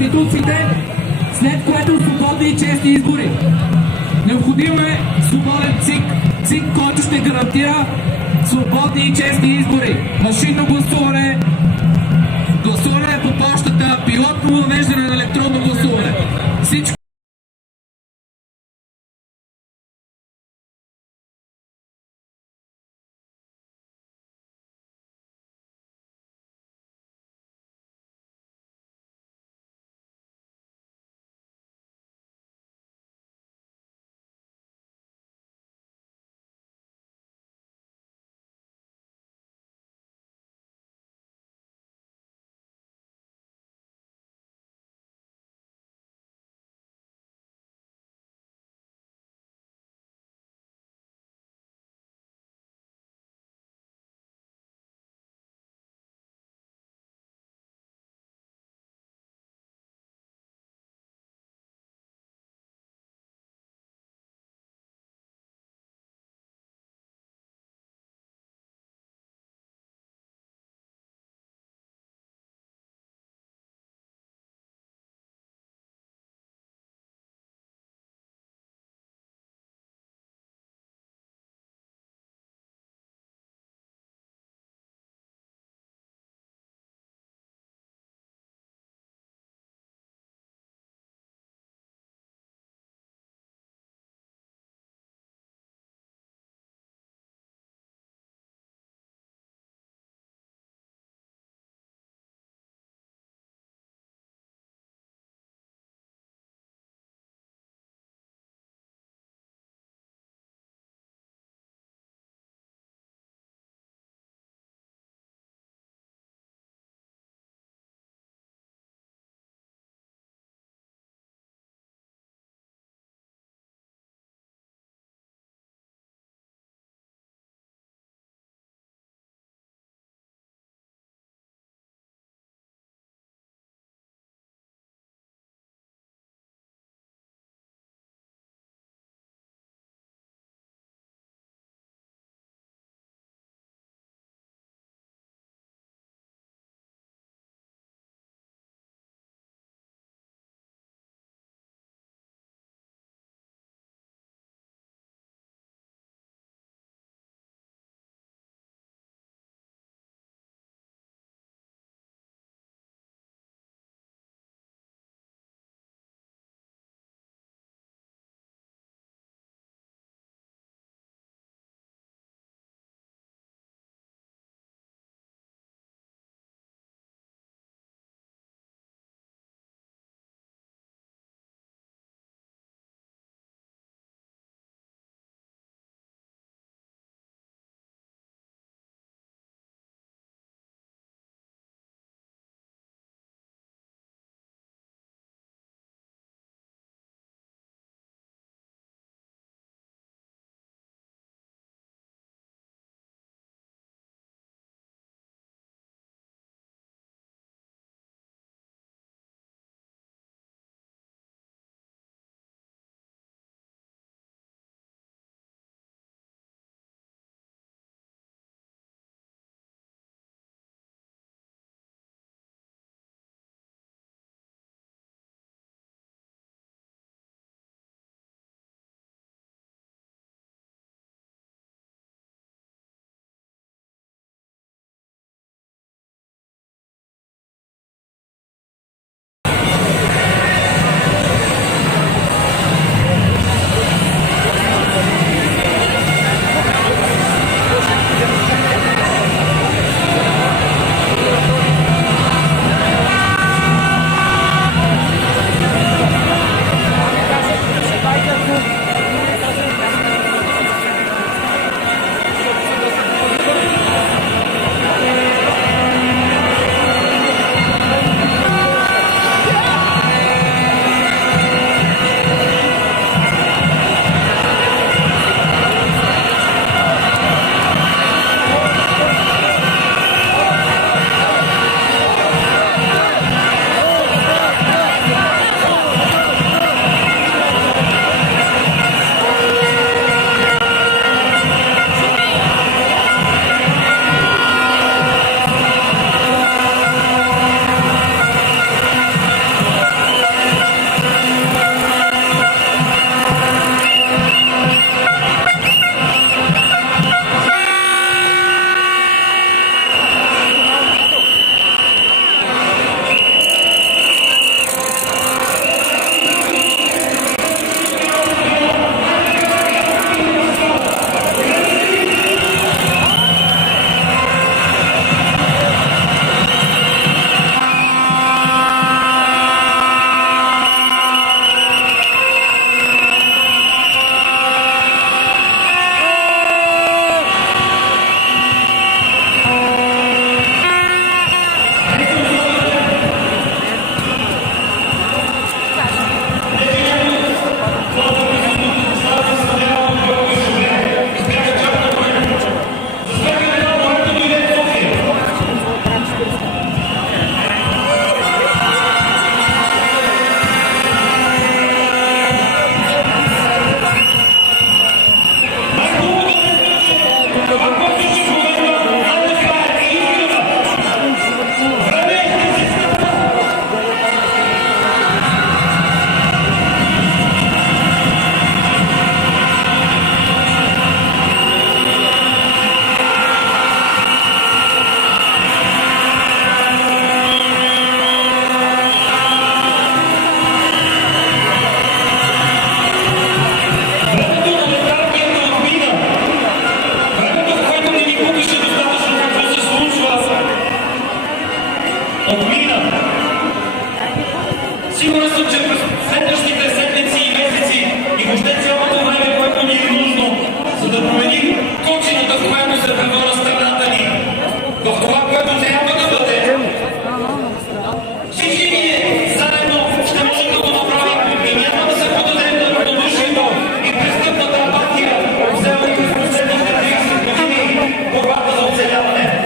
институциите, след което свободни и честни избори. Необходим е свободен ЦИК, ЦИК, който ще гарантира свободни и честни избори. Машинно гласуване, гласуване по почтата, пилотно въвеждане на електронно гласуване. Всичко Сигурен съм, че през следващите седмици и месеци и въобще цялото време, което ни е нужно, за да променим кончината, в която се превърна страната ни, в това, което трябва да бъде. Всички ние заедно ще можем да го направим и няма да се подадем на равнодушието и престъпната апатия, взела през последните 30 години борбата за оцеляване.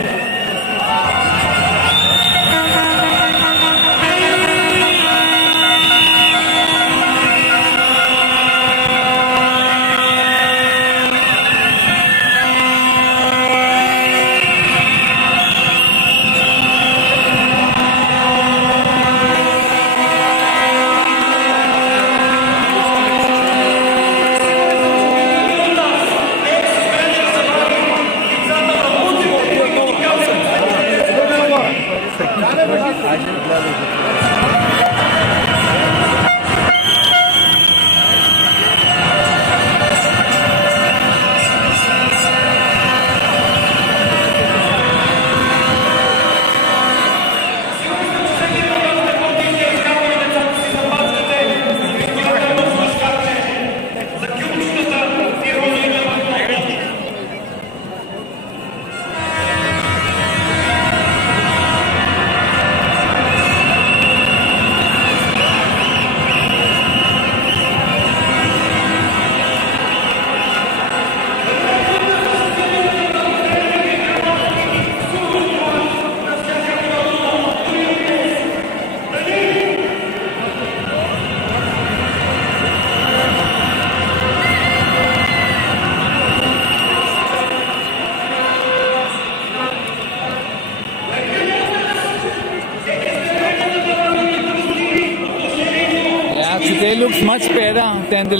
Today looks much better than the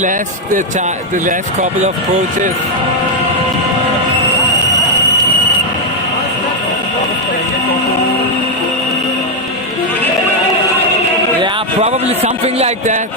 last couple of protests. Yeah, probably something like that.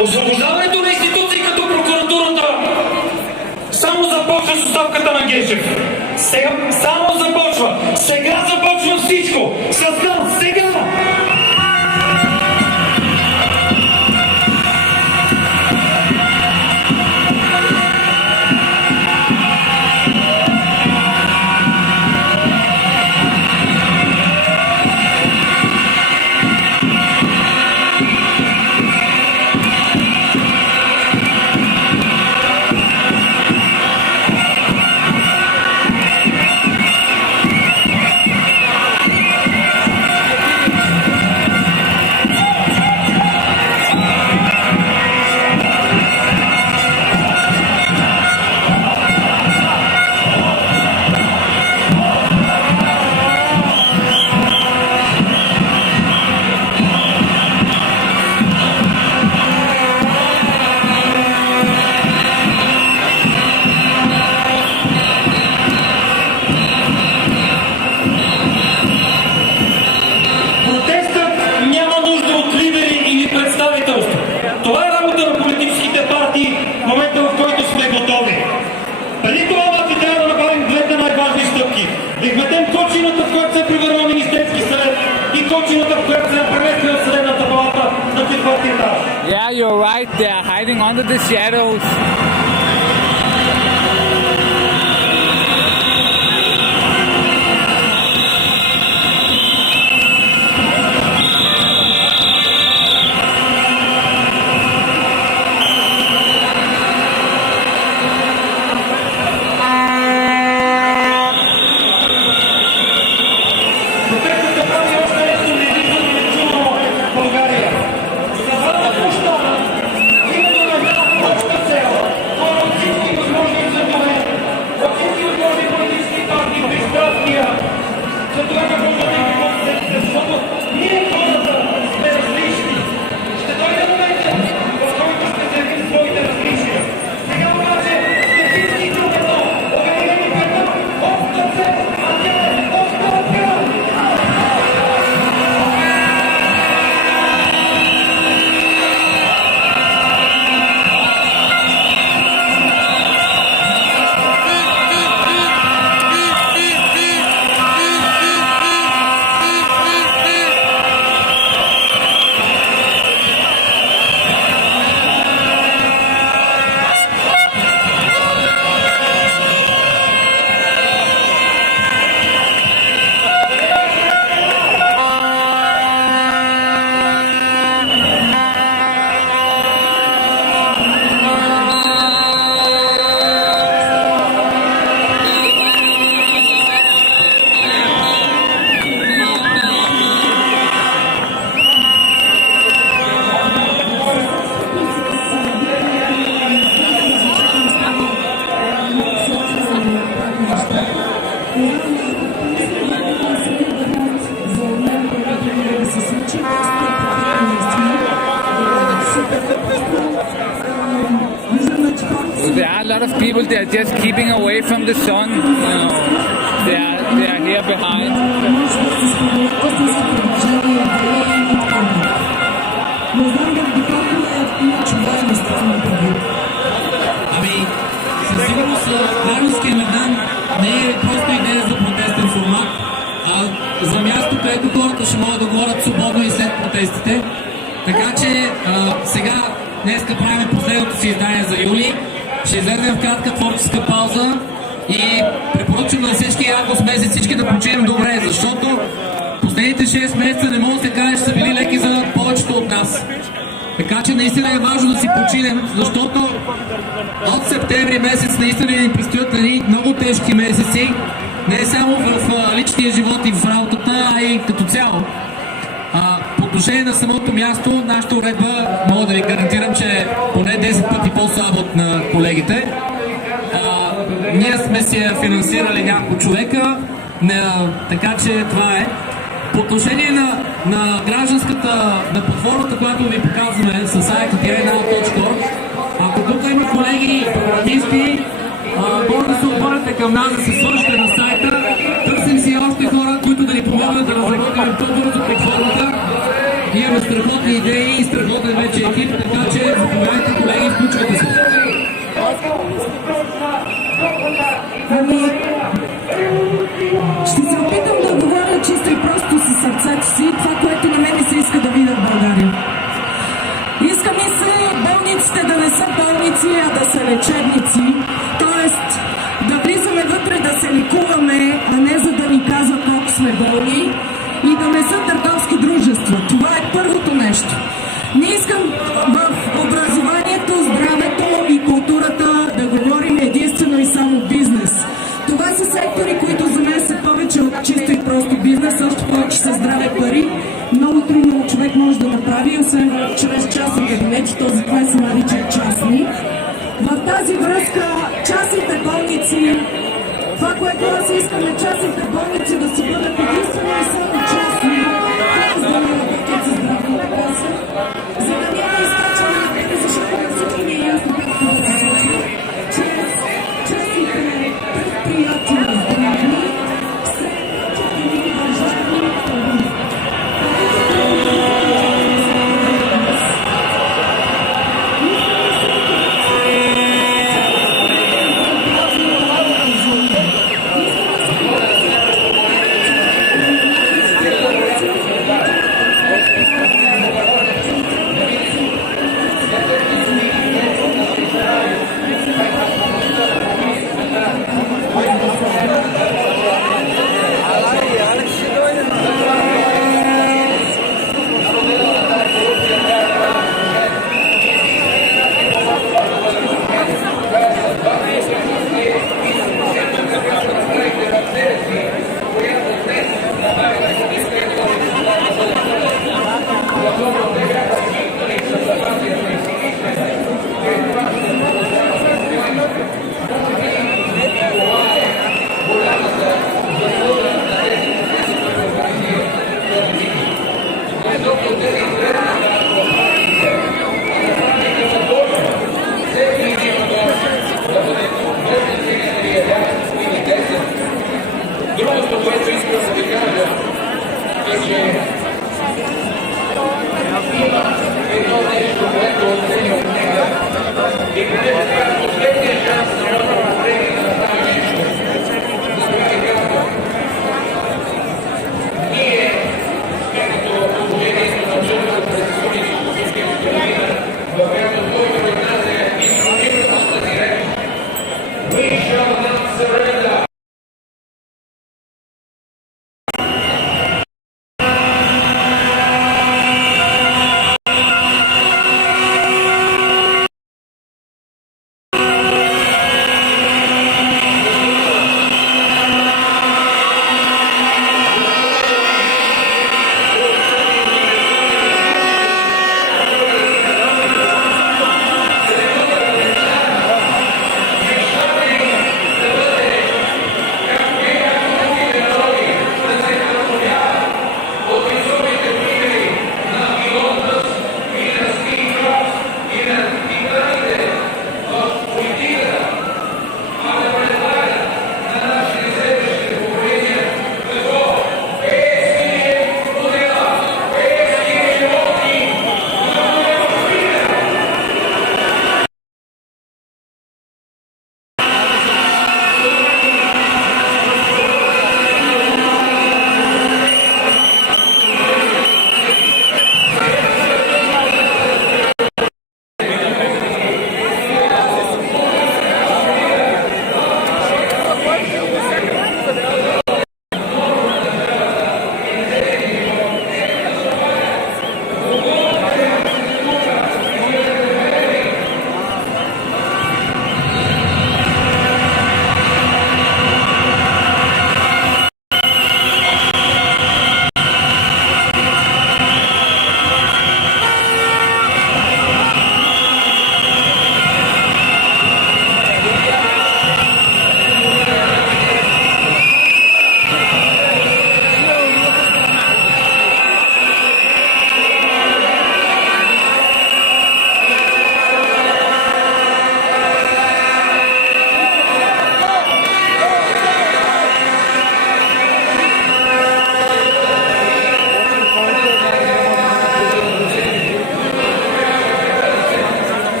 Освобождаването на институции като прокуратурата само започва с оставката на Гешев. Само започва. Сега започва всичко. С нас. Сега. under the shadows. Протестът прави още нещо неизборно нечувано в България. Създава пуща именно на една обща цел. Хора от всички възможни цветове, от всички възможни политически партии, пристрастия. За това какво да ви приготвите, защото ние хората сме различни. Ще дойде моментът, в който ще заявим своите различия. Сега обаче сте всички друг едно, обединени в една обща цел, а тя е обща цел. There are a lot of people that are just keeping away from the sun. You know, they are here behind. Ами, със сигурност Варненския Майдан не е просто идея за протестен формат, а за място, където хората ще могат да говорят свободно и след протестите. Така че сега, днеска правим последното си издание за юли. Ще излезем в кратка творческа пауза и препоръчвам на всички август месец всички да починем добре, защото последните 6 месеца не мога да се каже, че са били леки за повечето от нас. Така че наистина е важно да си починем, защото от септември месец наистина ни предстоят много тежки месеци, не само в личния живот и в работата, а и като цяло. По отношение на самото място, нашата уредба мога да ви гарантирам, че е поне 10 пъти по-слаба от на колегите. Ние сме си финансирали няколко човека, така че това е. По отношение на гражданската, на платформата, която ви показваме с сайта.org, ако тук има колеги програмисти, може да се обърнете към нас, да се свържете на сайта. Търсим си още хора, които да ни помогнат да разработим по-бързо платформата. Имаме страхотни идеи и страхотен вече екип, така че заповядайте, колеги, включвайте се. Ще се опитам да говоря чисто и просто със сърцето си, това, което на мен се иска да видя в България. Иска ми се болниците да не са болници, а да са лечебници, т.е. да влизаме вътре да се лекуваме, а не за да ни казват колко сме болни, и да не са търговски дружества. Това е първото нещо. Не искам в образованието, здравето и културата да говорим единствено и само бизнес. Това са сектори, които за мен са повече от чисто и просто бизнес, още повече са здраве пари. Много трудно човек може да направи, освен чрез частни кабинети, този това се нарича частни. В тази връзка частните болници, това, което аз искаме, частните болници да си бъдат единствено и само частни, т.е. да не работят за здравната каса, за да няма изкачване на пари, защото на всички ни е ясно как това се случва. Чрез частните предприятия здравни се платят държавни пари.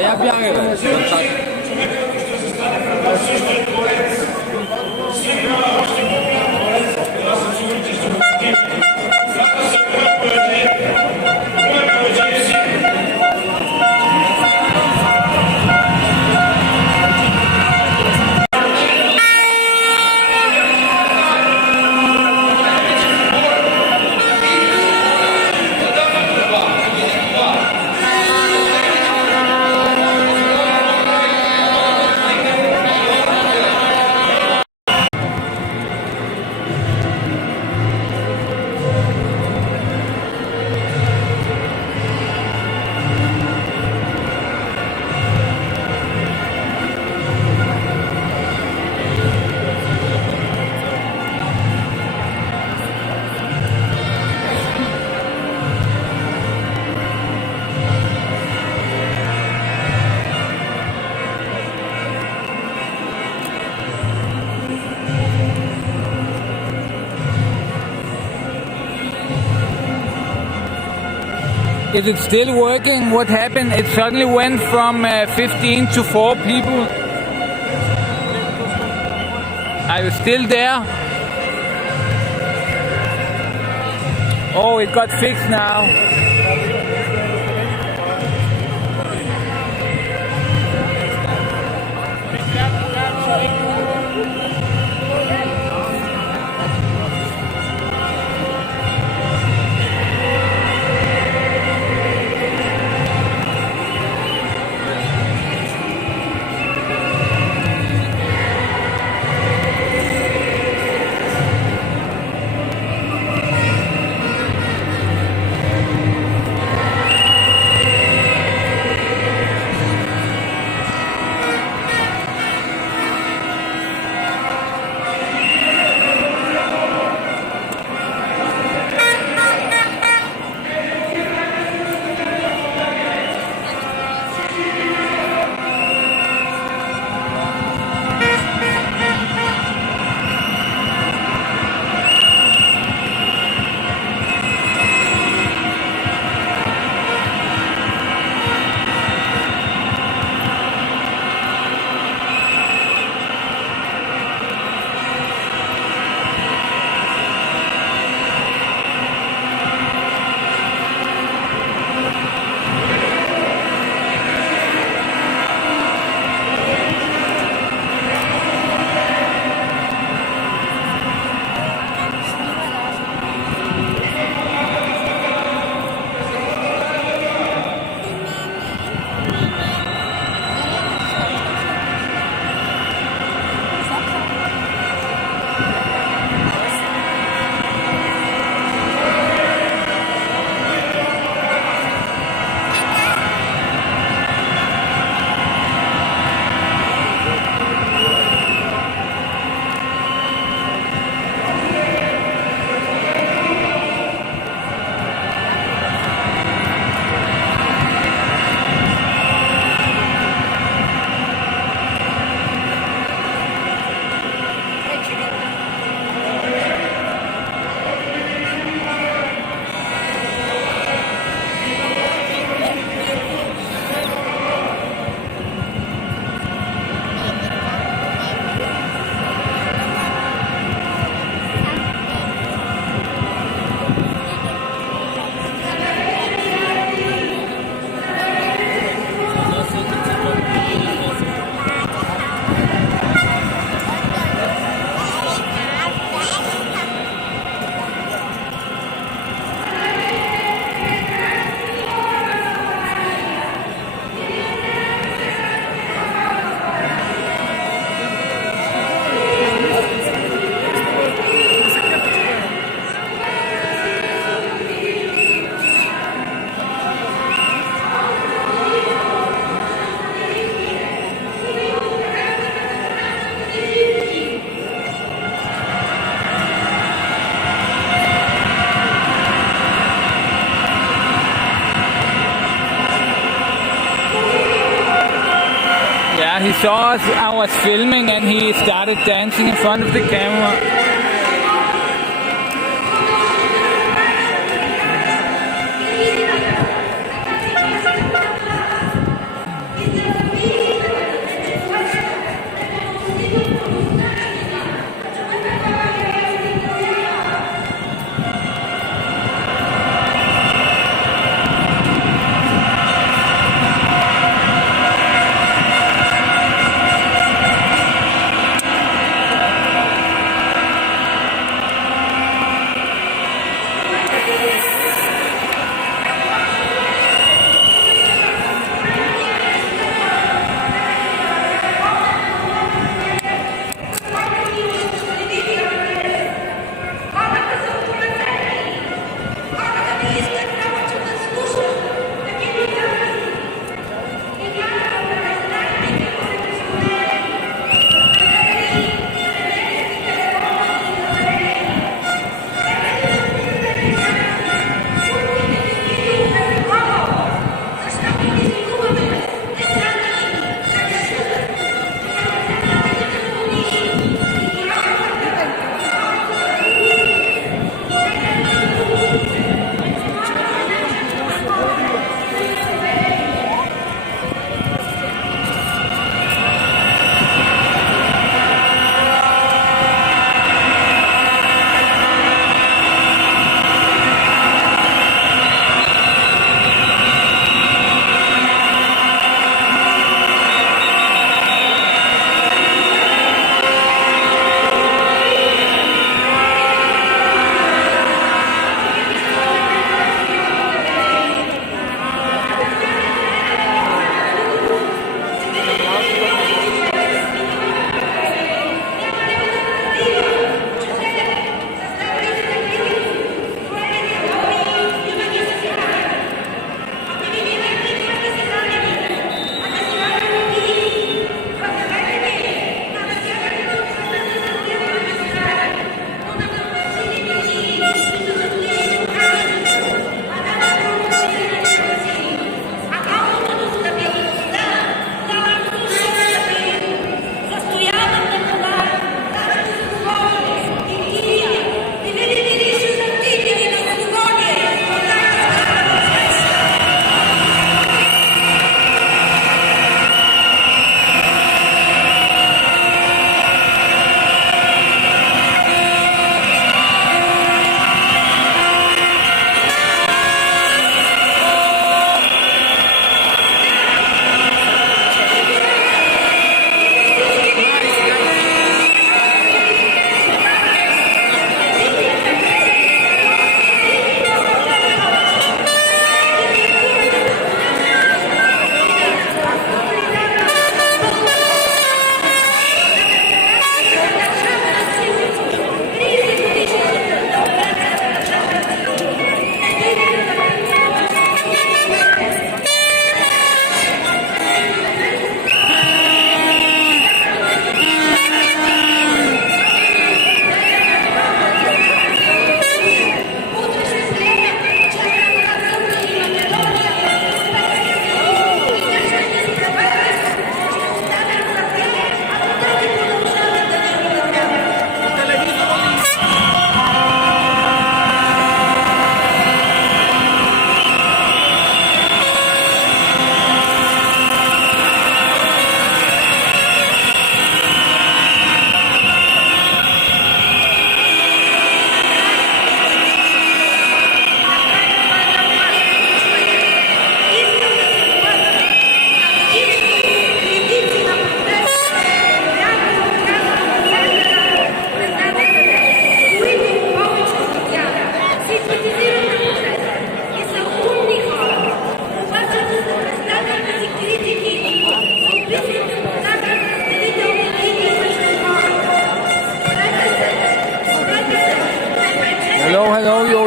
я бягаю. Is it still working? What happened? It suddenly went from 15 to 4 people. Are you still there? Oh, it got fixed now. He saw us, I was filming, and he started dancing in front of the camera.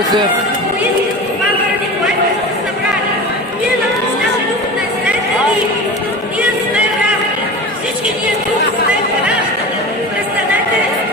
Joseph. Това заради което сте събрали. Ние напускаме тук не сте лидери. Ние сме равни. Всички ние тук сме граждани. Престанете.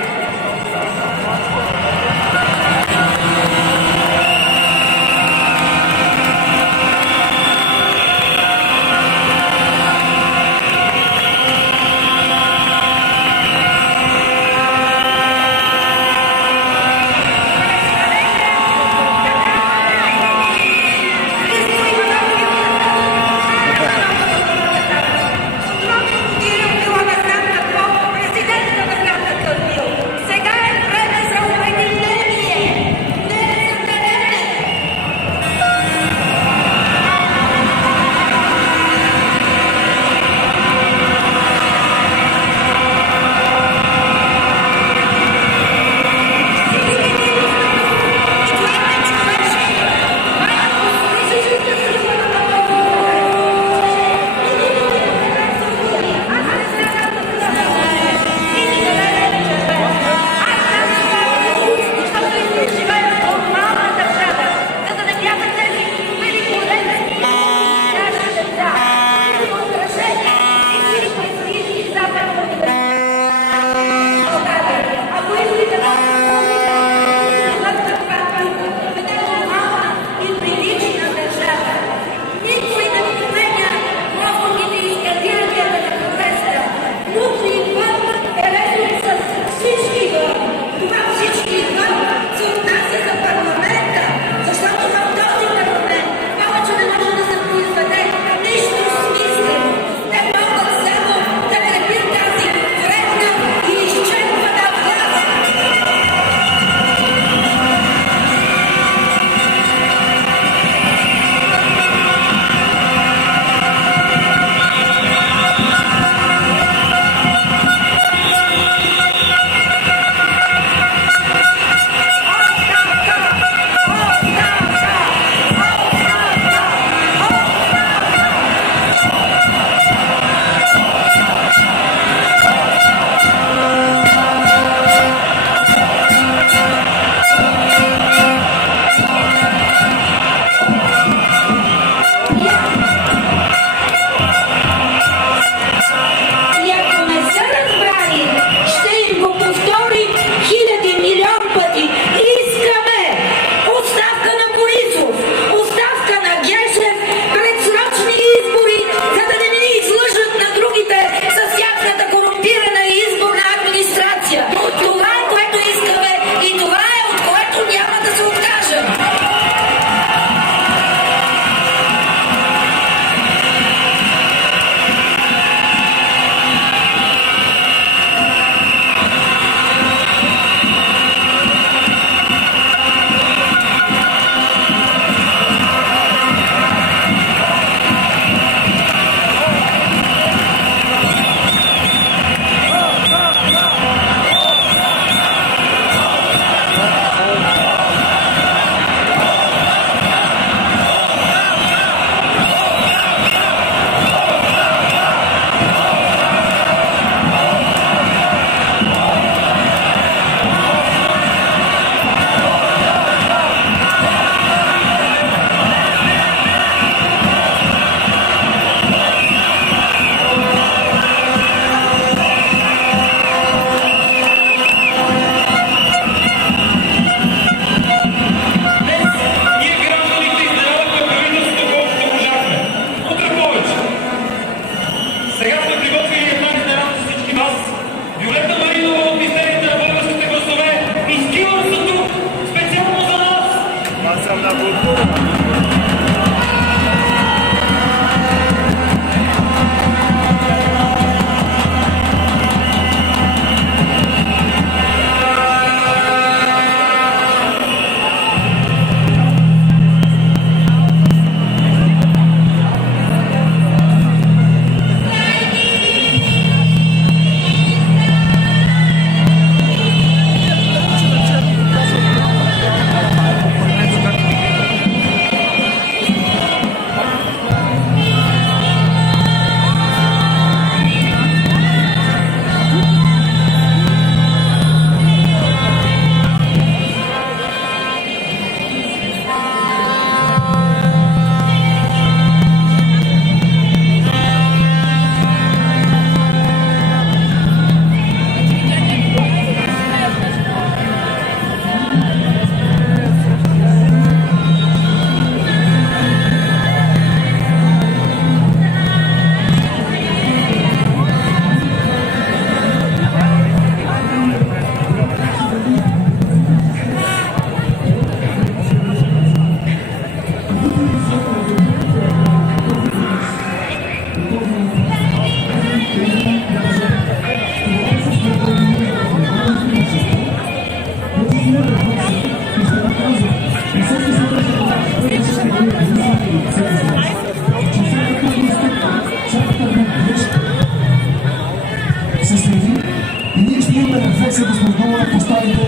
се възможно да поставите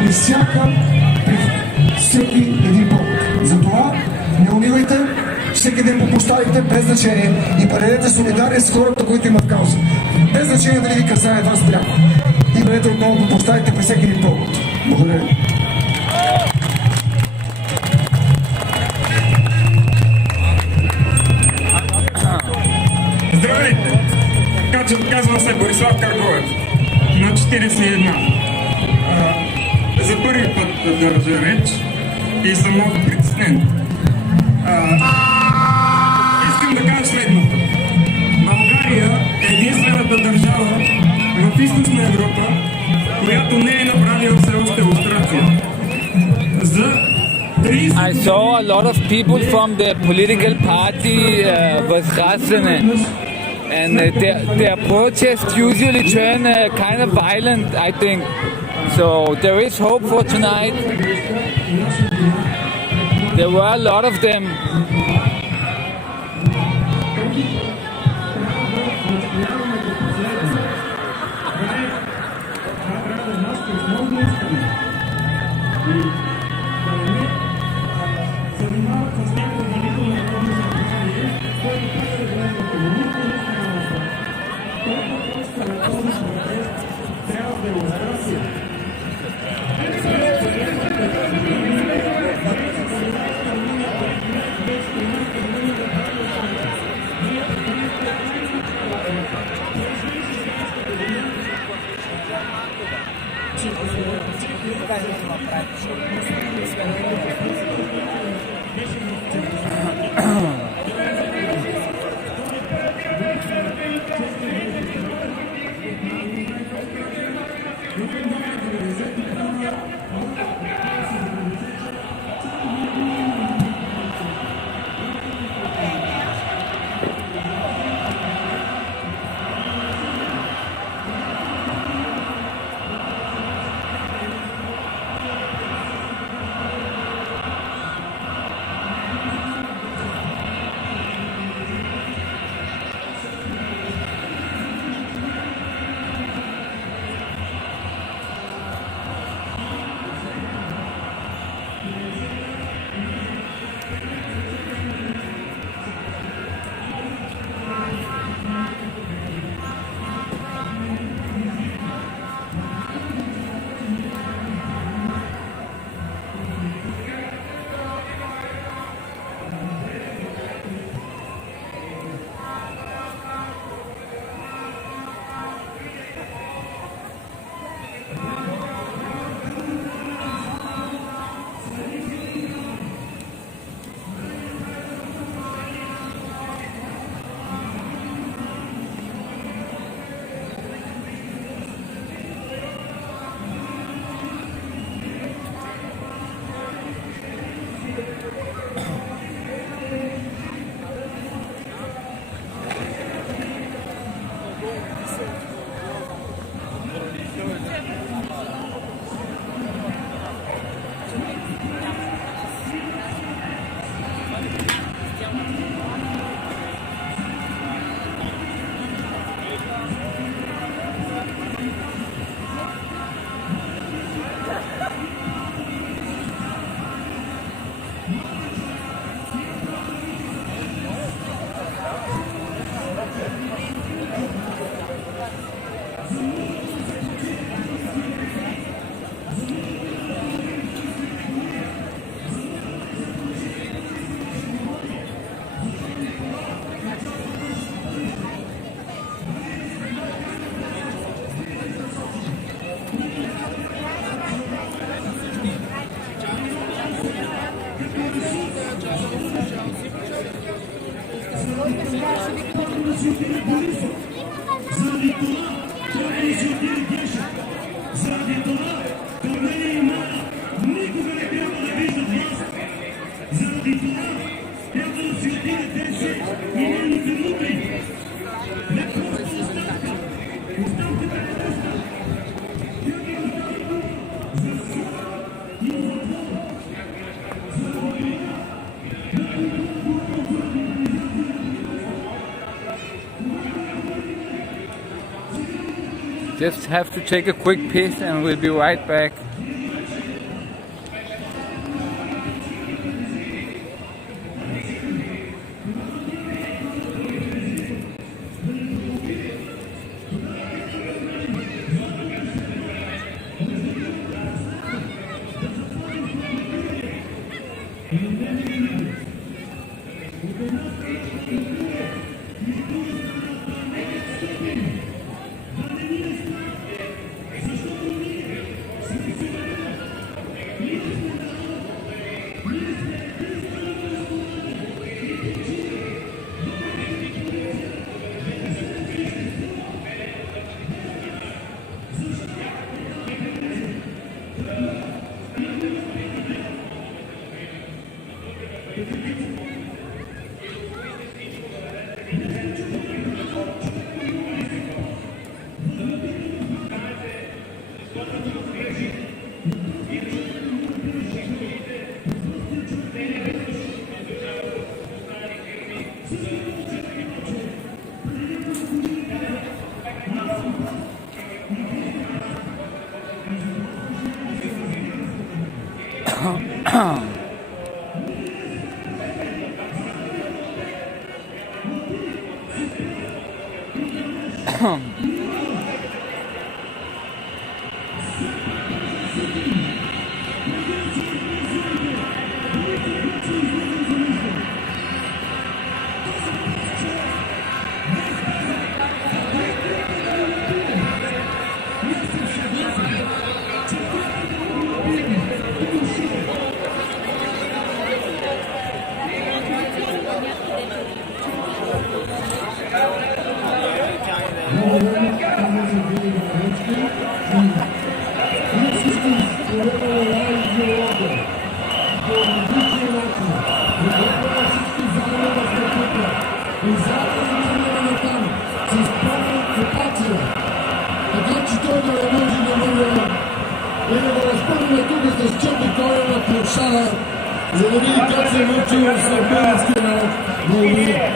при всеки един повод. Затова не унивайте, всеки ден по площадите, без значение, и бъдете солидарни с хората, които имат кауза. Без значение дали ви касае вас пряко. И бъдете отново по площадите при всеки един повод. Благодаря ви. Здравейте! Казвам се Борислав Каргоев, на 41. За първи път да държа реч и съм много притеснен. Искам да кажа следното. България е единствената държава в Източна Европа, която не е направила все още лустрация. За I saw a lot of people from the political party was resonant, and their protests usually turn kind of violent, I think. So there is hope for tonight. There were a lot of them. Just have to take a quick piss and we'll be right back. За да види как се мъчи в сърбенския народ. Благодаря.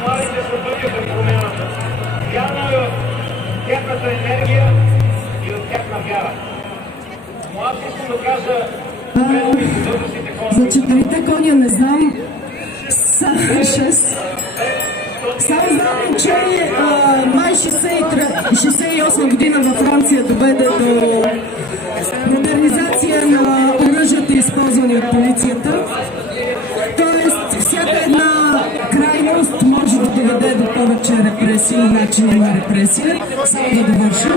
Младите са пътя към промяната. Вярно е в тяхната енергия и в тяхна вяра. Но аз искам да кажа възрастните хора. За четирите коня не знам. Само 6. Само знам, че май 68 година във Франция доведе до модернизация на оръжията, използвани от полицията. Тоест, всяка една крайност може да доведе до повече репресии и начини на репресия. Само да довърша.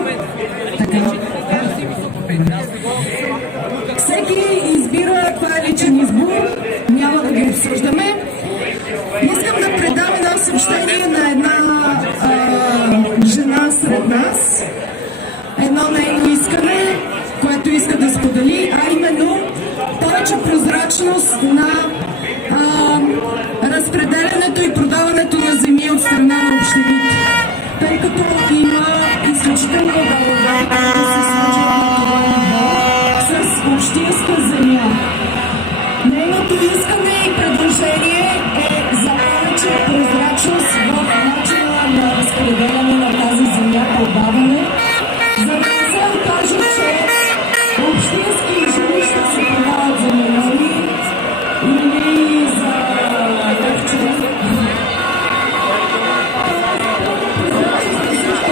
Така. Всеки избира, това е личен избор. Няма да ги обсъждаме. Искам да предам едно съобщение на една жена сред нас. Едно нейно искане, което иска да сподели, а именно повече прозрачност на разпределянето и продаването на земи от страна на общините. Тъй като има изключително дълга да се случат на това ниво с общинска земя. Нейното искане и предложение е за повече прозрачност в начина на разпределяне на тази земя, продаване, за да не се окаже, че общински жилища се продават за милиони или за левче. Прозрачност е също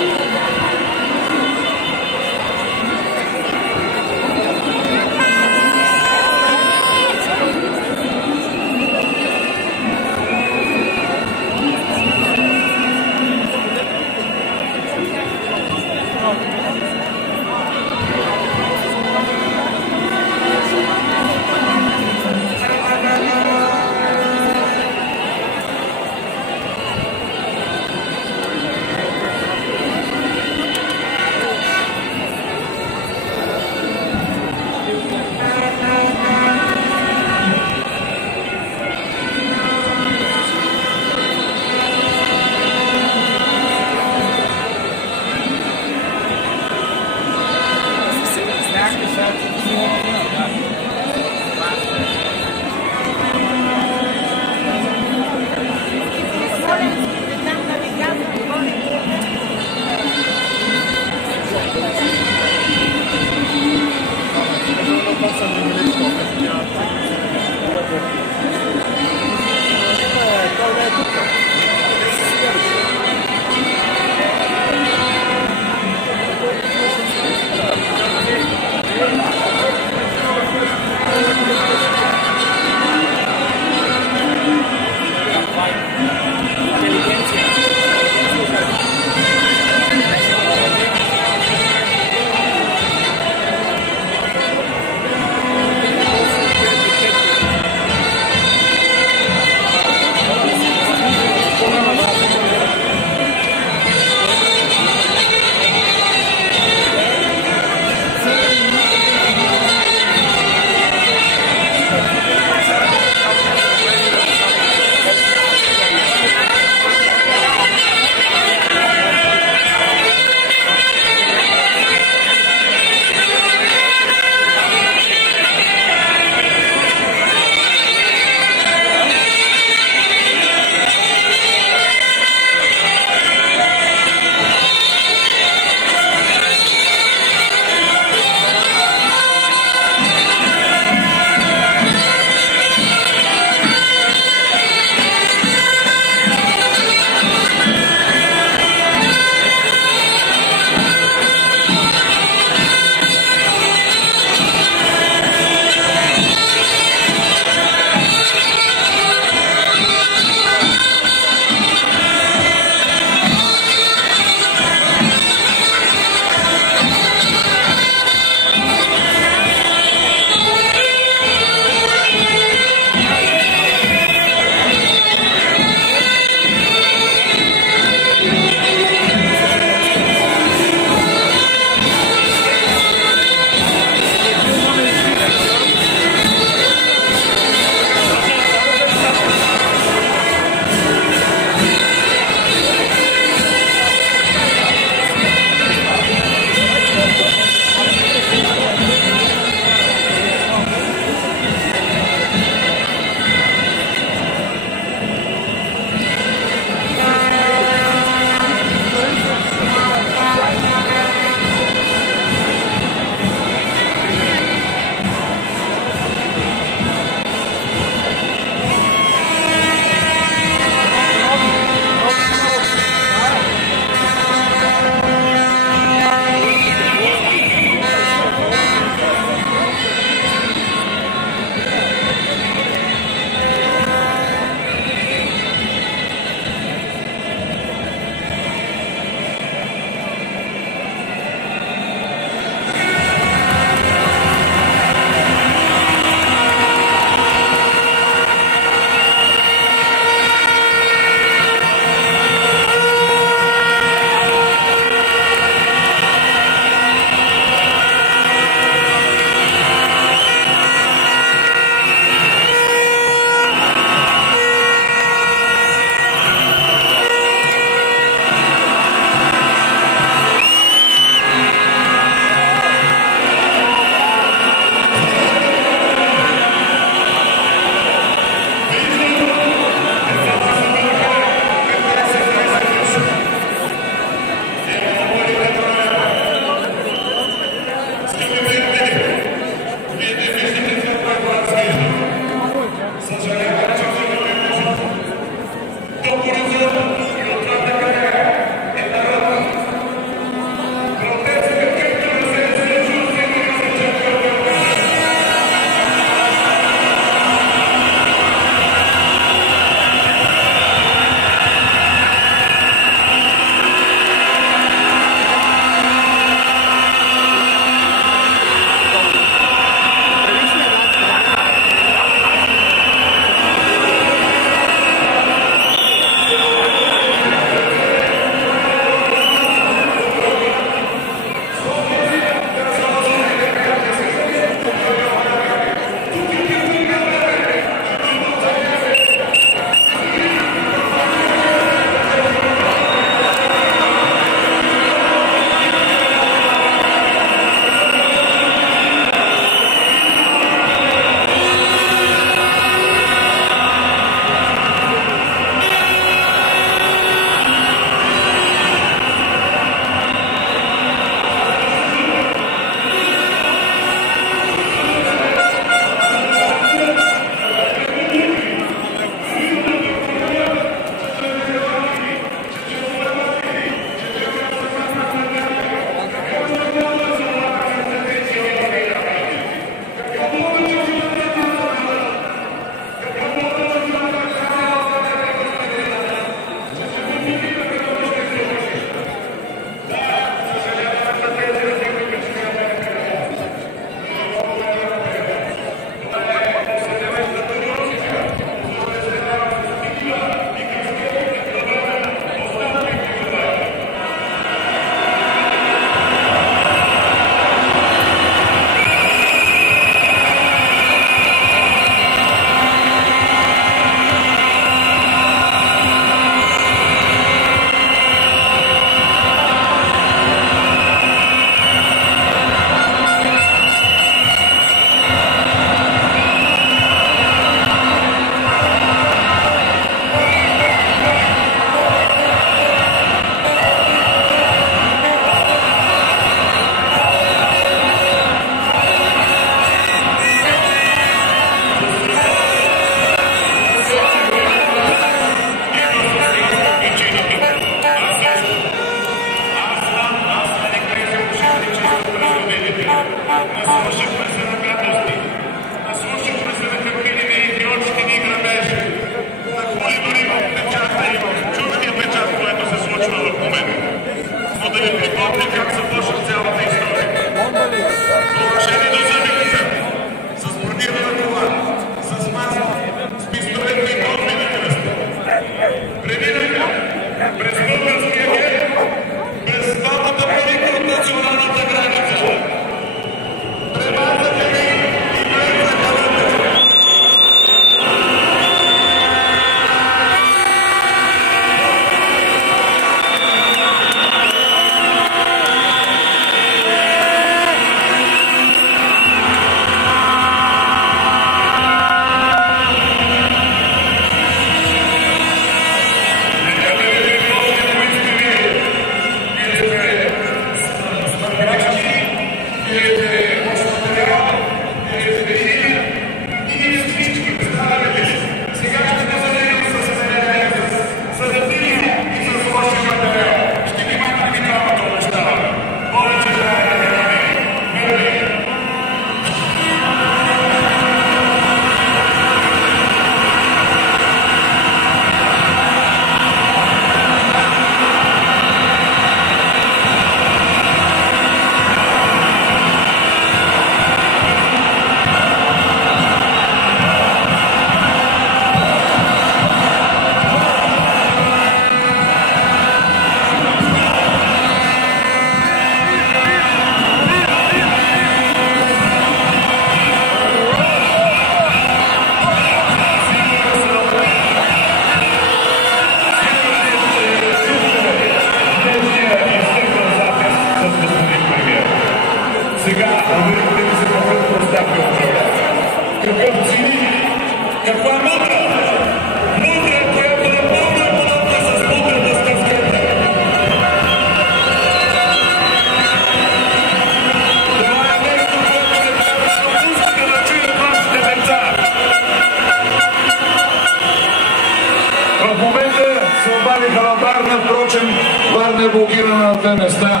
извадиха на Варна. Впрочем, Варна е блокирана на две места.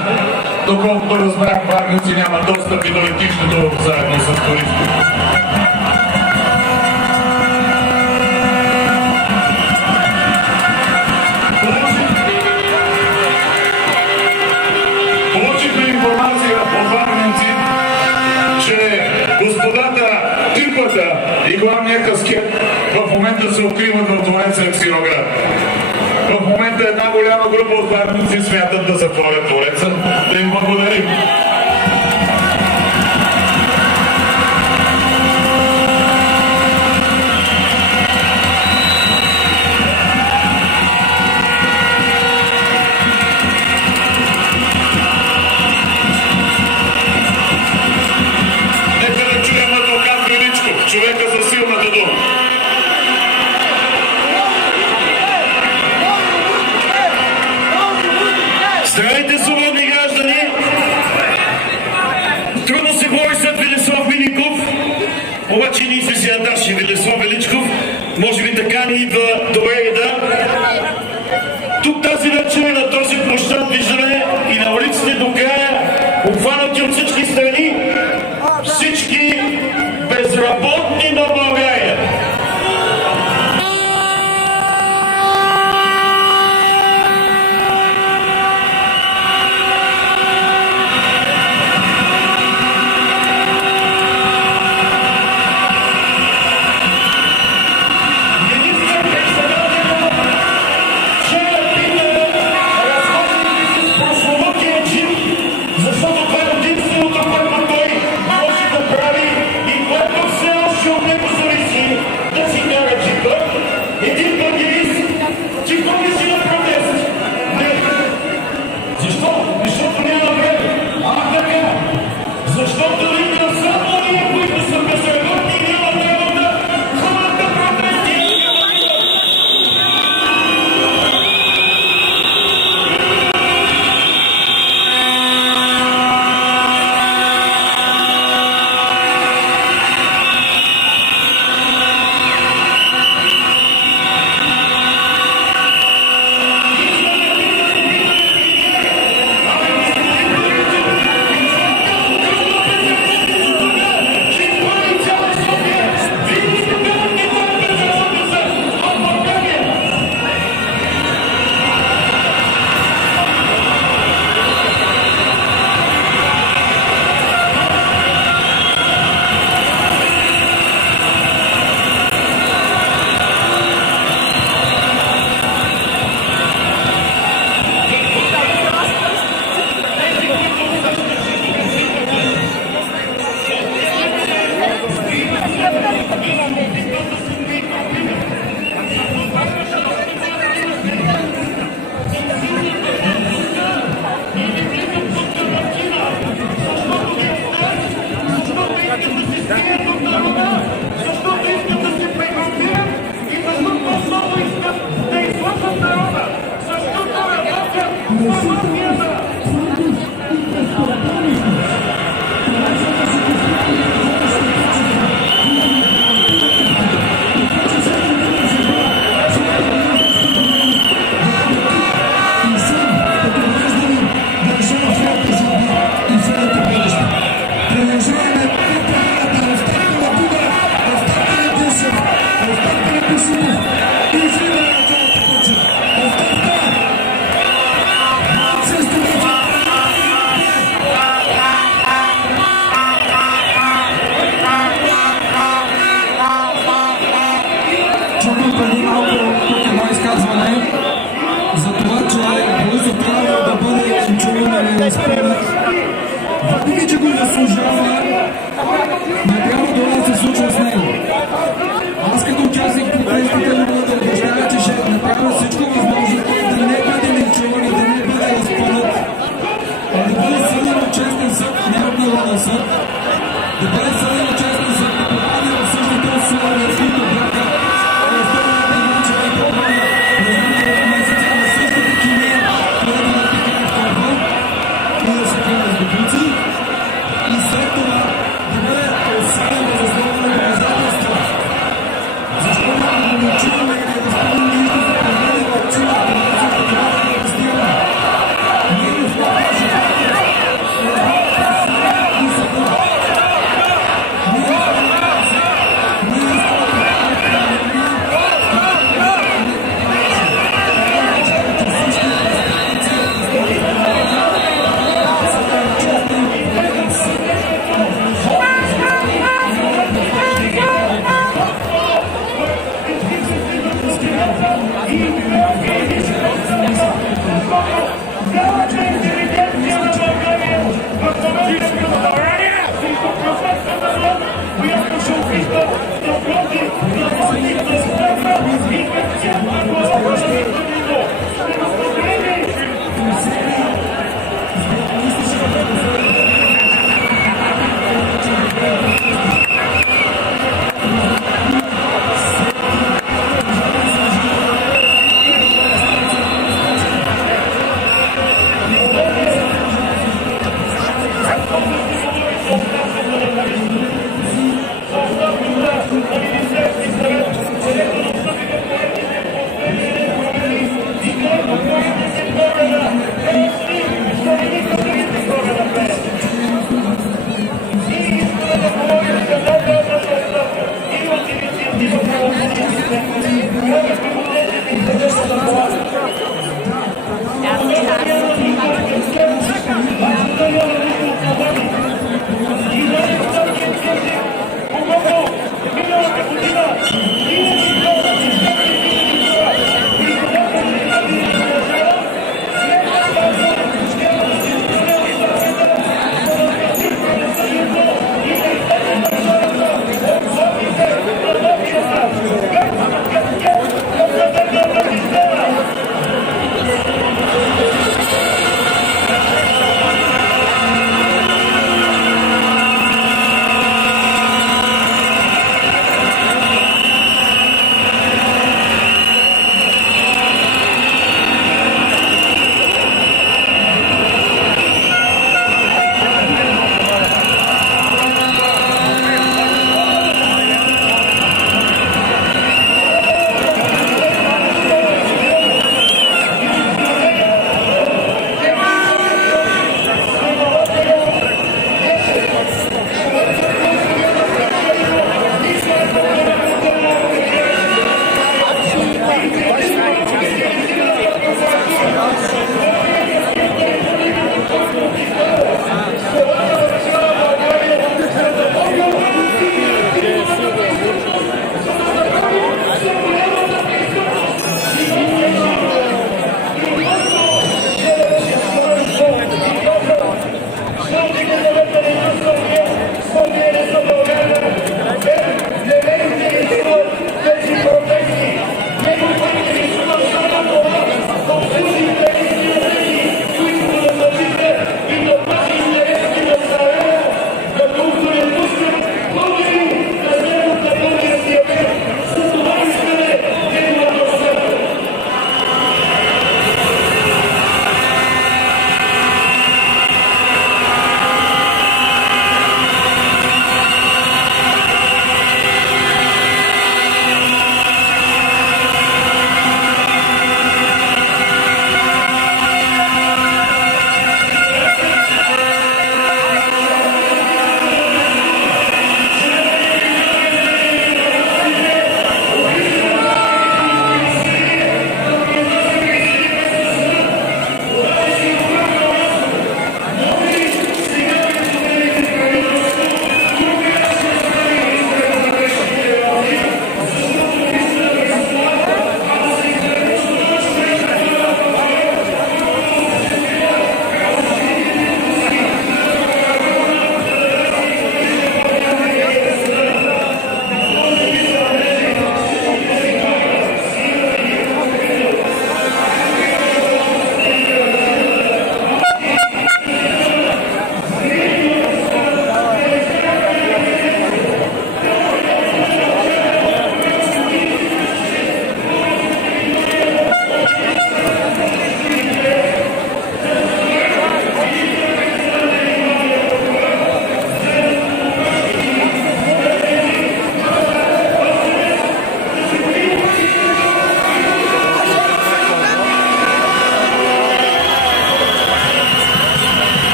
Доколкото разбрах, варници няма достъп и до летището заедно с туристи. Получихме информация от варници, че господата Типата и главния каскет в момента се откриват в двореца в Сироград. В момента една голяма група от варници смятат да затворят двореца. Да им благодарим. Човека за силната дума. Здравейте, свободни граждани!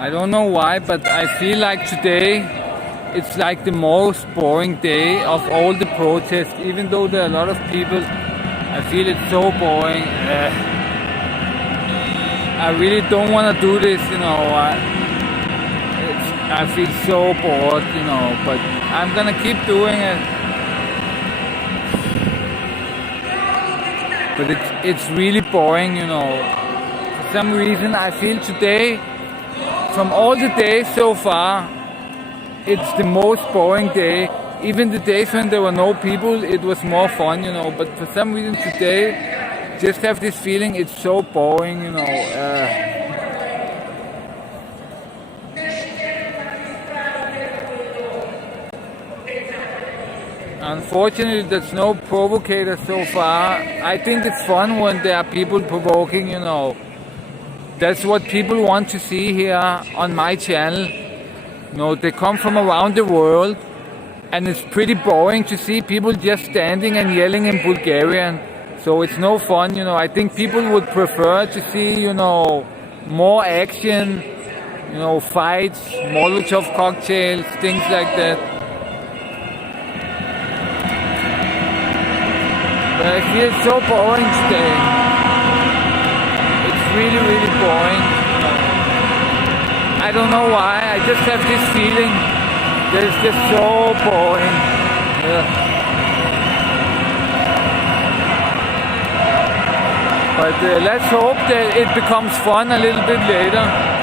I don't know why, but I feel like today it's like the most boring day of all the protests. Even though there are a lot of people, I feel it's so boring. I really don't want to do this, you know. I feel so bored, you know, but I'm gonna keep doing it. But it's really boring, you know. For some reason, I feel today, from all the days so far, it's the most boring day. Even the days when there were no people, it was more fun, you know. But for some reason today, just have this feeling it's so boring, you know. Unfortunately, there's no provocator so far. I think it's fun when there are people provoking, you know. That's what people want to see here on my channel. You know, they come from around the world, and it's pretty boring to see people just standing and yelling in Bulgarian. So it's no fun, you know. I think people would prefer to see, you know, more action, you know, fights, Molotov cocktails, things like that. But I feel so boring today. It's really, really boring. I don't know why, I just have this feeling that it's just so boring. Yeah. But let's hope that it becomes fun a little bit later.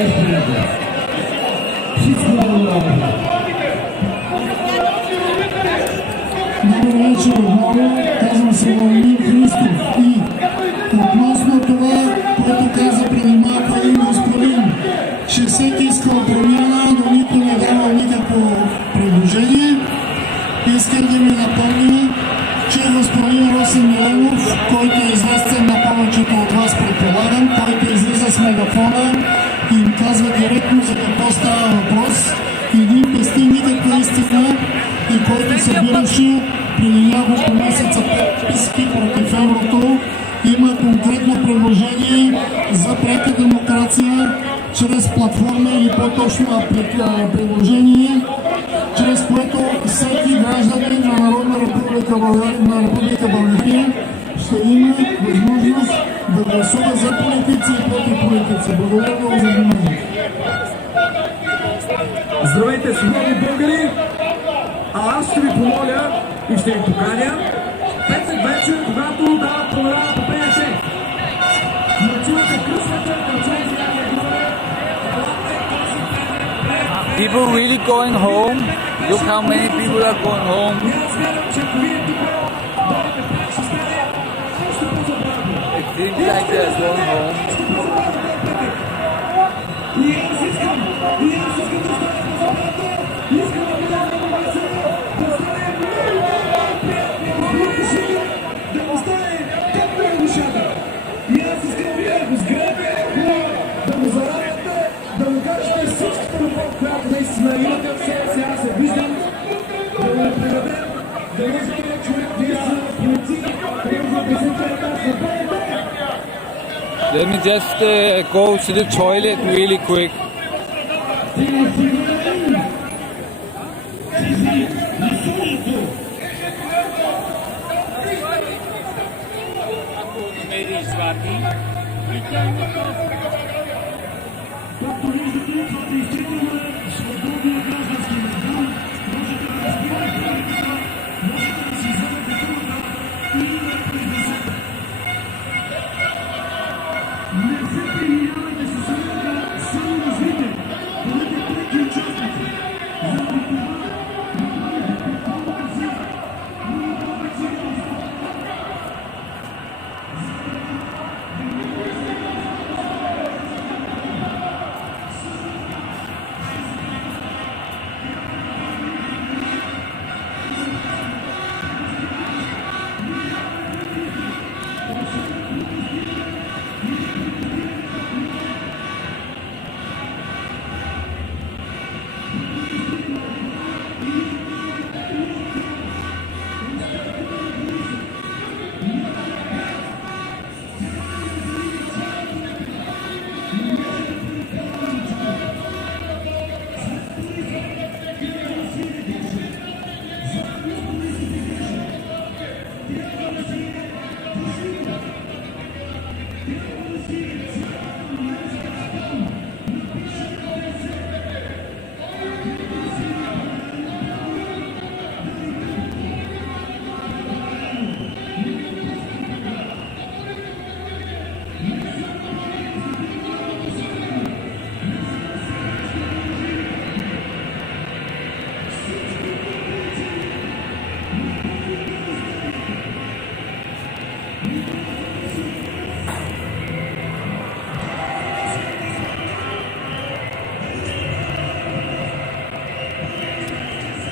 е приятел. Всичко добро работа. Добър вечер отново, казвам се Владимир Христов и относно това, което каза преди малко един господин, че всеки искал промяна, но никой не дава никакво предложение, искам да ми напомня, че господин Росен Миленов, който е известен на повечето от вас, предполагам, който излиза с мегафона и им казва директно за какво става въпрос и един пести никаква истина и който събираше преди няколко месеца подписки против еврото, има конкретно предложение за пряка демокрация чрез платформа или по-точно предложение, чрез което всеки гражданин на Народна република България ще има възможност да гласува за политици и против политици. Благодаря много за вниманието. Здравейте, свободни българи! А аз ще ви помоля и ще ви поканя петък вечер, когато дават програма по БНТ. Но чуете кръсвате, да чуете някакви горе. People really going home? Look how many people are going home. It seems like they're going home. Let me just go to the toilet really quick.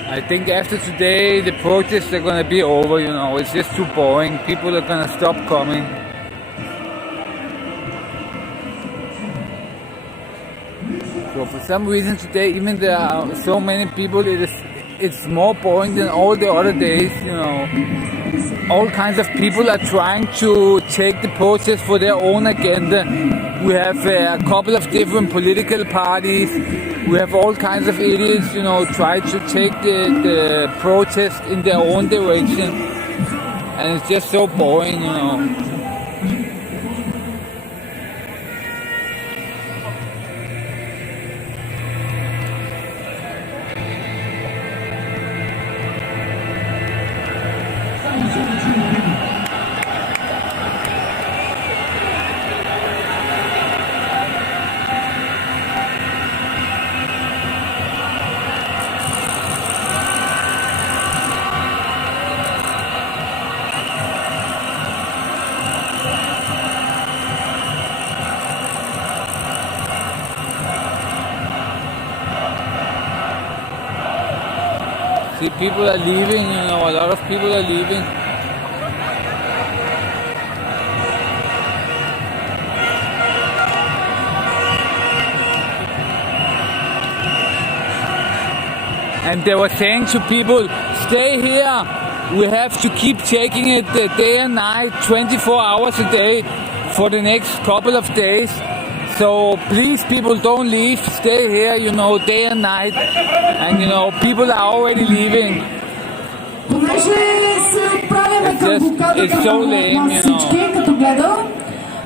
I think after today the protests are gonna be over, you know, it's just too boring. People are gonna stop coming. So for some reason today, even there are so many people, it's more boring than all the other days, you know. All kinds of people are trying to take the protest for their own agenda. We have a couple of different political parties. We have all kinds of idiots, you know, try to take the protest in their own direction. And it's just so boring, you know. See, people are leaving, a lot of people are leaving. And they were saying to people, stay here. We have to keep taking it day and night, 24 hours a day for the next couple of days. So please, people, don't leave. Stay here, day and night. And, people are already leaving. It's so lame,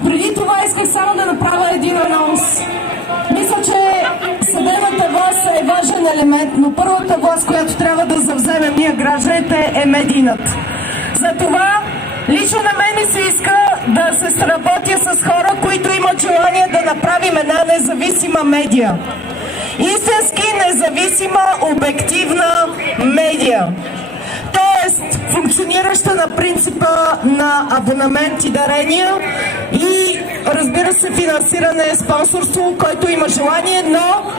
Преди това исках само да направя един анонс. Мисля, че съдебната власт е важен елемент, но първата власт, която трябва да завземем ние гражданите, е медийната. Затова лично на мен ми се иска да се сработя с хора, които имат желание да направим една независима медия. Истински независима, обективна медия. Тоест, функционираща на принципа на абонамент и дарения и, разбира се, финансиране, спонсорство, който има желание, но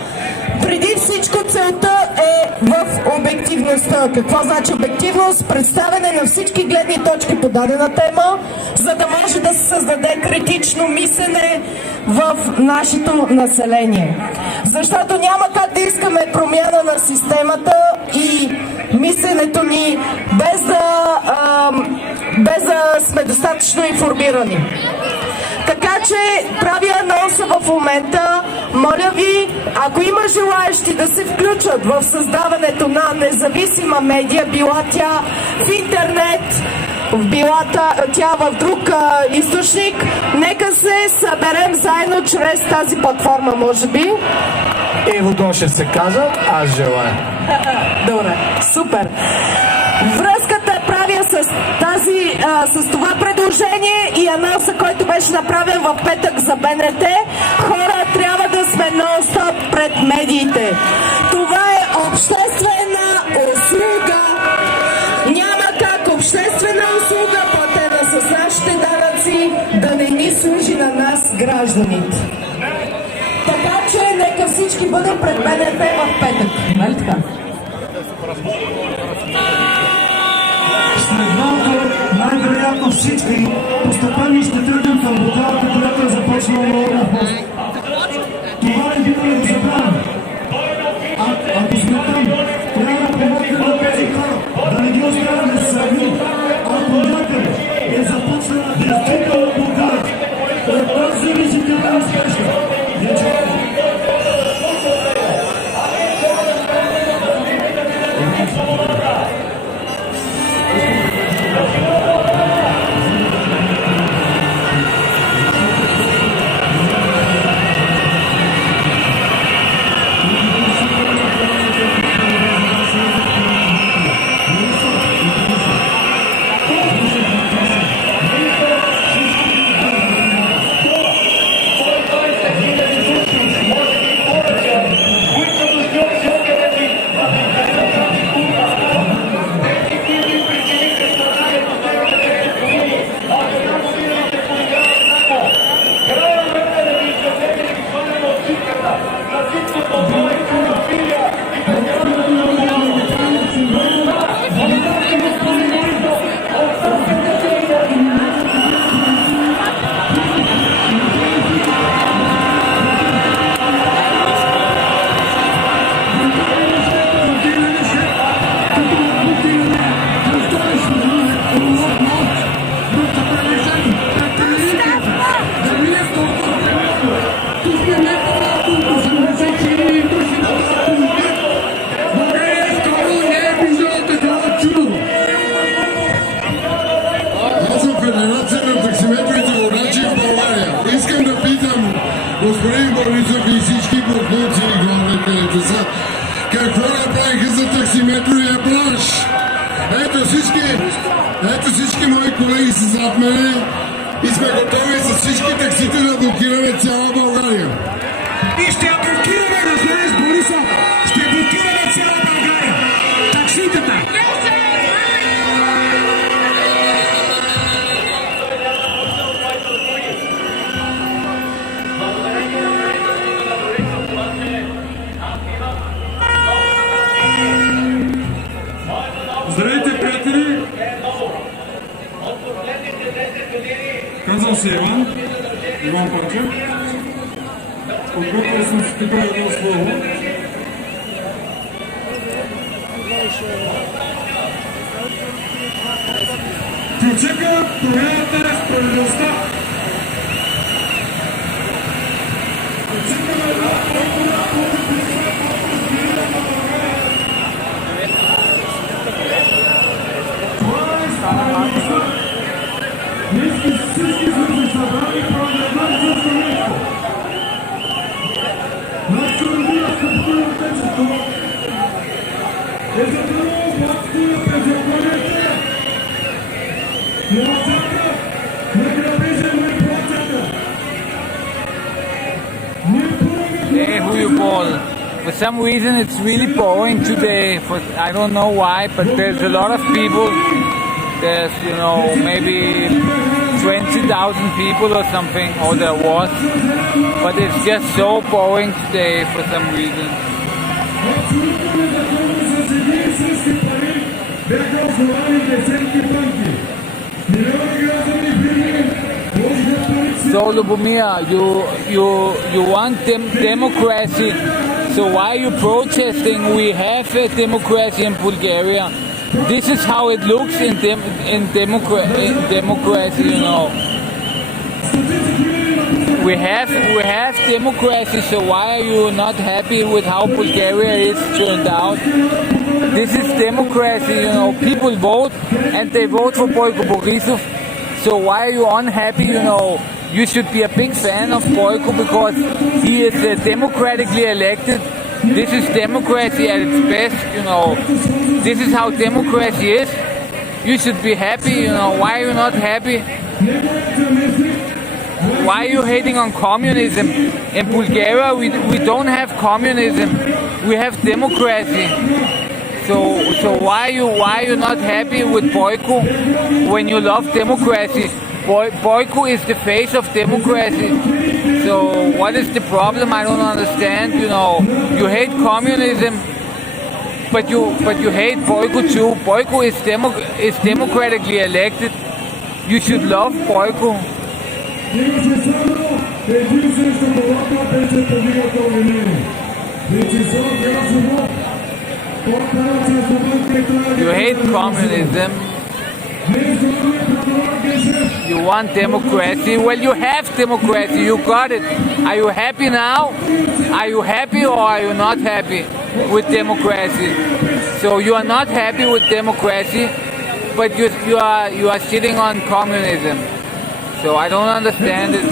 преди всичко целта е в обективността. Какво значи обективност? Представяне на всички гледни точки по дадена тема, за да може да се създаде критично мислене в нашето население. Защото няма как да искаме промяна на системата и мисленето ни без да сме достатъчно информирани. Така че правя анонса в момента. Моля ви, ако има желаещи да се включат в създаването на независима медия, била тя в интернет, била тя в друг източник, нека се съберем заедно чрез тази платформа, може би. Ево Дошев се казва, аз желая. Добре, супер. Връзката правя с това предложение и анонса, който беше направен в петък за БНТ. Хора, трябва да сме нон-стоп пред медиите. Това е обществена услуга. Няма как обществена услуга, платена с нашите данъци, да не ни служи на нас, гражданите. Така че нека всички бъдем пред БНТ в петък. Нали така? След малко, най-вероятно всички постепенно ще тръгнем към буталата, която е започнала на пост. Това не бива да го забравяме. Ако сме там, трябва да помогнем на тези хора, да не ги оставяме сами. Ако някъде е започнала действителна блокада, от нас зависи как да успешна. Господин Борисов и всички бургунци и главни където са, какво направиха за таксиметровия бранш? Ето всички мои колеги са зад мене и сме готови с всички таксите да блокираме цяла България. И ще я блокираме, разбереш, Борисов! Ще блокираме цяла България! Такситата! Казвам се Иван Панчев. Подготвил съм си тук едно слово. Ключека, промяната, справедливостта. Ключека на една по-голяма това е справедливостта. Днес всички сме се събрали поради една единствена нещо. Нашата родина скъпото отечество е затворено братство през околите. Милосърдна, награбежен на платята. Hey, who you call? For some reason it's really boring today. I don't know why, but there's a lot of people. There's, maybe 20,000 people or something, or there was. But it's just so boring today for some reason. So Lubomir, you want democracy. So why are you protesting? We have a democracy in Bulgaria. This is how it looks in democracy, We have democracy, so why are you not happy with how Bulgaria is turned out? This is democracy, People vote and they vote for Boyko Borisov. So why are you unhappy, You should be a big fan of Boyko because he is democratically elected. This is democracy at its best, This is how democracy is. You should be happy, Why are you not happy? Why are you hating on communism? In Bulgaria, we don't have communism. We have democracy. So why are you not happy with Boyko when you love democracy? Boyko is the face of democracy. So what is the problem? I don't understand. You hate communism, but you hate Boyko too. Boyko is democratically elected. You should love Boyko. You hate communism. You want democracy? Well, you have democracy. You got it. Are you happy now? Are you happy or are you not happy with democracy? So you are not happy with democracy, but you are sitting on communism. So I don't understand it.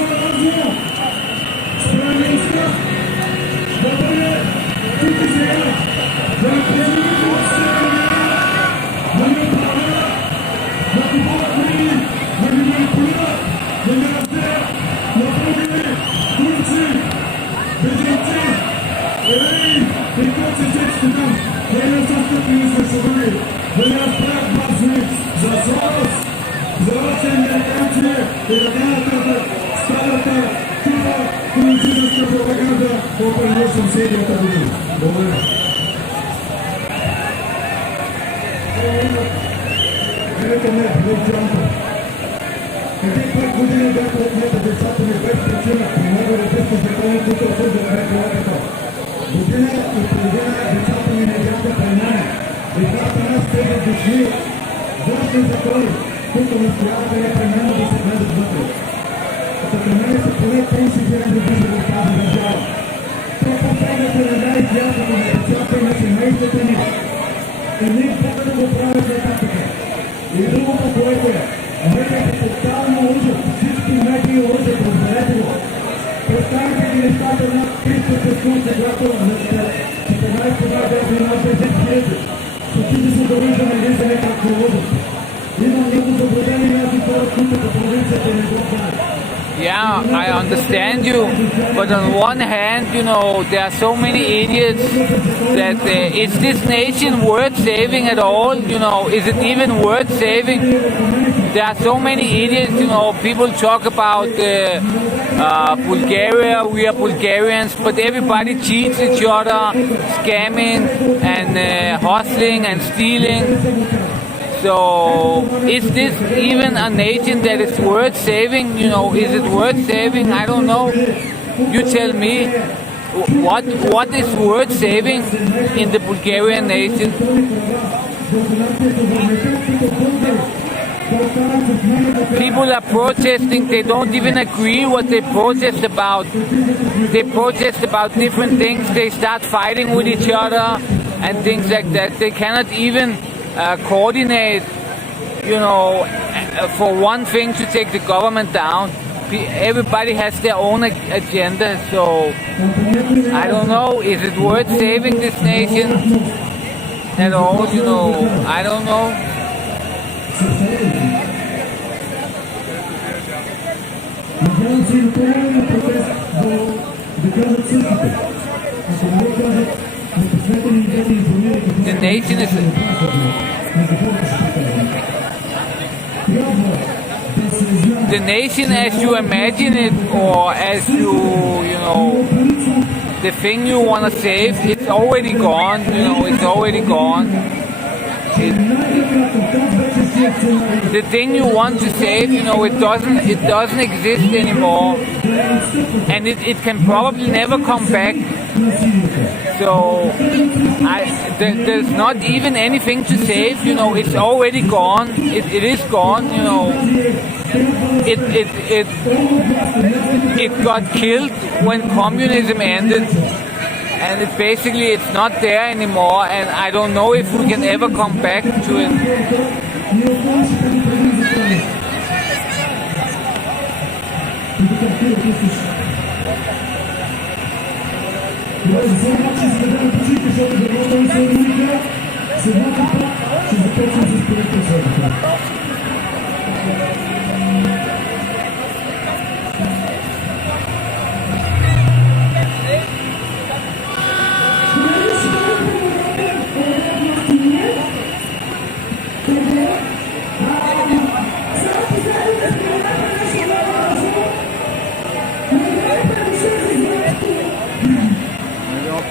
Yeah, I understand you, but on one hand, there are so many idiots that is this nation worth saving at all? Is it even worth saving? There are so many idiots, people talk about Bulgaria, we are Bulgarians, but everybody cheats each other, scamming and hustling and stealing. So is this even a nation that is worth saving? Is it worth saving? I don't know. You tell me. What is worth saving in the Bulgarian nation? People are protesting. They don't even agree what they protest about. They protest about different things. They start fighting with each other and things like that. They cannot even coordinate, for one thing to take the government down. Everybody has their own agenda, so I don't know. Is it worth saving this nation at all? I don't know. The nation is... The nation as you imagine it, or as the thing you want to save, it's already gone, it's already gone. The thing you want to save, it doesn't exist anymore. And it can probably never come back. So there's not even anything to save, it's already gone. It is gone, It got killed when communism ended, and it's not there anymore, and I don't know if we can ever come back to it.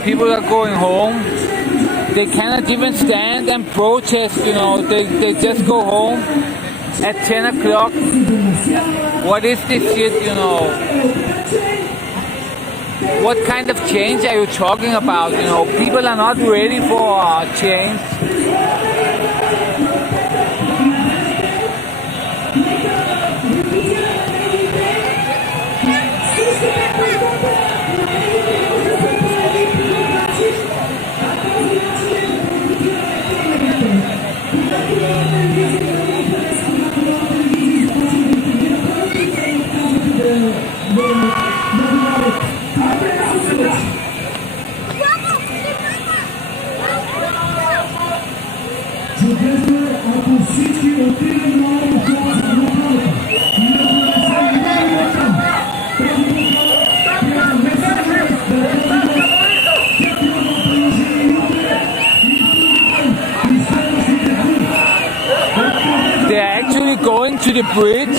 People are going home. They cannot even stand and protest, they just go home at 10 o'clock. What is this shit, What kind of change are you talking about? People are not ready for change. They're actually going to the bridge.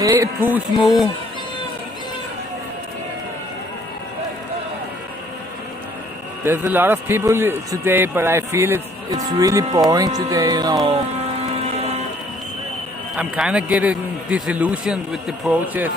Hey, Pushmo. There's a lot of people today, but I feel it's really boring today, you know. I'm kind of getting disillusioned with the protest.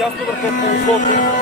дясно върху ползото.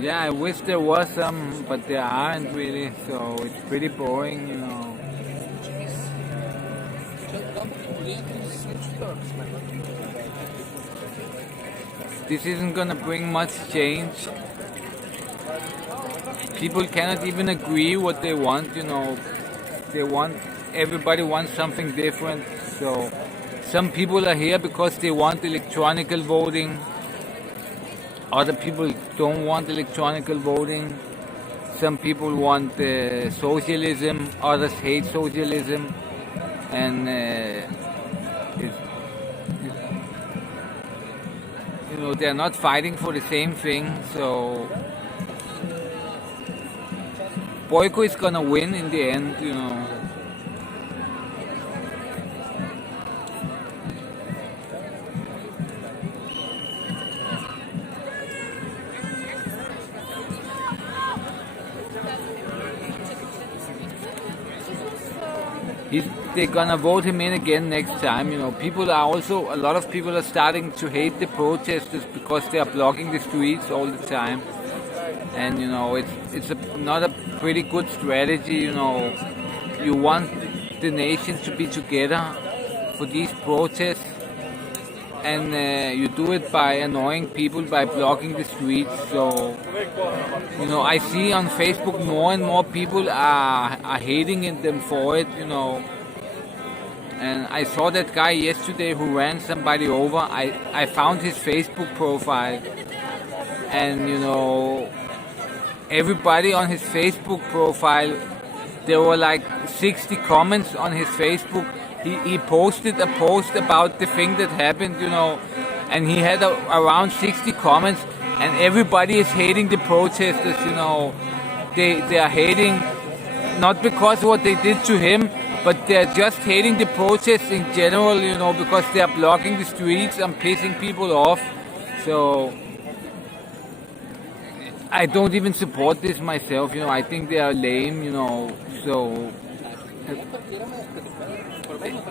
Yeah, I wish there was some, but there aren't really, so it's pretty boring, you know. This isn't gonna bring much change. People cannot even agree what they want, you know. Everybody wants something different, so some people are here because they want electronic voting. Other people don't want electronic voting. Some people want socialism. Others hate socialism. And they're not fighting for the same thing. So Boyko is gonna win in the end. They're gonna vote him in again next time. A lot of people are starting to hate the protesters because they are blocking the streets all the time. And it's not a pretty good strategy. You want the nation to be together for these protests, and you do it by annoying people by blocking the streets. So I see on Facebook more and more people are hating them for it. And I saw that guy yesterday who ran somebody over. I found his Facebook profile, and everybody on his Facebook profile, there were like 60 comments on his Facebook. He posted a post about the thing that happened, and he had around 60 comments, and everybody is hating the protesters. They are hating not because what they did to him, but they're just hating the protests in general, because they are blocking the streets and pissing people off. So I don't even support this myself. I think they are lame. So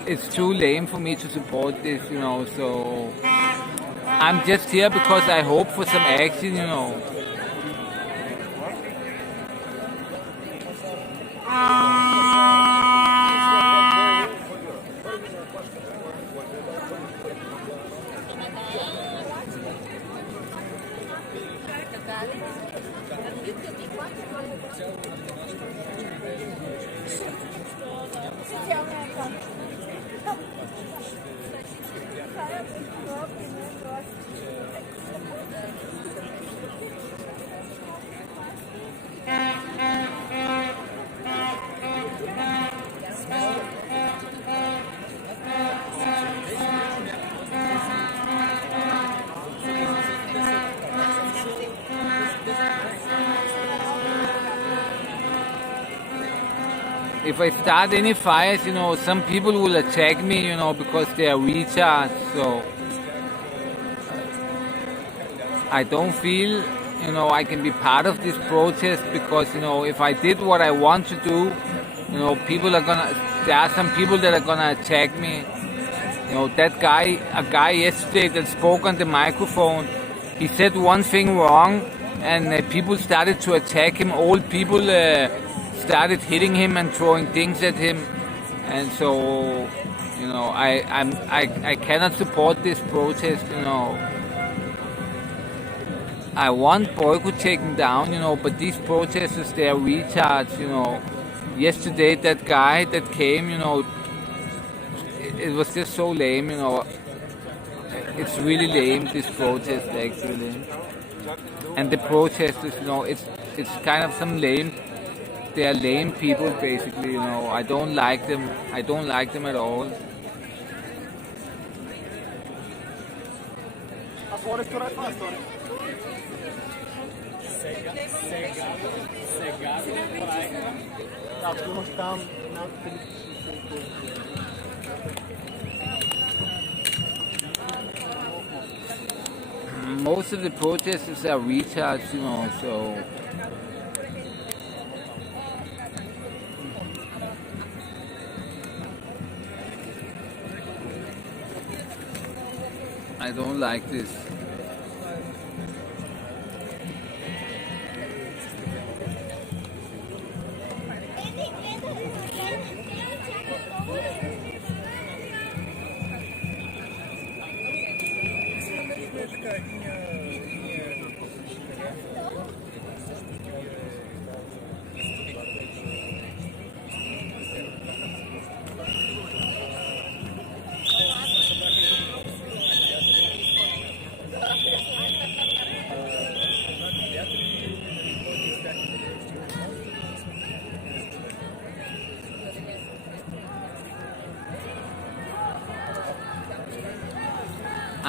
it's too lame for me to support this. So I'm just here because I hope for some action. If I start any fires, some people will attack me, because they are retards. So I don't feel, I can be part of this protest because, if I did what I want to do, there are some people that are gonna attack me. A guy yesterday that spoke on the microphone, he said one thing wrong, and people started to attack him. Old people started hitting him and throwing things at him, and so I cannot support this protest. I want Boyko taken down, but these protesters, they are retards. Yesterday that guy that came, it was just so lame. It's really lame, this protest actually, and the protesters, it's kind of some lame. They are lame people, basically. I don't like them. I don't like them at all. Most of the protesters are retards, so I don't like this.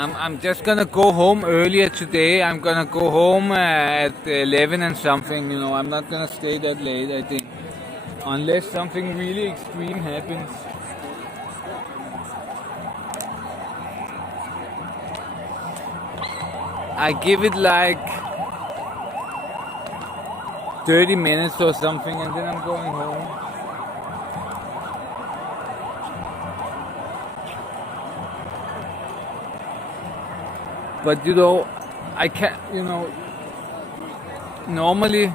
I'm just gonna go home earlier today. I'm gonna go home at 11 and something. You know, I'm not gonna stay that late, I think, unless something really extreme happens. I give it like 30 minutes or something, and then I'm going home. But you know, I can't, you know, normally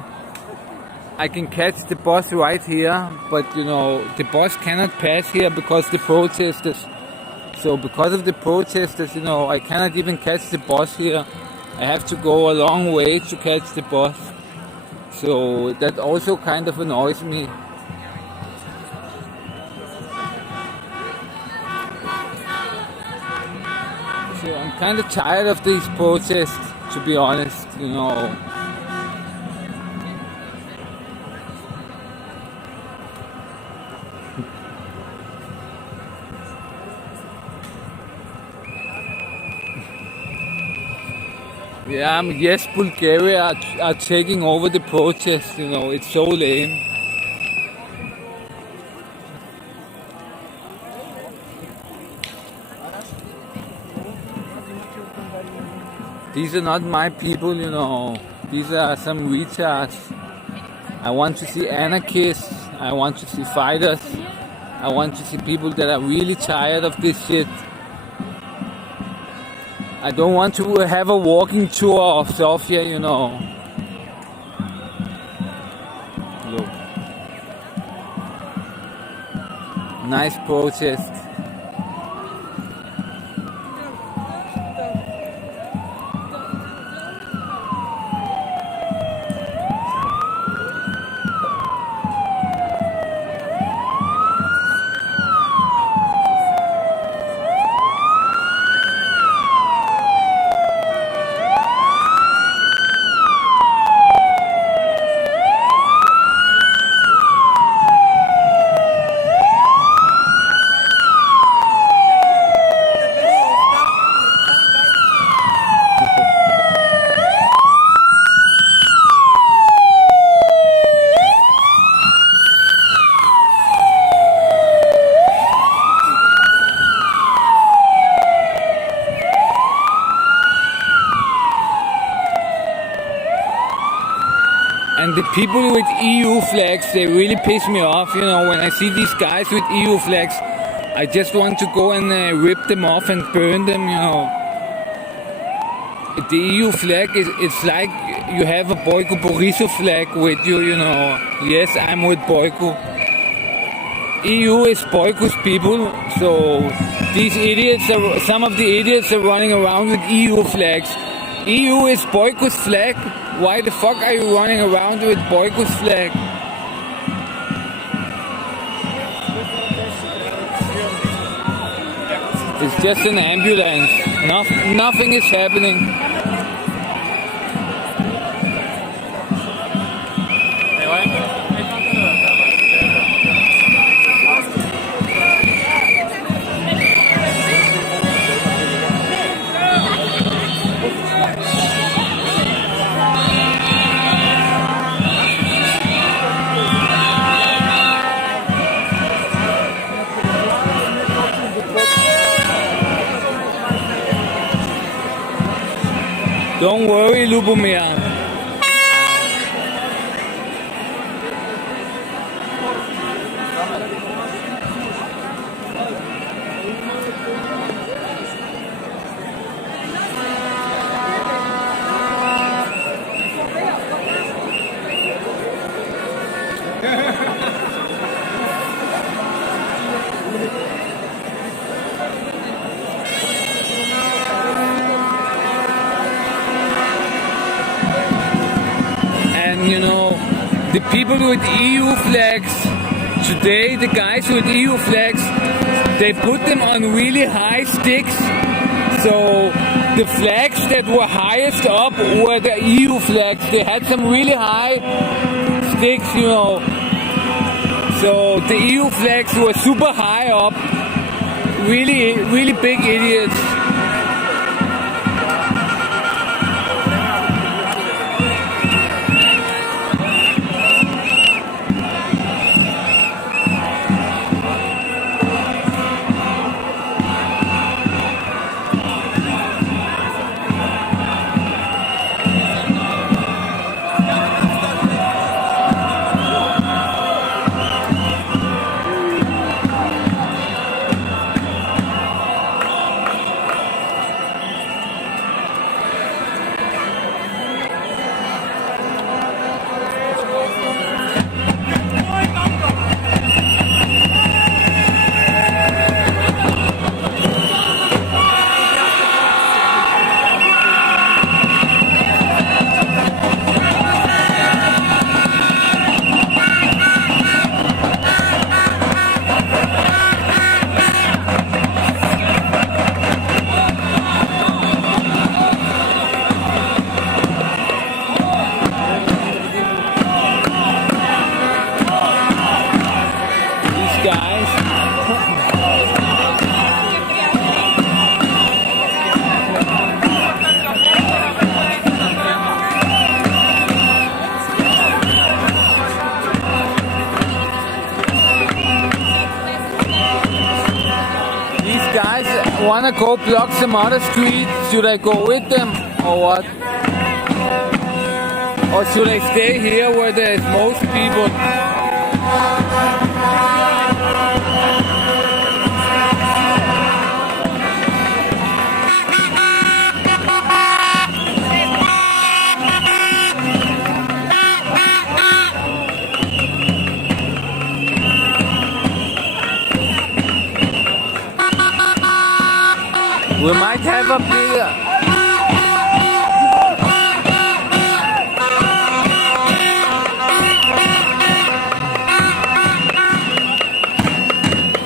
I can catch the bus right here, but you know, the bus cannot pass here because the protesters. So because of the protesters, you know, I cannot even catch the bus here. I have to go a long way to catch the bus. So that also kind of annoys me. So I'm kind of tired of these protests, to be honest, you know. Yeah, yes, Bulgaria are taking over the protest, you know, it's so lame. These are not my people, you know, these are some retards. I want to see anarchists, I want to see fighters, I want to see people that are really tired of this shit. I don't want to have a walking tour of Sofia, you know. Look. Nice protest. And the people with EU flags, they really piss me off, you know, when I see these guys with EU flags, I just want to go and rip them off and burn them, you know. The EU flag, it's like you have a Boyko Borisov flag with you, you know. Yes, I'm with Boyko. EU is Boyko's people, so these idiots, some of the idiots are running around with EU flags. EU is Boyko's flag. Why the fuck are you running around with Boyko's flag? It's just an ambulance. Nothing is happening. Don't worry, Lubomir. You know, the people with EU flags, today the guys with EU flags, they put them on really high sticks. So the flags that were highest up were the EU flags. They had some really high sticks, you know. So the EU flags were super high up. Really, really big idiots. gonna go block some other streets? Should I go with them or what? Or should I stay here where there's most people? We might have a bigger...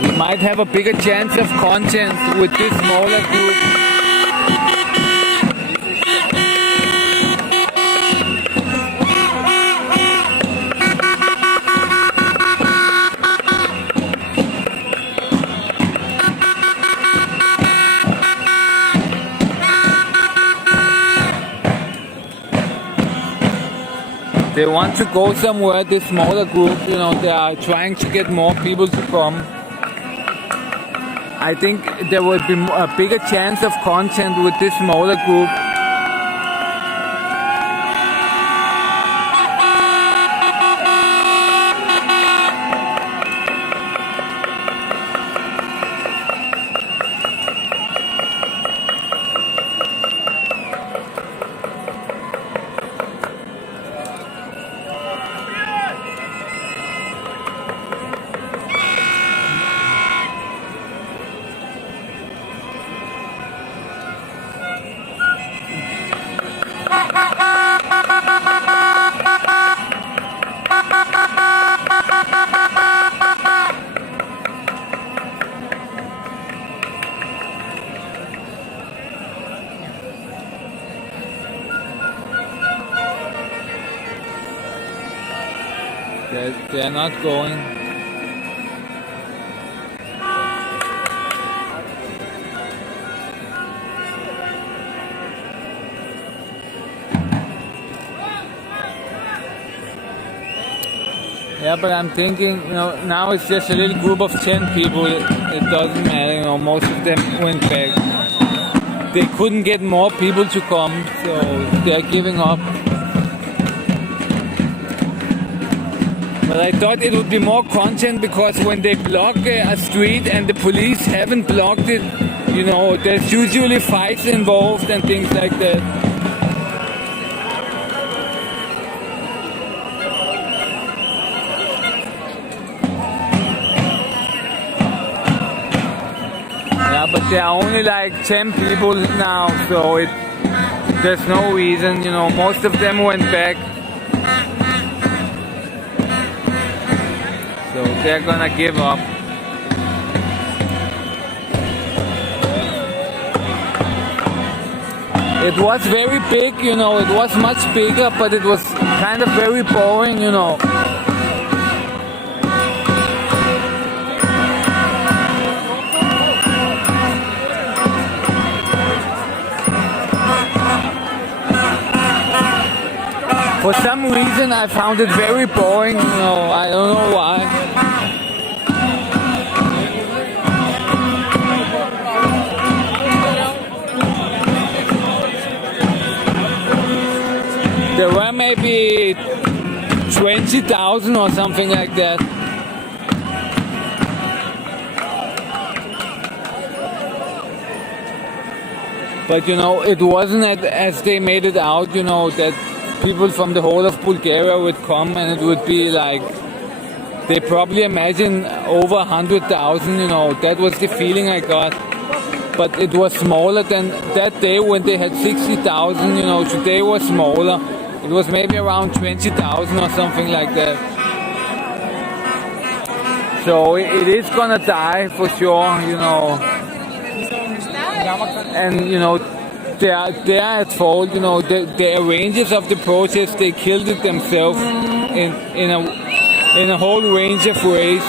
We might have a bigger chance of conscience with this smaller group. They want to go somewhere, this smaller group, they are trying to get more people to come. I think there would be a bigger chance of consent with this smaller group. They're not going. Yeah, but I'm thinking, now it's just a little group of 10 people. It doesn't matter, most of them went back. They couldn't get more people to come, so they're giving up. But I thought it would be more content because when they block a street and the police haven't blocked it, there's usually fights involved and things like that. Yeah, but there are only like 10 people now, so there's no reason, most of them went back. So they're gonna give up. It was very big, it was much bigger, but it was kind of very boring, For some reason I found it very boring, I don't know why. There were maybe 20,000 or something like that. But it wasn't as they made it out, that people from the whole of Bulgaria would come and it would be like, they probably imagine over 100,000, that was the feeling I got. But it was smaller than that day when they had 60,000, today was smaller. It was maybe around 20,000 or something like that. So it is gonna die for sure, And, they are at fault, the arrangers of the protest, they killed it themselves in a whole range of ways.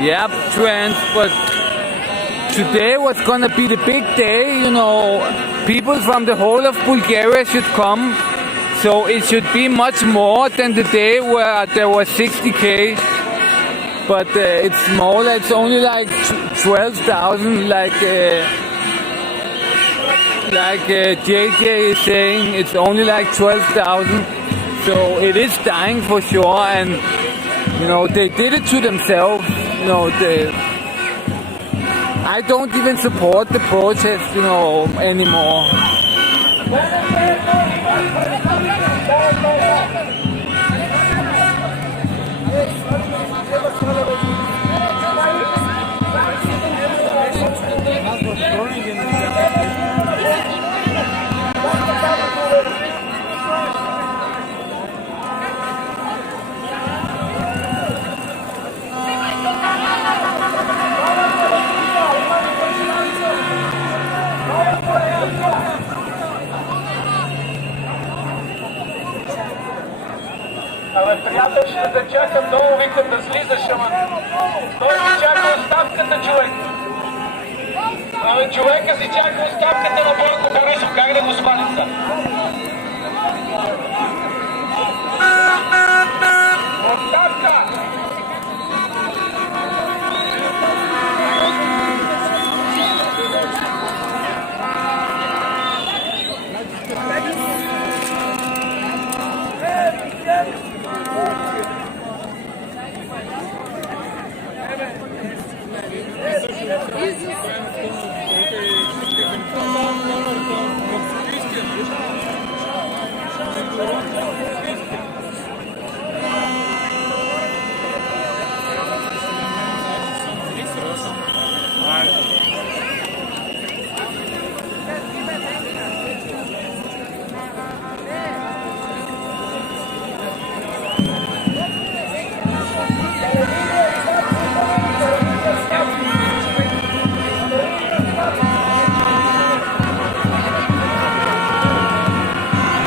Yep, Trent, but today was gonna be the big day, you know. People from the whole of Bulgaria should come, so it should be much more than the day where there was 60K. But it's smaller, it's only like 12,000, like JJ is saying, it's only like 12,000. So it is dying for sure, and you know, they did it to themselves. You know, I don't even support the protest, you know, anymore. Абе, приятел, ще да чакам долу, викам да слизаш, ама той си чака оставката, човек. Абе, човека си чака оставката на Бойко Борисов, как да го свалим са? Оставка!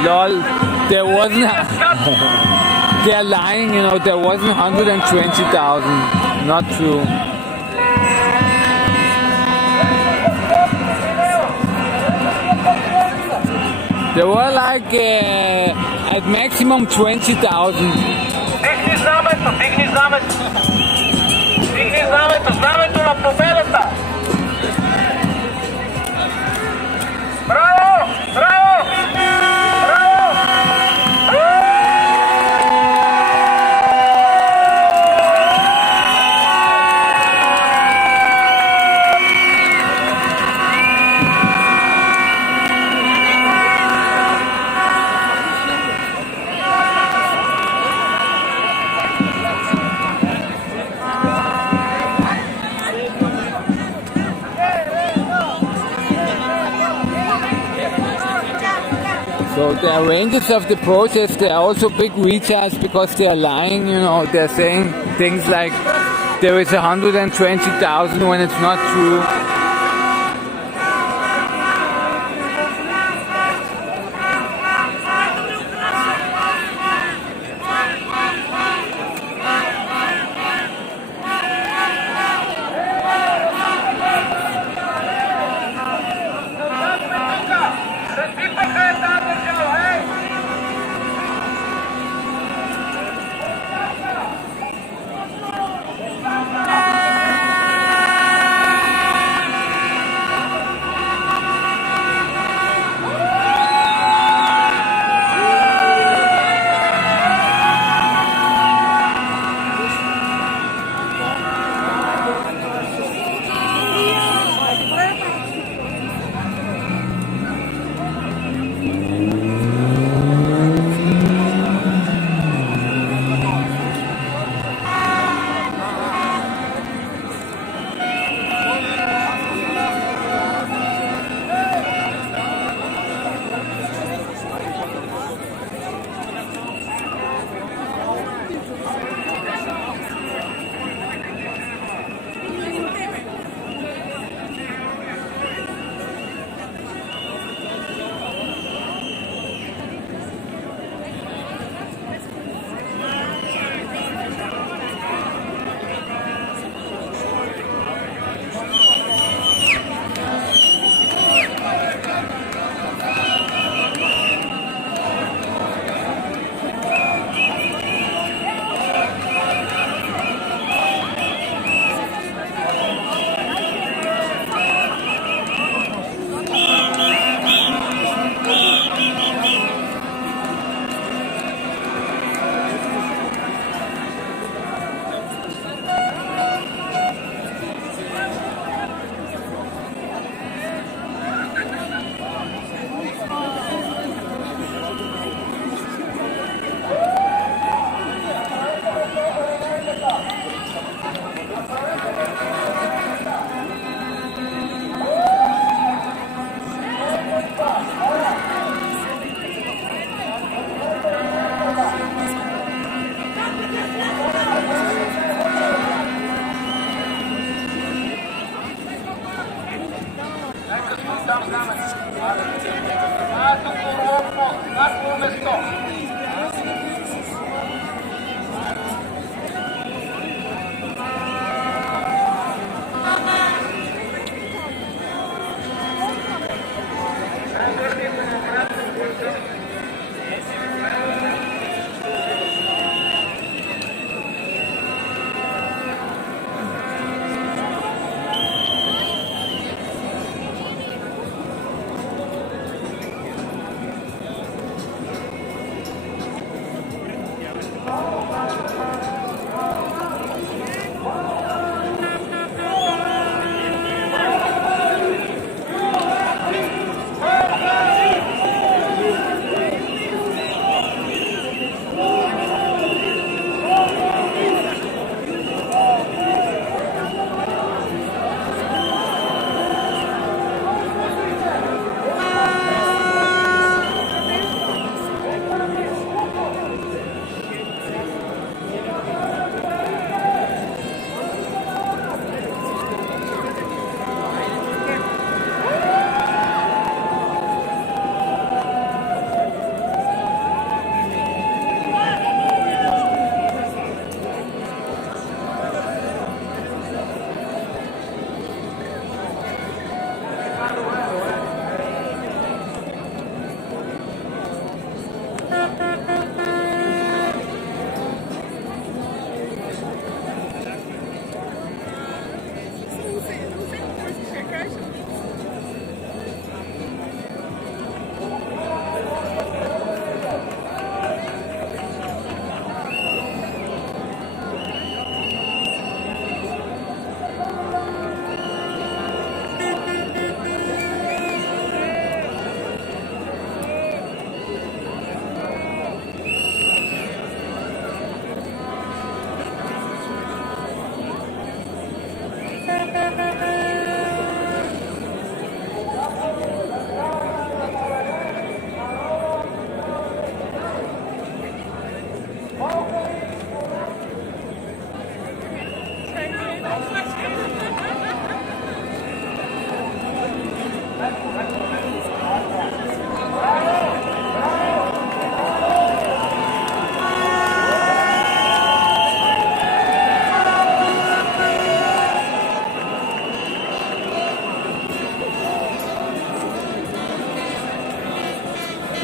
Lol, there wasn't. They're lying, you know. There wasn't 120,000. Not true. There were like at maximum 20,000. Дигни знамето, дигни знамето! Дигни знамето, знамето на победата! Браво! Браво! So the arrangers of the protest, they are also big retards because they are lying, you know. They're saying things like there is 120,000 when it's not true.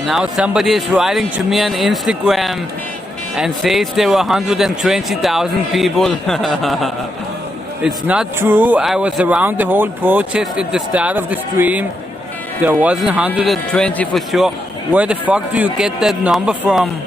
Now somebody is writing to me on Instagram and says there were 120,000 people. It's not true. I was around the whole protest at the start of the stream. There wasn't 120 for sure. Where the fuck do you get that number from?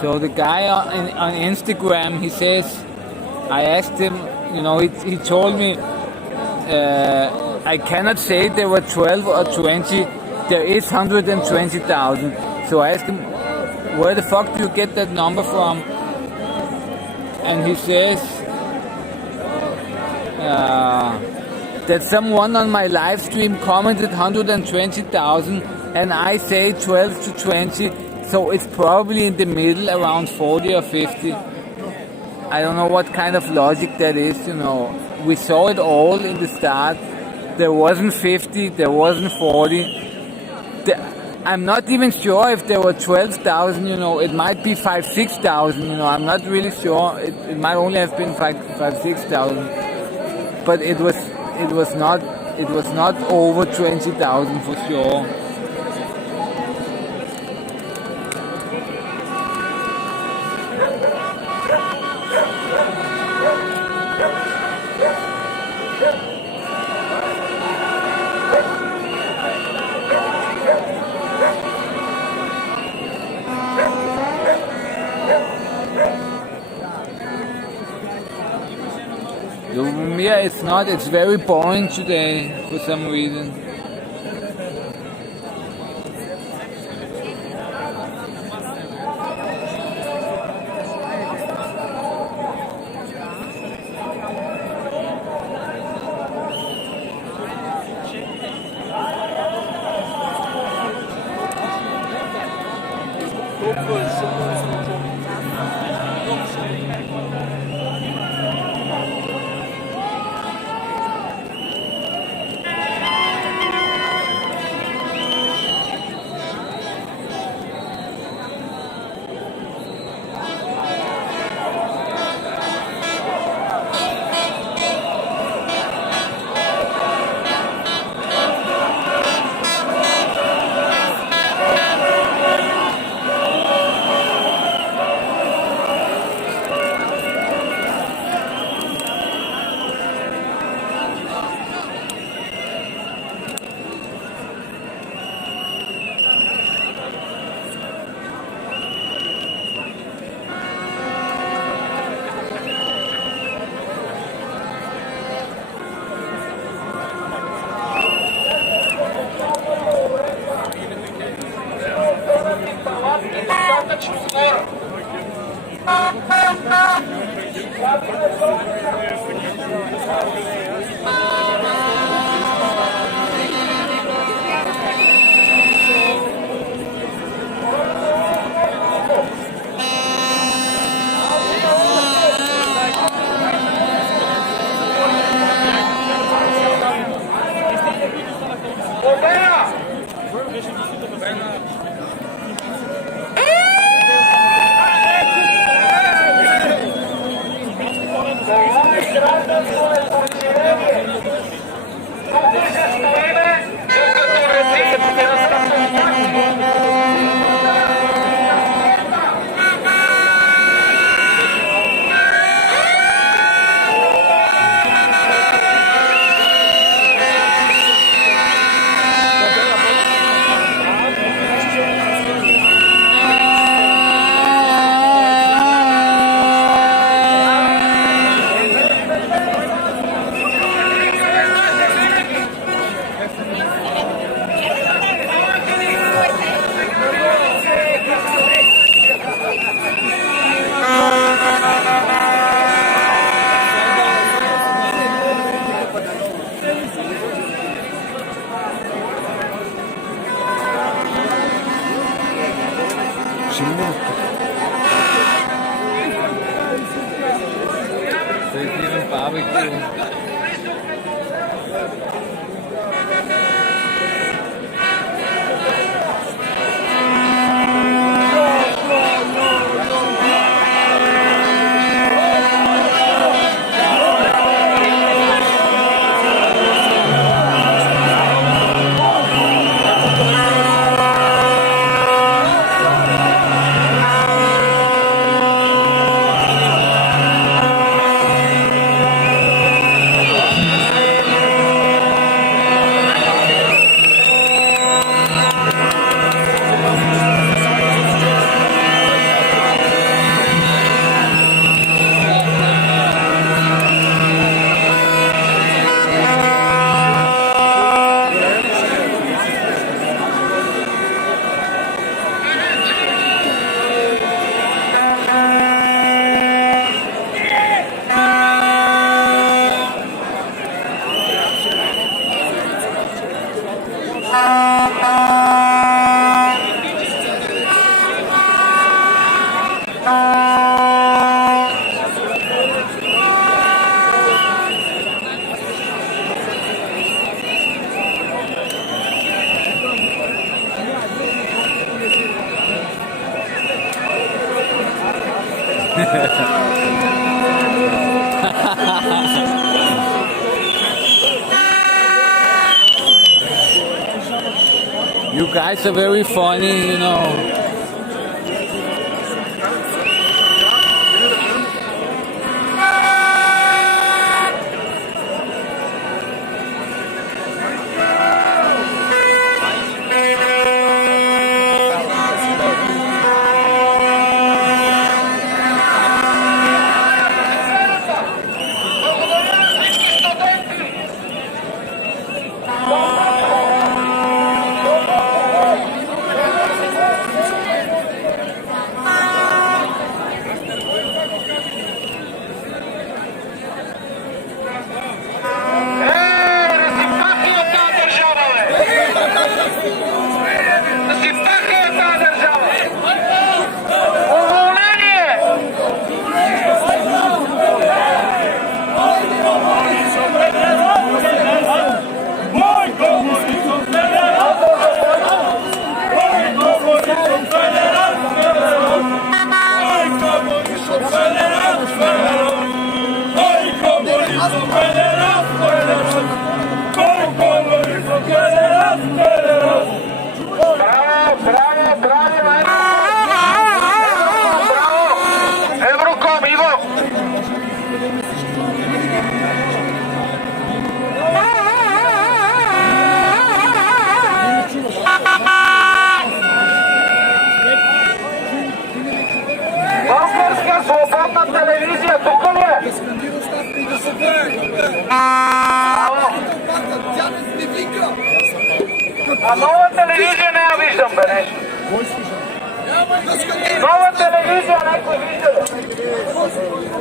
So the guy on Instagram, he says, I asked him, you know, he told me, I cannot say there were 12 or 20, there is 120,000. So I asked him, where the fuck do you get that number from? And he says that someone on my live stream commented 120,000 and I say 12 to 20. So it's probably in the middle, around 40 or 50. I don't know what kind of logic that is, you know. We saw it all in the start. There wasn't 50, there wasn't 40. I'm not even sure if there were 12,000, you know. It might be 5,000-6,000, you know. I'm not really sure. It might only have been 5,000-6,000. But it was not it was not over 20,000 for sure. It's not, it's very boring today for some reason. You guys are very funny, you know. Българска свободна телевизия, тук ли е? А нова телевизия не я виждам, бе, нещо. Нова телевизия, някой вижда ли?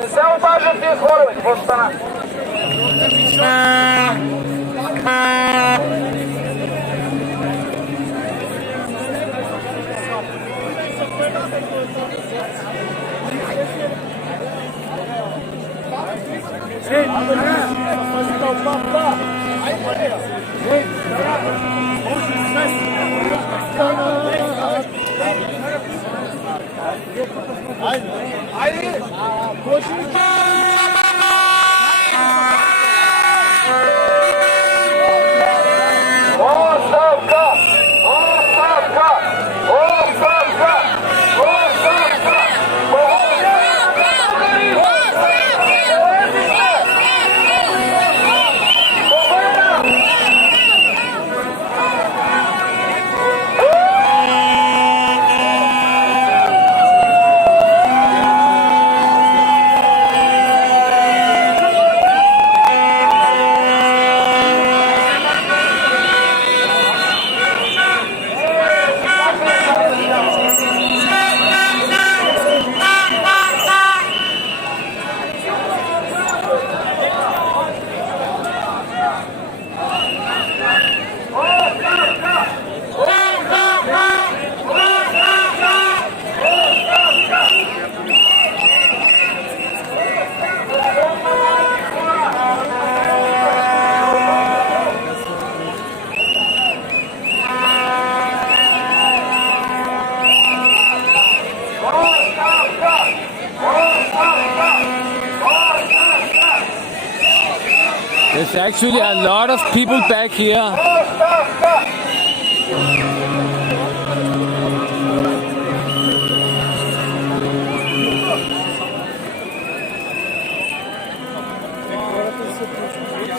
Не се обаждат тия хора, бе, какво стана? There's actually a lot of people back here.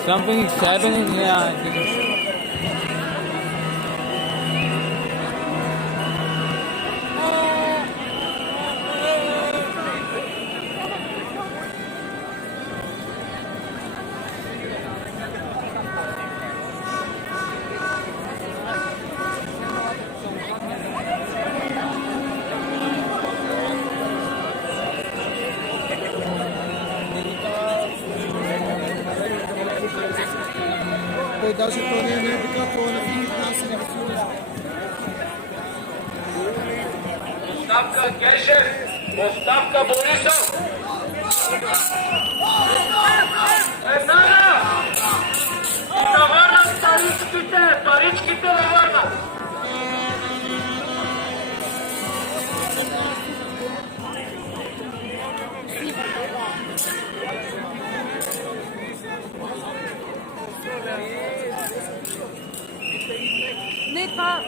Something is happening here, I think. Даже то не е така, това не види нас и не разсъжда. Оставка Гешев! Оставка Борисов! Веднага! Да върнат паричките! Паричките да върнат! Не, това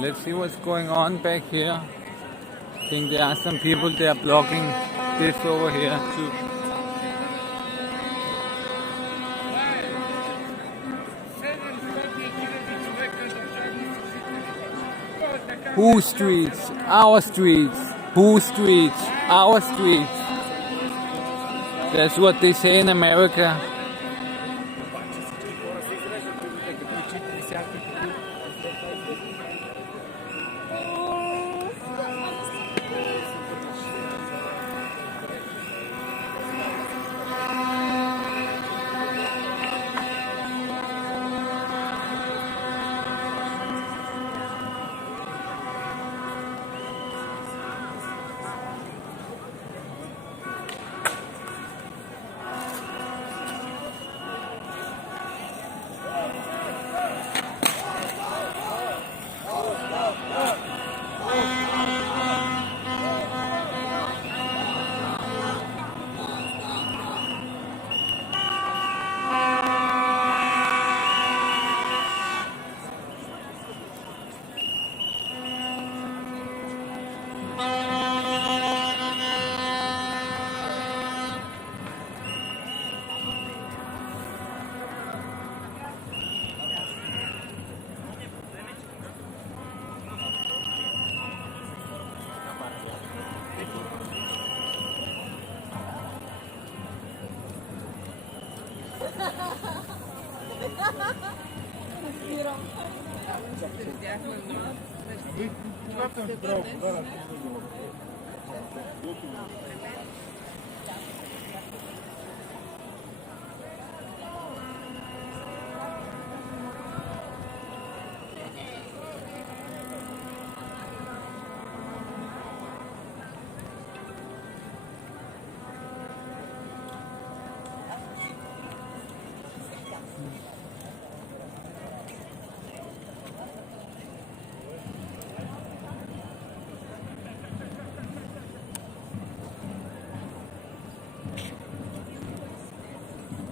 Let's see what's going on back here. I think there are some people that are blocking this over here too. Who streets? Our streets. Who streets? Our streets. That's what they say in America.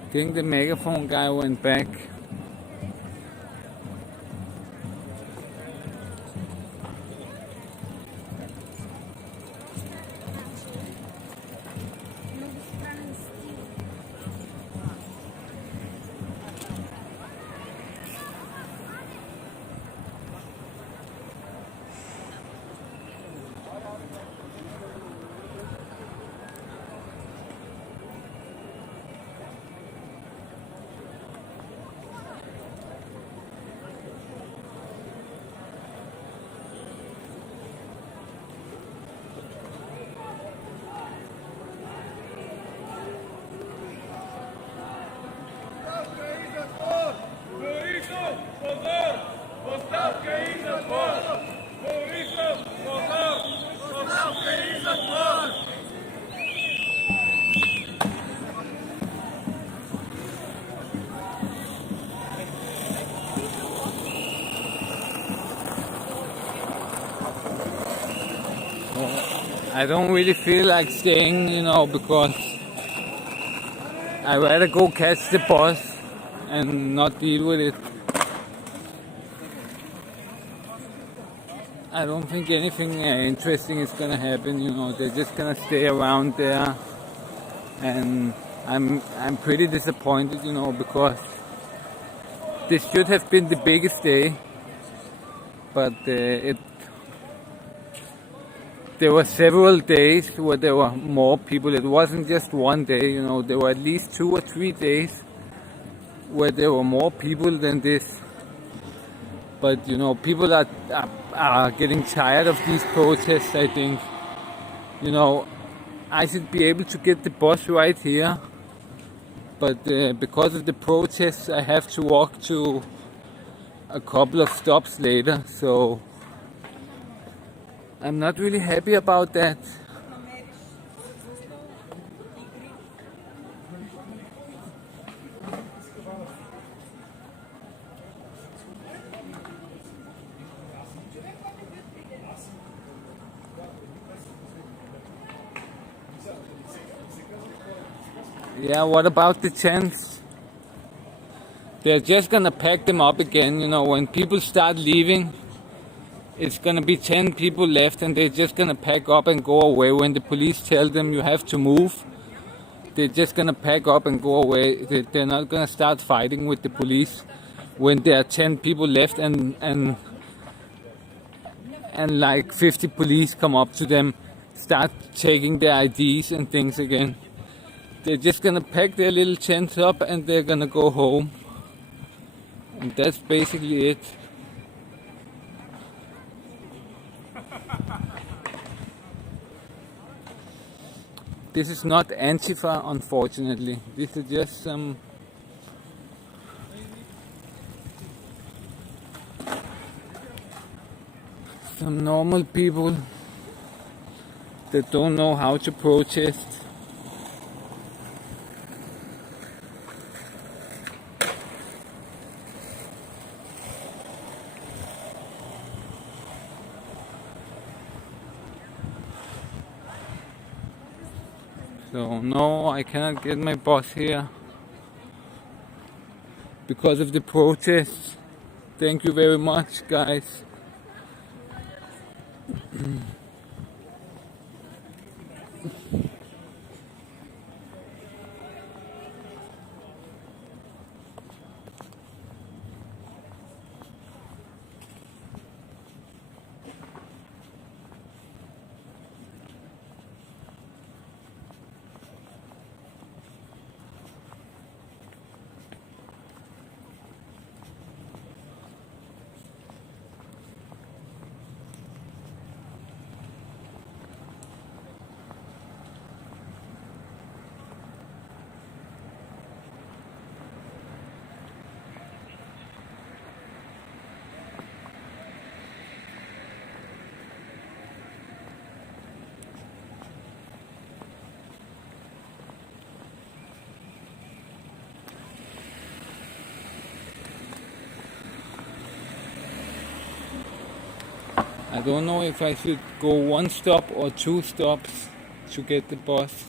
I think the megaphone guy went back. I don't really feel like staying, because I'd rather go catch the bus and not deal with it. I don't think anything interesting is gonna happen, they're just gonna stay around there, and I'm pretty disappointed, because this should have been the biggest day, but there were several days where there were more people. It wasn't just one day, there were at least 2 or 3 days where there were more people than this. But people are getting tired of these protests, I think. I should be able to get the bus right here, but because of the protests I have to walk to a couple of stops later, so I'm not really happy about that. Yeah, what about the tents? They're just gonna pack them up again, when people start leaving. it's gonna be 10 people left and they're just gonna pack up and go away. When the police tell them you have to move, they're just gonna pack up and go away. They're not gonna start fighting with the police when there are 10 people left and like 50 police come up to them, start taking their IDs and things again. They're just gonna pack their little tents up and they're gonna go home. And that's basically it. This is not Antifa, unfortunately. This is just some normal people that don't know how to protest. So no, I cannot get my bus here because of the protests. Thank you very much, guys. I don't know if I should go one stop or two stops to get the bus.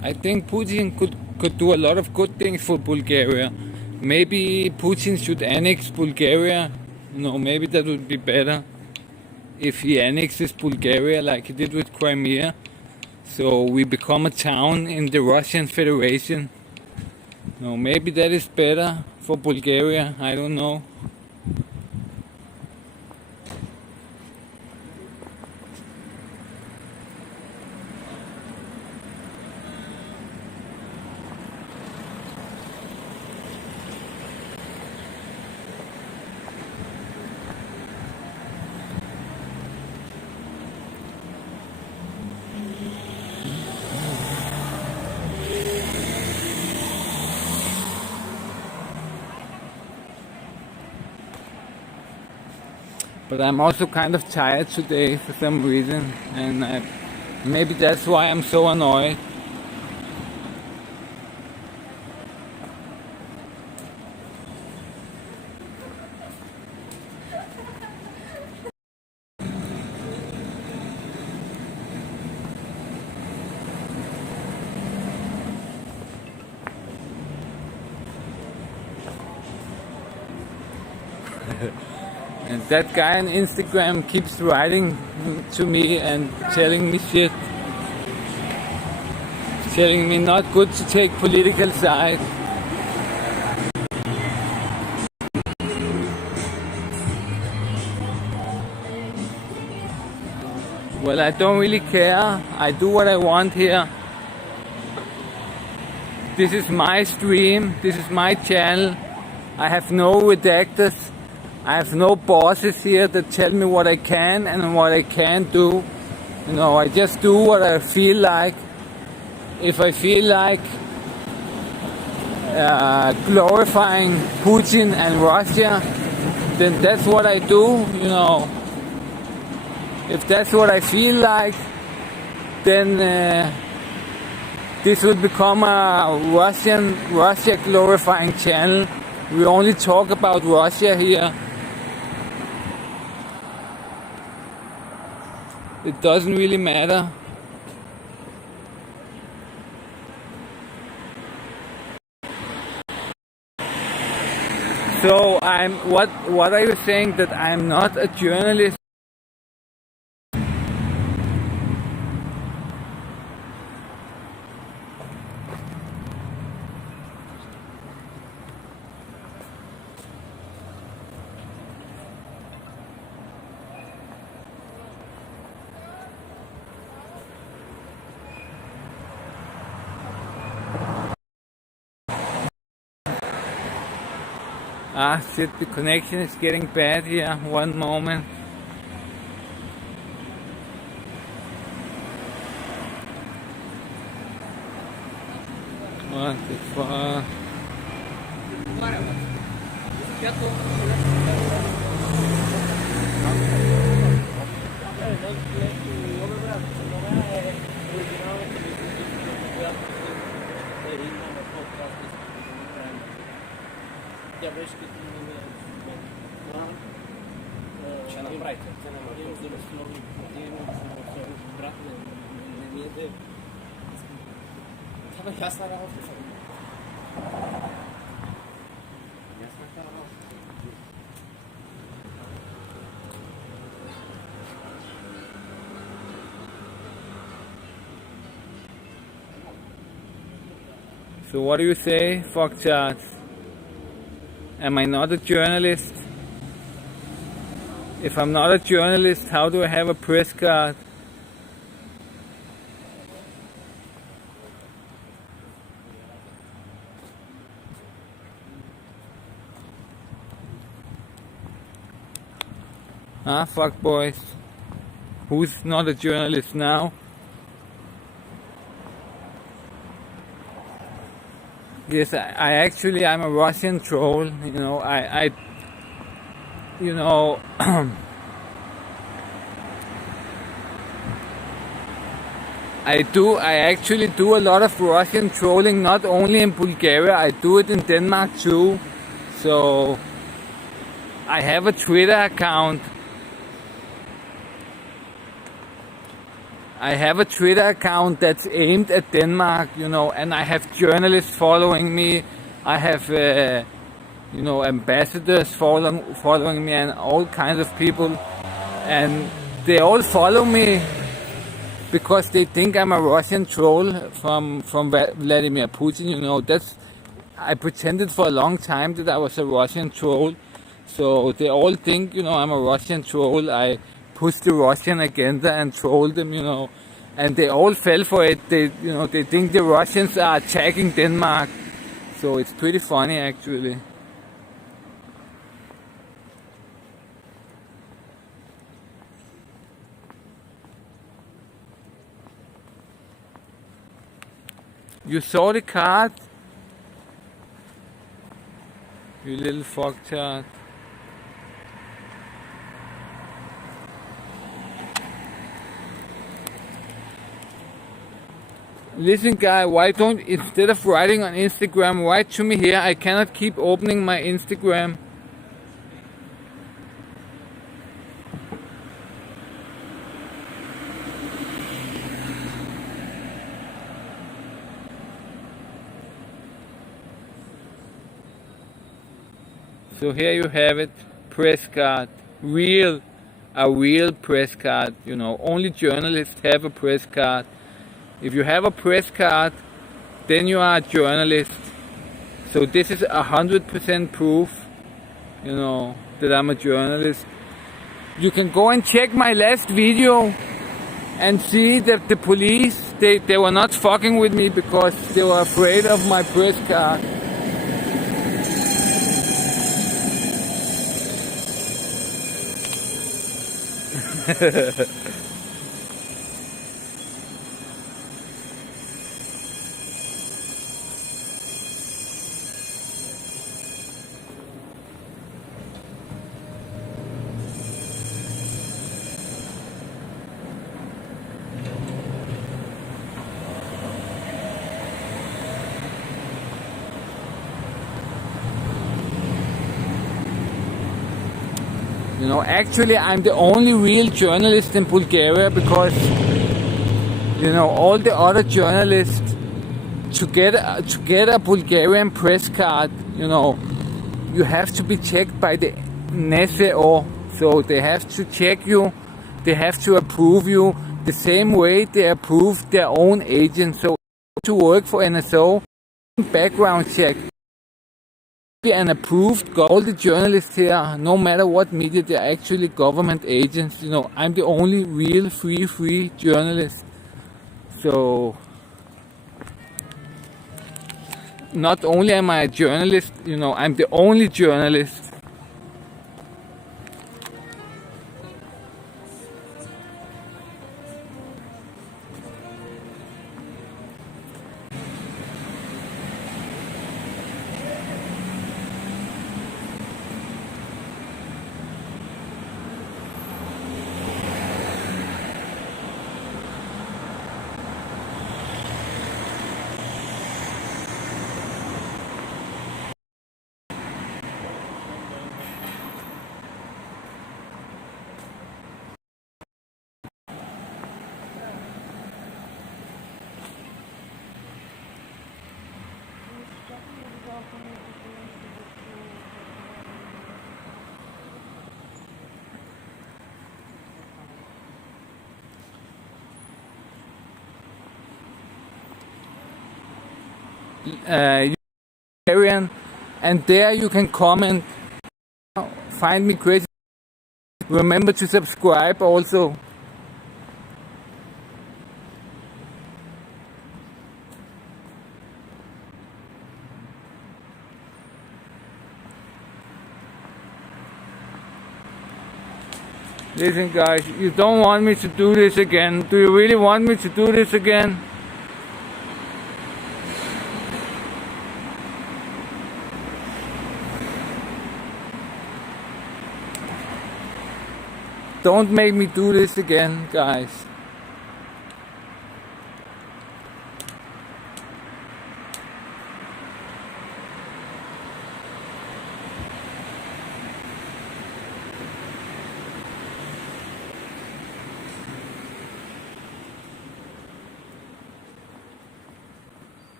I think Putin could do a lot of good things for Bulgaria. Maybe Putin should annex Bulgaria. Maybe that would be better if he annexes Bulgaria like he did with Crimea. So we become a town in the Russian Federation. Maybe that is better for Bulgaria. I don't know. But I'm also kind of tired today for some reason, and maybe that's why I'm so annoyed. And that guy on Instagram keeps writing to me and telling me shit. Telling me not good to take political side. Well, I don't really care. I do what I want here. This is my stream. This is my channel. I have no redactors. I have no bosses here that tell me what I can and what I can't do. You know, I just do what I feel like. If I feel like glorifying Putin and Russia, then that's what I do, you know. If that's what I feel like, then this will become a Russia glorifying channel. We only talk about Russia here. It doesn't really matter. So what are you saying, that I'm not a journalist? Ah shit, the connection is getting bad here. One moment. What the fuck? So what do you say, fuckcharts? Am I not a journalist? If I'm not a journalist, how do I have a press card? Ah, fuck boys. Who's not a journalist now? Yes, I'm a Russian troll. You know, you know, I actually do a lot of Russian trolling, not only in Bulgaria, I do it in Denmark too. So, I have a Twitter account. I have a Twitter account that's aimed at Denmark, you know, and I have journalists following me. I have, you know, ambassadors following me and all kinds of people. And they all follow me because they think I'm a Russian troll from Vladimir Putin, you know. I pretended for a long time that I was a Russian troll. So they all think, you know, I'm a Russian troll. I push the Russian agenda and troll them, you know, and they all fell for it. They think the Russians are attacking Denmark, so it's pretty funny actually. You saw the card? You little fucktard. Listen guy, why don't, instead of writing on Instagram, write to me here. I cannot keep opening my Instagram. So here you have it, press card, a real press card, you know, only journalists have a press card. If you have a press card, then you are a journalist. So this is 100% proof, you know, that I'm a journalist. You can go and check my last video and see that the police, they were not fucking with me because they were afraid of my press card. You know, actually I'm the only real journalist in Bulgaria because, you know, all the other journalists, to get a Bulgarian press card, you know, you have to be checked by the NSO. So they have to check you, they have to approve you the same way they approve their own agents. So to work for NSO, background check. Be an approved, all the journalists here, no matter what media, they're actually government agents. You know, I'm the only real free journalist. So not only am I a journalist, you know, I'm the only journalist. And there you can comment, find me crazy. Remember to subscribe also. Listen guys, you don't want me to do this again. Do you really want me to do this again? Don't make me do this again, guys.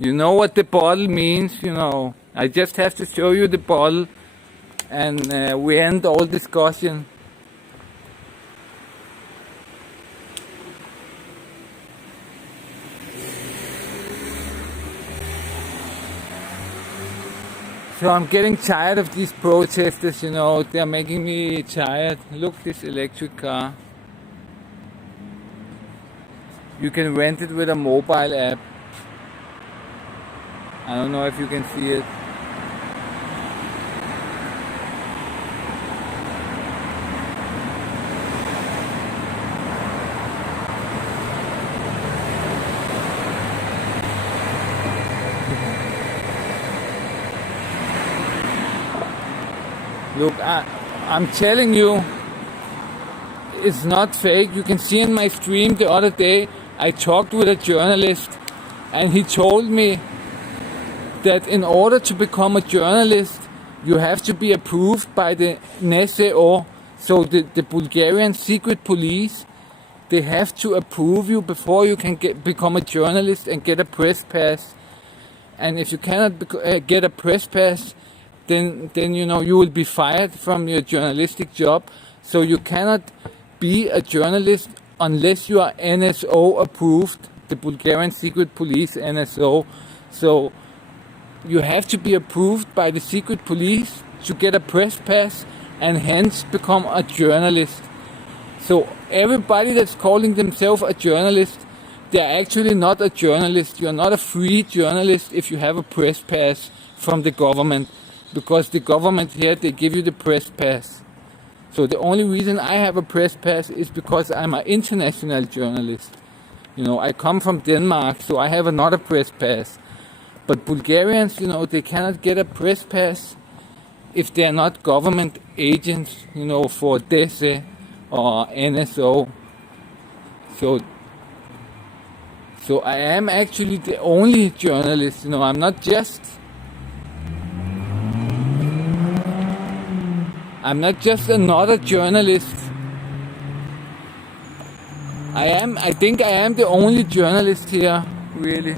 You know what the bottle means, you know. I just have to show you the bottle and we end all discussion. So I'm getting tired of these protesters, you know. They're making me tired. Look, this electric car. You can rent it with a mobile app. I don't know if you can see it. Look, I'm telling you, it's not fake. You can see in my stream the other day, I talked with a journalist and he told me that in order to become a journalist, you have to be approved by the NSO, so the Bulgarian secret police. They have to approve you before you can become a journalist and get a press pass. And if you cannot get a press pass, then you know you will be fired from your journalistic job. So you cannot be a journalist unless you are NSO approved, the Bulgarian secret police NSO. So you have to be approved by the secret police to get a press pass and hence become a journalist. So everybody that's calling themselves a journalist, they're actually not a journalist. You're not a free journalist if you have a press pass from the government, because the government here, they give you the press pass. So the only reason I have a press pass is because I'm an international journalist. You know, I come from Denmark, so I have another press pass. But Bulgarians, you know, they cannot get a press pass if they're not government agents, you know, for DESE or NSO. So I am actually the only journalist, you know, I'm not just another journalist. I think I am the only journalist here, really.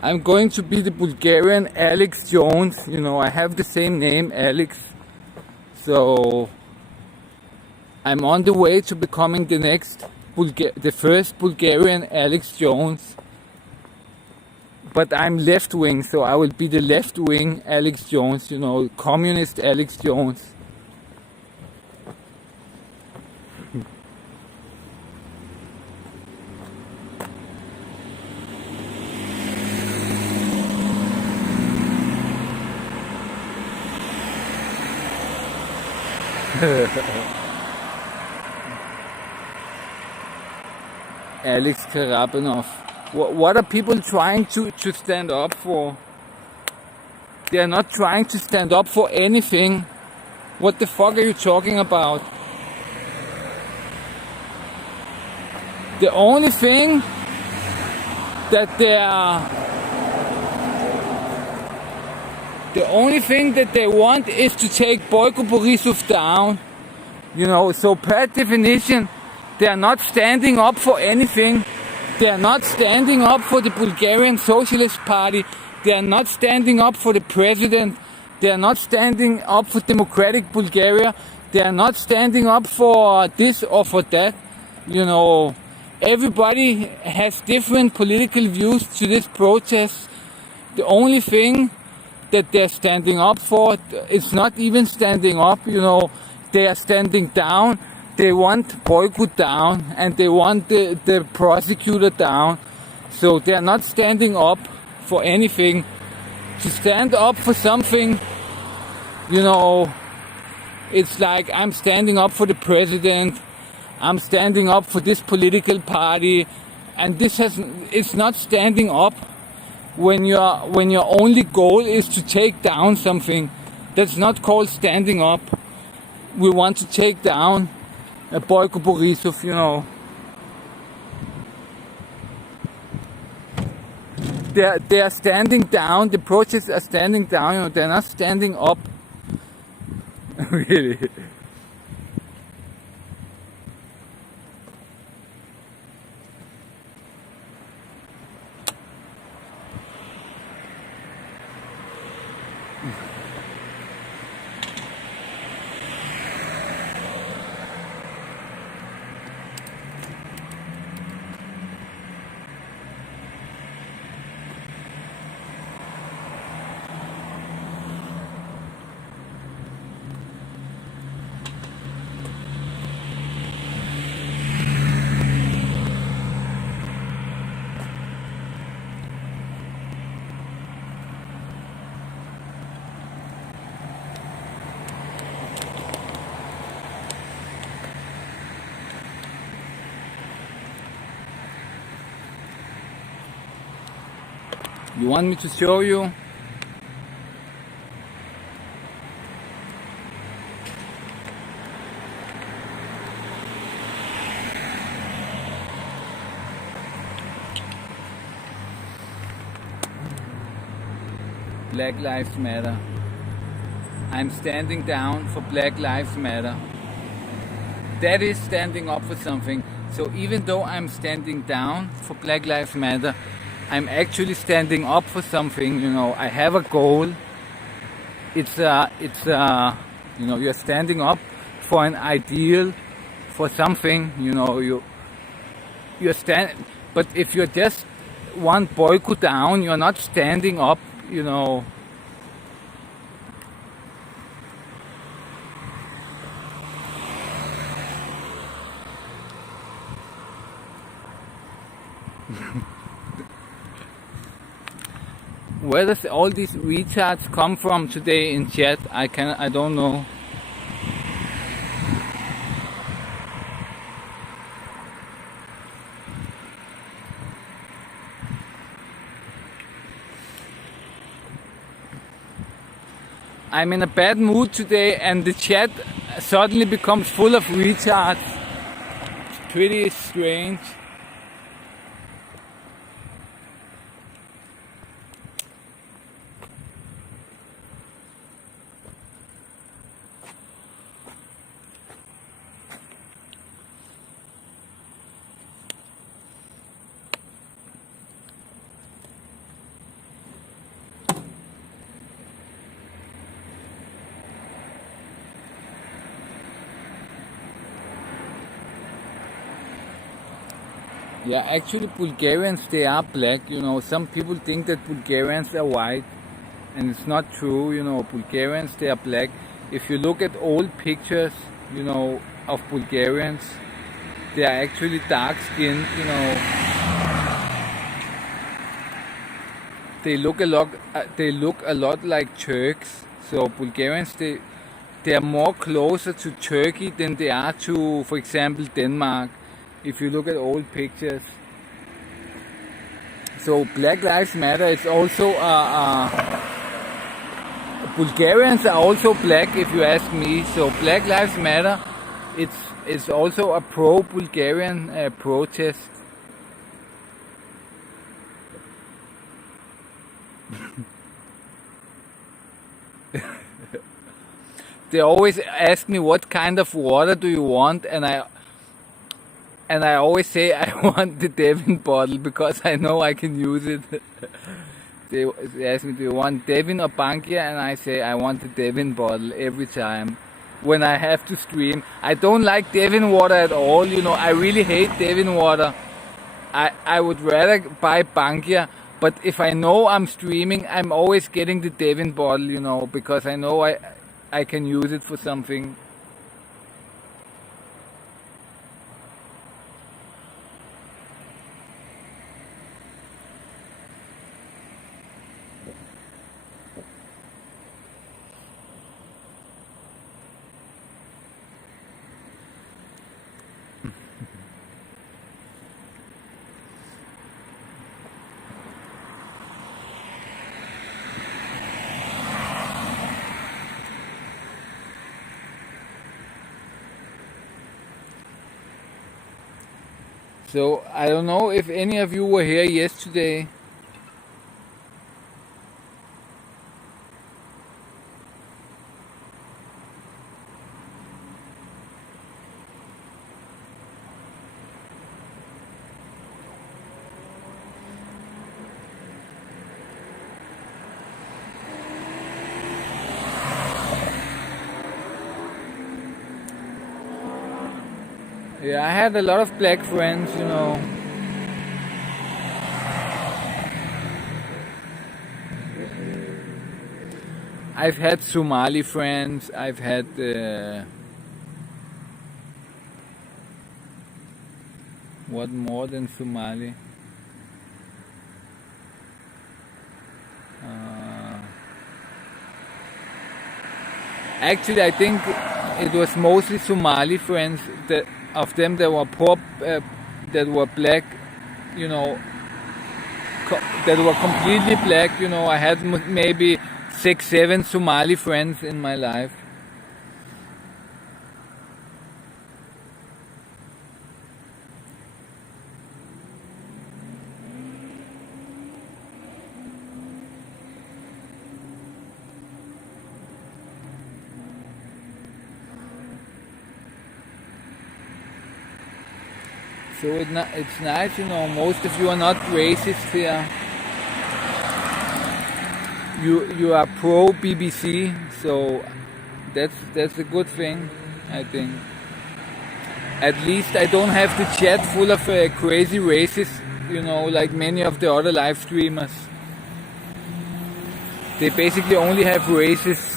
I'm going to be the Bulgarian Alex Jones. You know, I have the same name, Alex. So I'm on the way to becoming the first Bulgarian Alex Jones. But I'm left-wing, so I will be the left-wing Alex Jones, you know, communist Alex Jones. Alex Karabanov. What are people trying to stand up for? They are not trying to stand up for anything. What the fuck are you talking about? The only thing that they want is to take Boyko Borisov down. You know, so per definition, they are not standing up for anything. They are not standing up for the Bulgarian Socialist Party. They are not standing up for the president. They are not standing up for democratic Bulgaria. They are not standing up for this or for that. You know, everybody has different political views to this protest. The only thing that they're standing up for, it's not even standing up, you know, they are standing down. They want Boyko down and they want the prosecutor down. So they are not standing up for anything. To stand up for something, you know, it's like I'm standing up for the president, I'm standing up for this political party, and it's not standing up when your only goal is to take down something. That's not called standing up. We want to take down Boyko Borisov, you know. They are standing down, the protests are standing down, you know, they're not standing up. Really. You want me to show you? Black Lives Matter. I'm standing down for Black Lives Matter. That is standing up for something. So even though I'm standing down for Black Lives Matter, I'm actually standing up for something. I have a goal. You're standing up for an ideal, for something. You're but if you're just one boycott down, you're not standing up. Where does all these retards come from today in chat? I don't know. I'm in a bad mood today and the chat suddenly becomes full of retards. It's pretty strange. Yeah, actually Bulgarians, they are black. Some people think that Bulgarians are white, and it's not true. Bulgarians, they are black. If you look at old pictures, of Bulgarians, they are actually dark skinned. They look a lot like Turks. So Bulgarians, they are more closer to Turkey than they are to, for example, Denmark. If you look at old pictures. So Black Lives Matter, it's also Bulgarians are also black, if you ask me. So Black Lives Matter, it's also a pro-Bulgarian protest. They always ask me what kind of water do you want, and I always say I want the Devin bottle because I know I can use it. They ask me, do you want Devin or Bankia? And I say I want the Devin bottle every time when I have to stream. I don't like Devin water at all. I really hate Devin water. I would rather buy Bankia. But if I know I'm streaming, I'm always getting the Devin bottle, because I know I can use it for something. So I don't know if any of you were here yesterday. Yeah, I had a lot of black friends, I've had Somali friends, I've had what more than Somali? Actually, I think it was mostly Somali friends. That of them that were poor, that were black, that were completely black. I had maybe 6-7 Somali friends in my life. So it's nice, you know, most of you are not racist here. You are pro BBC, so that's a good thing, I think. At least I don't have the chat full of crazy racists, you know, like many of the other live streamers. They basically only have racists.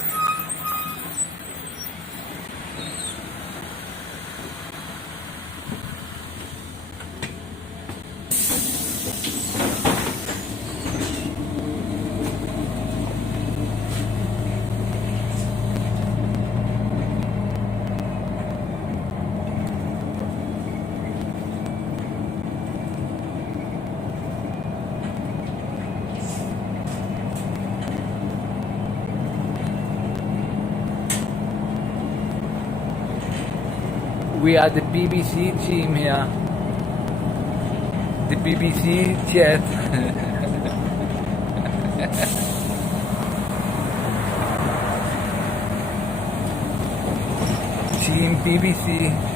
We are the BBC team here. The BBC chat. Team BBC.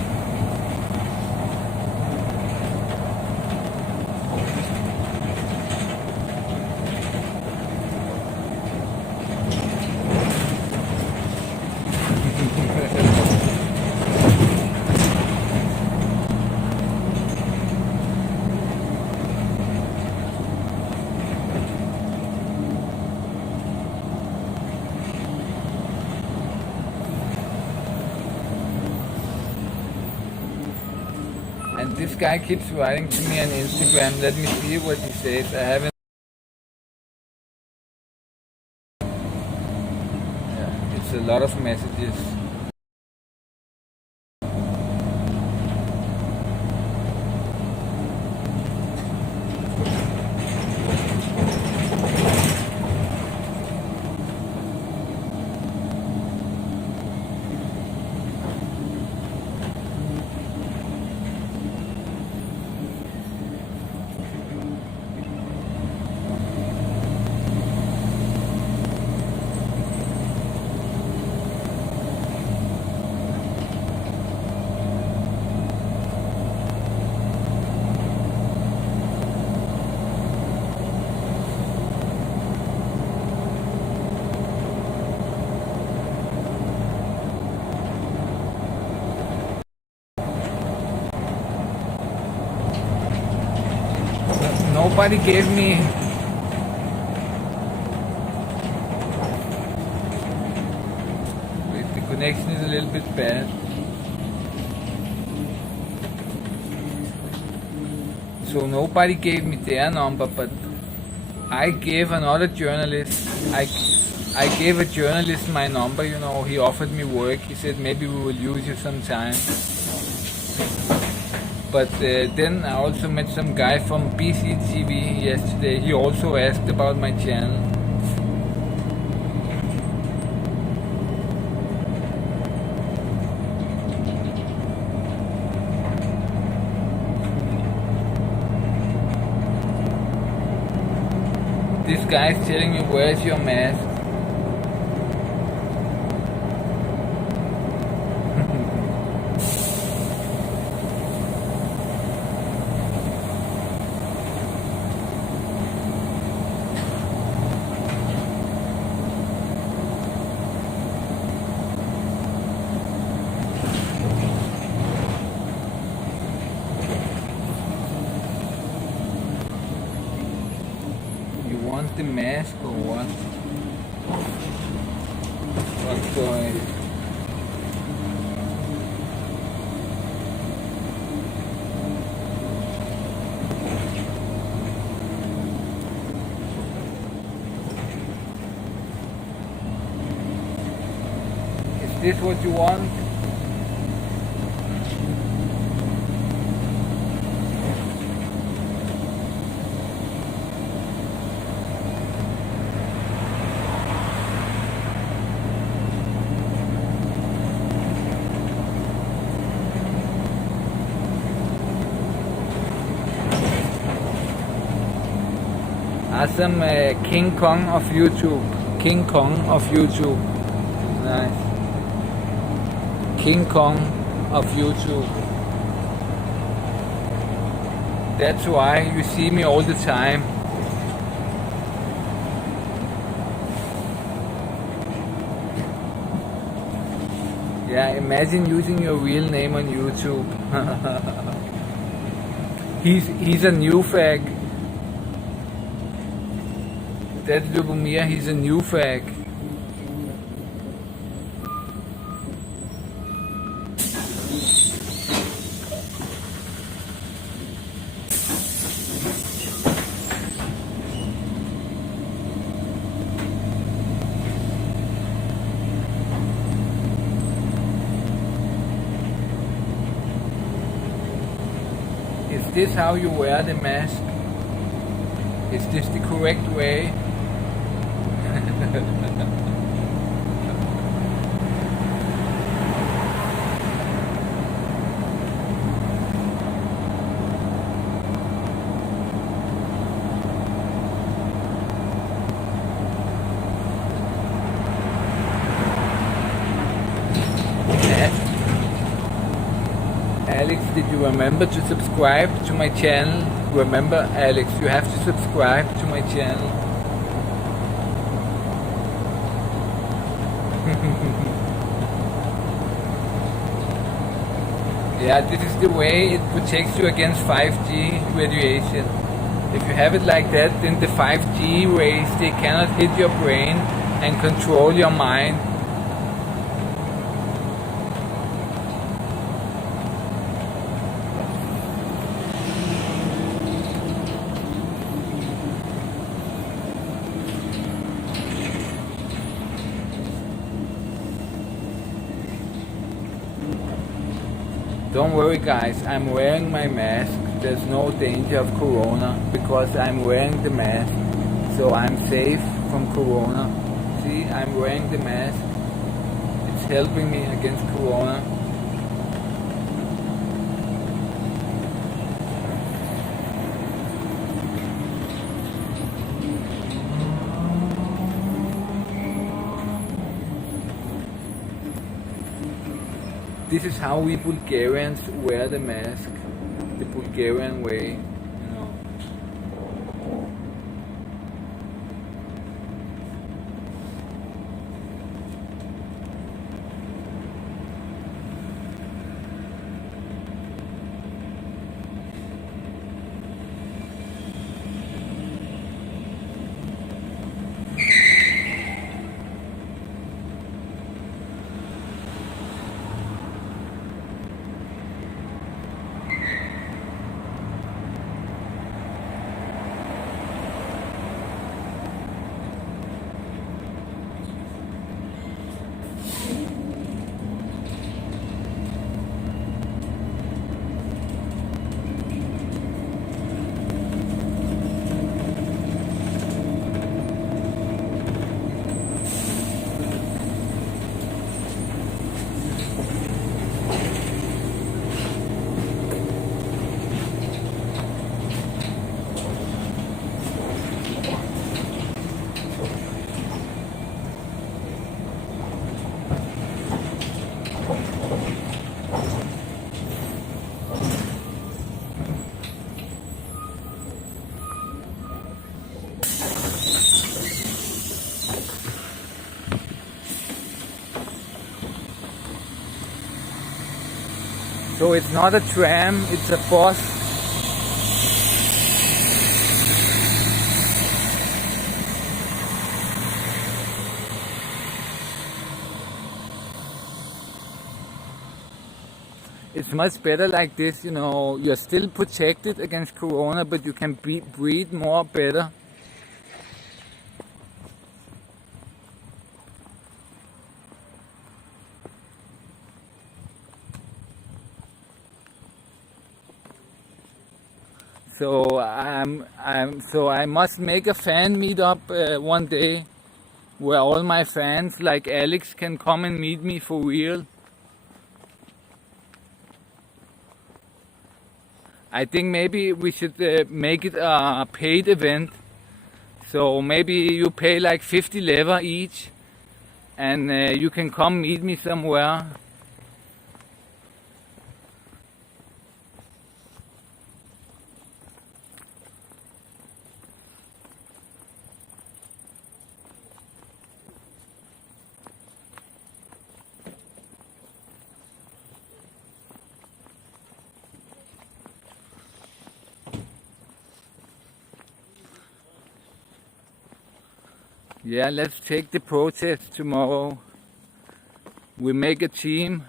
And this guy keeps writing to me on Instagram. Let me see what he says. I haven't. Yeah, it's a lot of messages. Nobody gave me. Wait, the connection is a little bit bad. So nobody gave me their number, but I gave another journalist. I gave a journalist my number. You know, he offered me work. He said maybe we will use you sometime. But then I also met some guy from BCTV yesterday. He also asked about my channel. This guy is telling me, where's your mask? The mask or what? What's going? Is this what you want? Awesome, King Kong of YouTube. King Kong of YouTube. Nice. King Kong of YouTube. That's why you see me all the time. Yeah, imagine using your real name on YouTube. He's a new fag. That Lubomir, he's a new fag. Is this how you wear the mask? Is this the correct way? Alex, did you remember to subscribe to my channel? Remember, Alex, you have to subscribe to my channel. Yeah, this is the way it protects you against 5G radiation. If you have it like that, then the 5G rays, they cannot hit your brain and control your mind. Don't worry guys, I'm wearing my mask. There's no danger of corona because I'm wearing the mask. So I'm safe from corona. See, I'm wearing the mask. It's helping me against corona. This is how we Bulgarians wear the mask, the Bulgarian way, you know. So it's not a tram, it's a bus. It's much better like this, you know, you're still protected against corona, but you can breathe more better. So I must make a fan meetup one day where all my fans like Alex can come and meet me for real. I think maybe we should make it a paid event. So maybe you pay like 50 lever each and you can come meet me somewhere. Yeah, let's take the protest tomorrow. We make a team,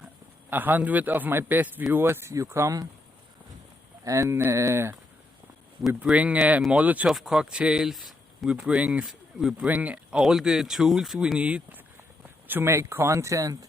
100 of my best viewers, you come, and we bring Molotov cocktails, we bring all the tools we need to make content.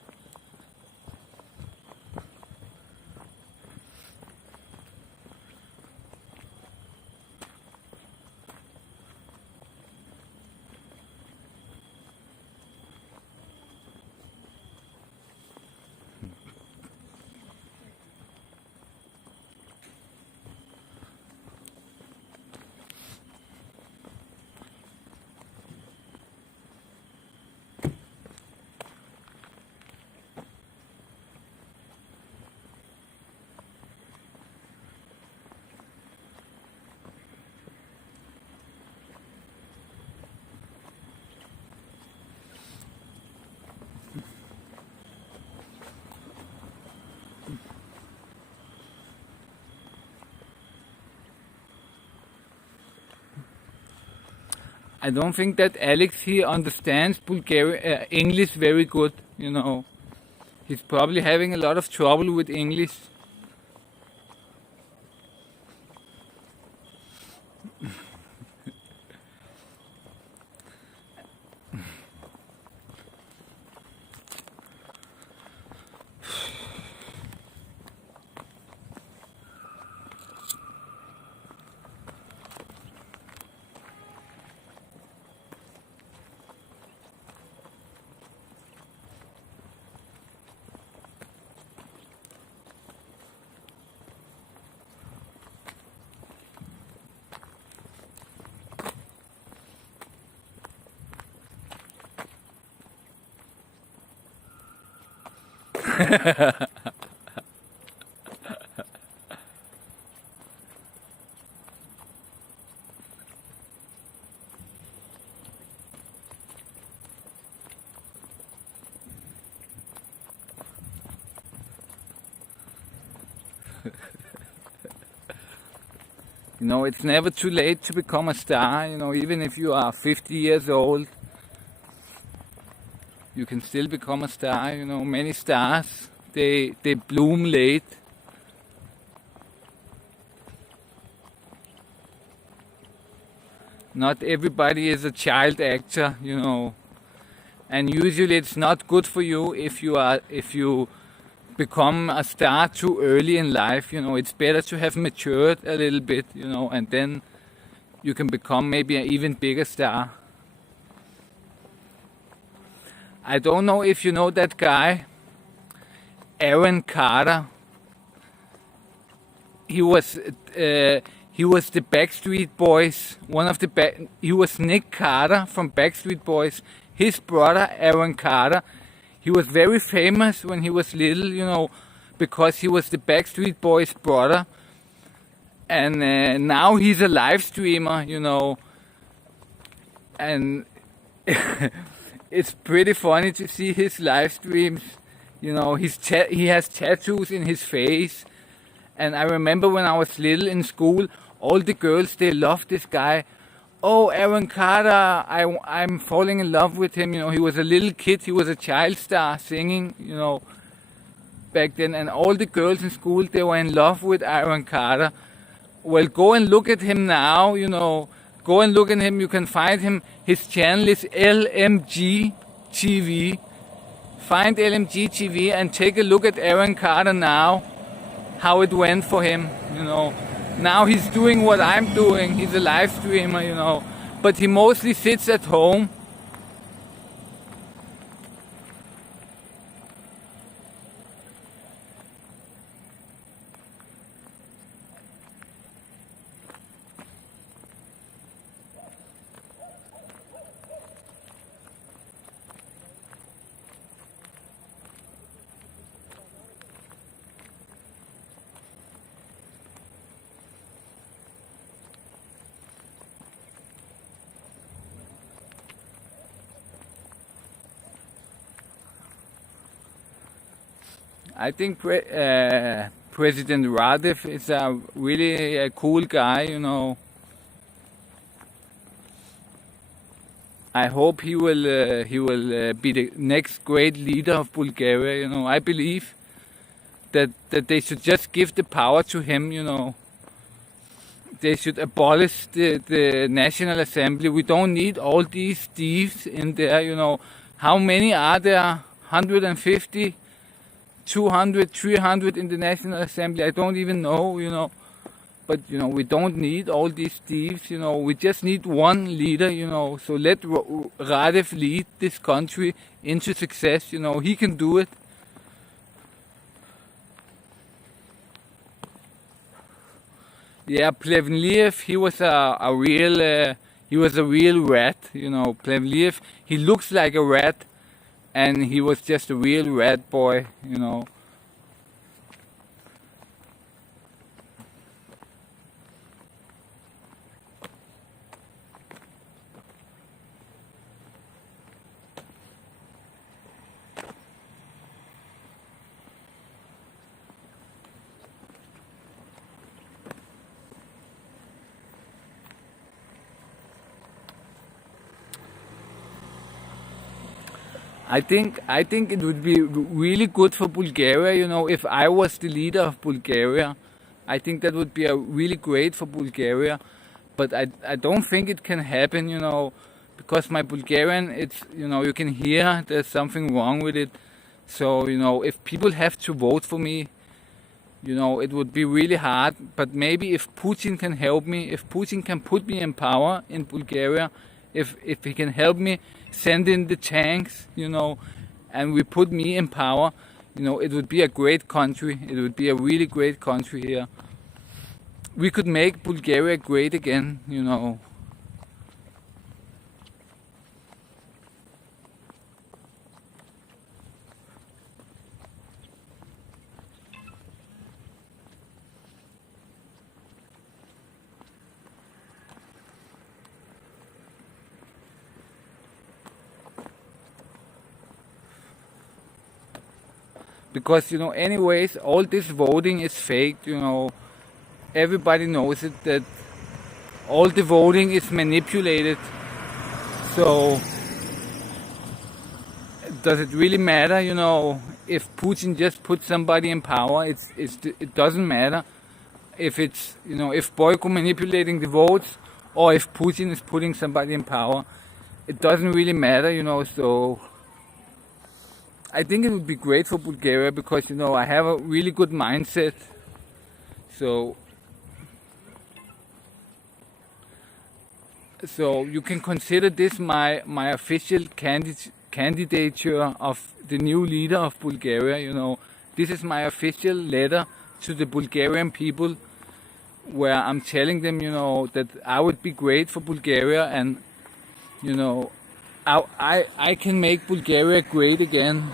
I don't think that Alex here understands Bulgarian English very good, you know. He's probably having a lot of trouble with English. You know, it's never too late to become a star, you know, even if you are 50 years old, you can still become a star, you know. Many stars, they bloom late. Not everybody is a child actor, you know. And usually it's not good for you if you become a star too early in life, you know. It's better to have matured a little bit, you know, and then you can become maybe an even bigger star. I don't know if you know that guy, Aaron Carter. He was the Backstreet Boys, he was Nick Carter from Backstreet Boys. His brother, Aaron Carter, he was very famous when he was little, you know, because he was the Backstreet Boys' brother. And now he's a live streamer, you know. And it's pretty funny to see his live streams. You know, he has tattoos in his face. And I remember when I was little in school, all the girls, they loved this guy. Oh, Aaron Carter, I'm falling in love with him. You know, he was a little kid, he was a child star singing, you know, back then. And all the girls in school, they were in love with Aaron Carter. Well, go and look at him now, you know. Go and look at him, you can find him. His channel is LMG TV. Find LMG TV and take a look at Aaron Carter now. How it went for him, you know. Now he's doing what I'm doing. He's a live streamer, you know. But he mostly sits at home. I think President Radev is a really cool guy, you know. I hope he will be the next great leader of Bulgaria. I believe that they should just give the power to him. They should abolish the National Assembly. We don't need all these thieves in there. How many are there? 150, 200, 300 in the National Assembly? I don't even know. But we don't need all these thieves. We just need one leader. So let Radev lead this country into success. He can do it. Yeah, Plevneliev, he was a real rat. Plevneliev, he looks like a rat, and he was just a real rat boy. I think it would be really good for Bulgaria, if I was the leader of Bulgaria. I think that would be really great for Bulgaria, but I don't think it can happen, because my Bulgarian, it's, you can hear there's something wrong with it. So, if people have to vote for me, it would be really hard. But maybe if Putin can help me, if Putin can put me in power in Bulgaria, if he can help me send in the tanks, and we put me in power, it would be a great country. It would be a really great country here. We could make Bulgaria great again, Because, anyways, all this voting is fake, Everybody knows it, that all the voting is manipulated. So, does it really matter, if Putin just puts somebody in power? It doesn't matter if it's, if Boyko manipulating the votes or if Putin is putting somebody in power. It doesn't really matter, so I think it would be great for Bulgaria because, I have a really good mindset. So you can consider this my official candidature of the new leader of Bulgaria. This is my official letter to the Bulgarian people where I'm telling them, that I would be great for Bulgaria and, I can make Bulgaria great again.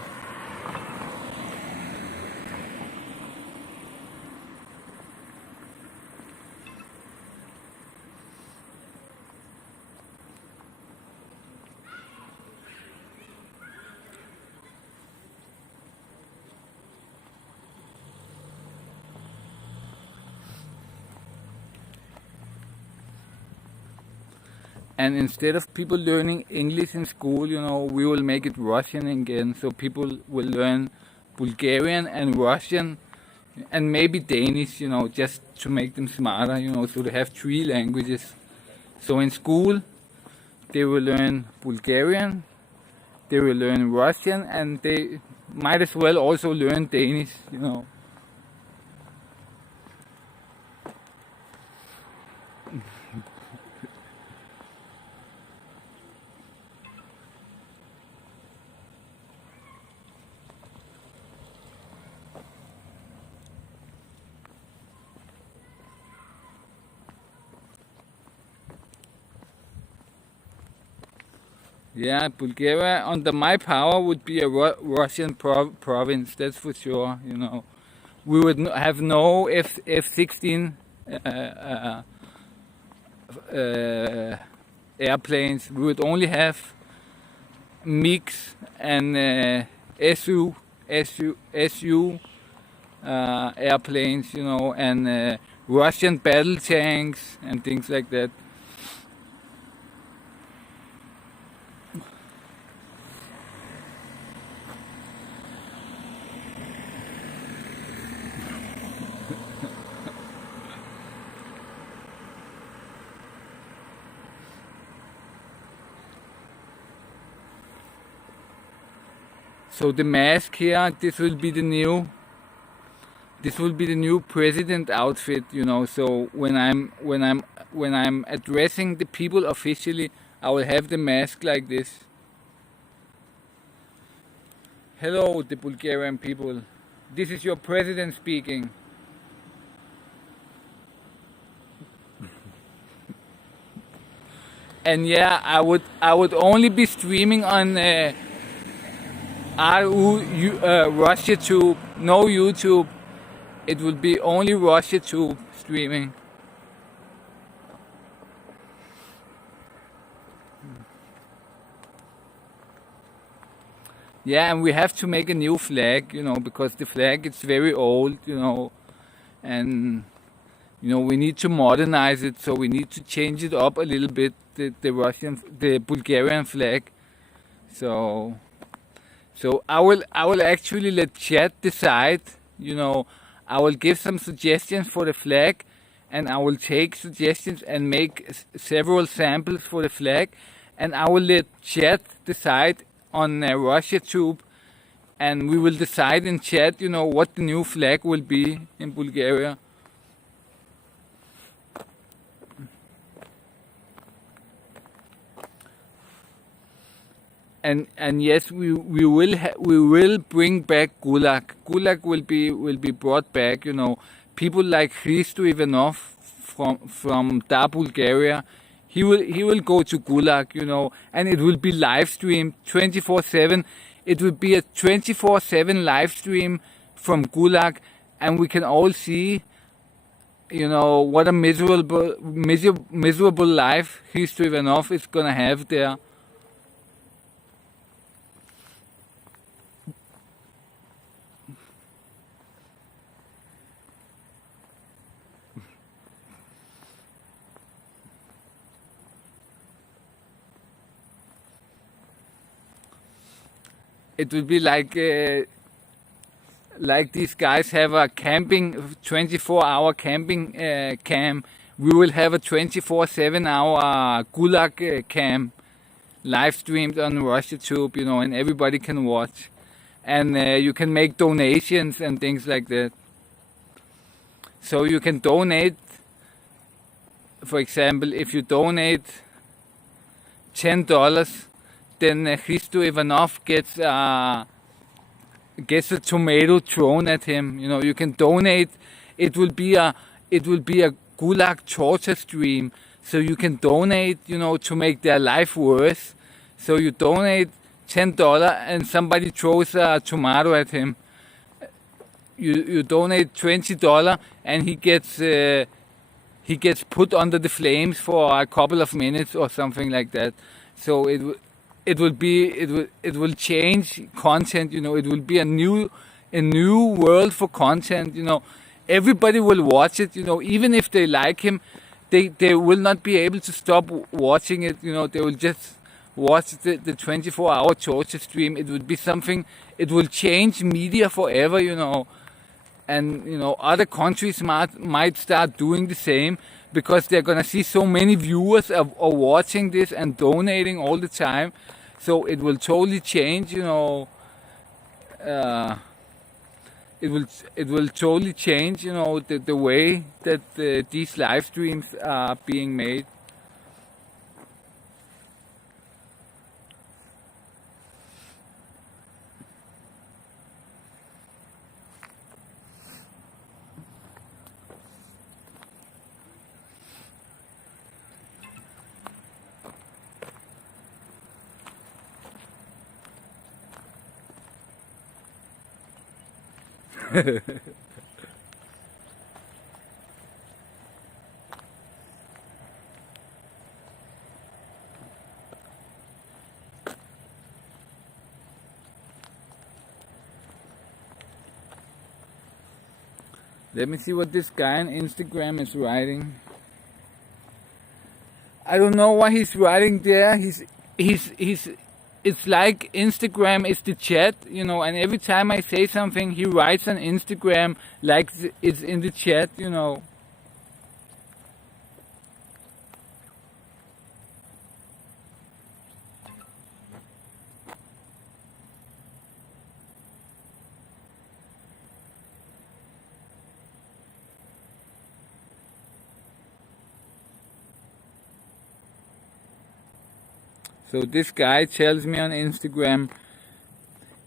And instead of people learning English in school, we will make it Russian again. So people will learn Bulgarian and Russian and maybe Danish, just to make them smarter, so they have 3 languages. So in school, they will learn Bulgarian, they will learn Russian, and they might as well also learn Danish, Yeah, Bulgaria under my power would be a Russian province, that's for sure. We would have no F-16 airplanes. We would only have MiGs and Su airplanes, and Russian battle tanks and things like that. So the mask here, this will be the new president outfit, you know. So when I'm addressing the people officially, I will have the mask like this. Hello, the Bulgarian people. This is your president speaking. And yeah, I would only be streaming on Russia Tube, no YouTube. It will be only Russia Tube streaming. Yeah, and we have to make a new flag, you know, because the flag is very old, you know, and you know we need to modernize it, so we need to change it up a little bit, the Bulgarian flag. So I will actually let chat decide, you know. I will give some suggestions for the flag, and I will take suggestions and make several samples for the flag, and I will let chat decide on Russia Tube, and we will decide in chat, you know, what the new flag will be in Bulgaria. And yes, we will bring back Gulag. Gulag will be brought back. You know, people like Hristo Ivanov from Da Bulgaria, he will go to Gulag. You know, and it will be live streamed 24/7. It will be a 24/7 live stream from Gulag, and we can all see, you know, what a miserable life Hristo Ivanov is gonna have there. It would be like these guys have a camping 24-hour camping camp. We will have a 24/7-hour Gulag camp live streamed on Russia Tube, you know, and everybody can watch, and you can make donations and things like that. So you can donate. For example, if you donate $10, then Hristo Ivanov gets a tomato thrown at him. You know, you can donate. It will be a Gulag torture stream. So you can donate, you know, to make their life worse. So you donate $10 and somebody throws a tomato at him. You donate $20 and he gets put under the flames for a couple of minutes or something like that. So it will change content, you know. It will be a new world for content, you know. Everybody will watch it, you know. Even if they like him, they will not be able to stop watching it, you know. They will just watch the 24-hour torture stream. It would be something. It will change media forever, you know. And you know, other countries might start doing the same, because they're gonna see so many viewers are watching this and donating all the time. So it will totally change, you know. It will totally change, you know, the way that these live streams are being made. Let me see what this guy on Instagram is writing. I don't know what he's writing there. It's like Instagram is the chat, you know, and every time I say something, he writes on Instagram like it's in the chat, you know. So this guy tells me on Instagram,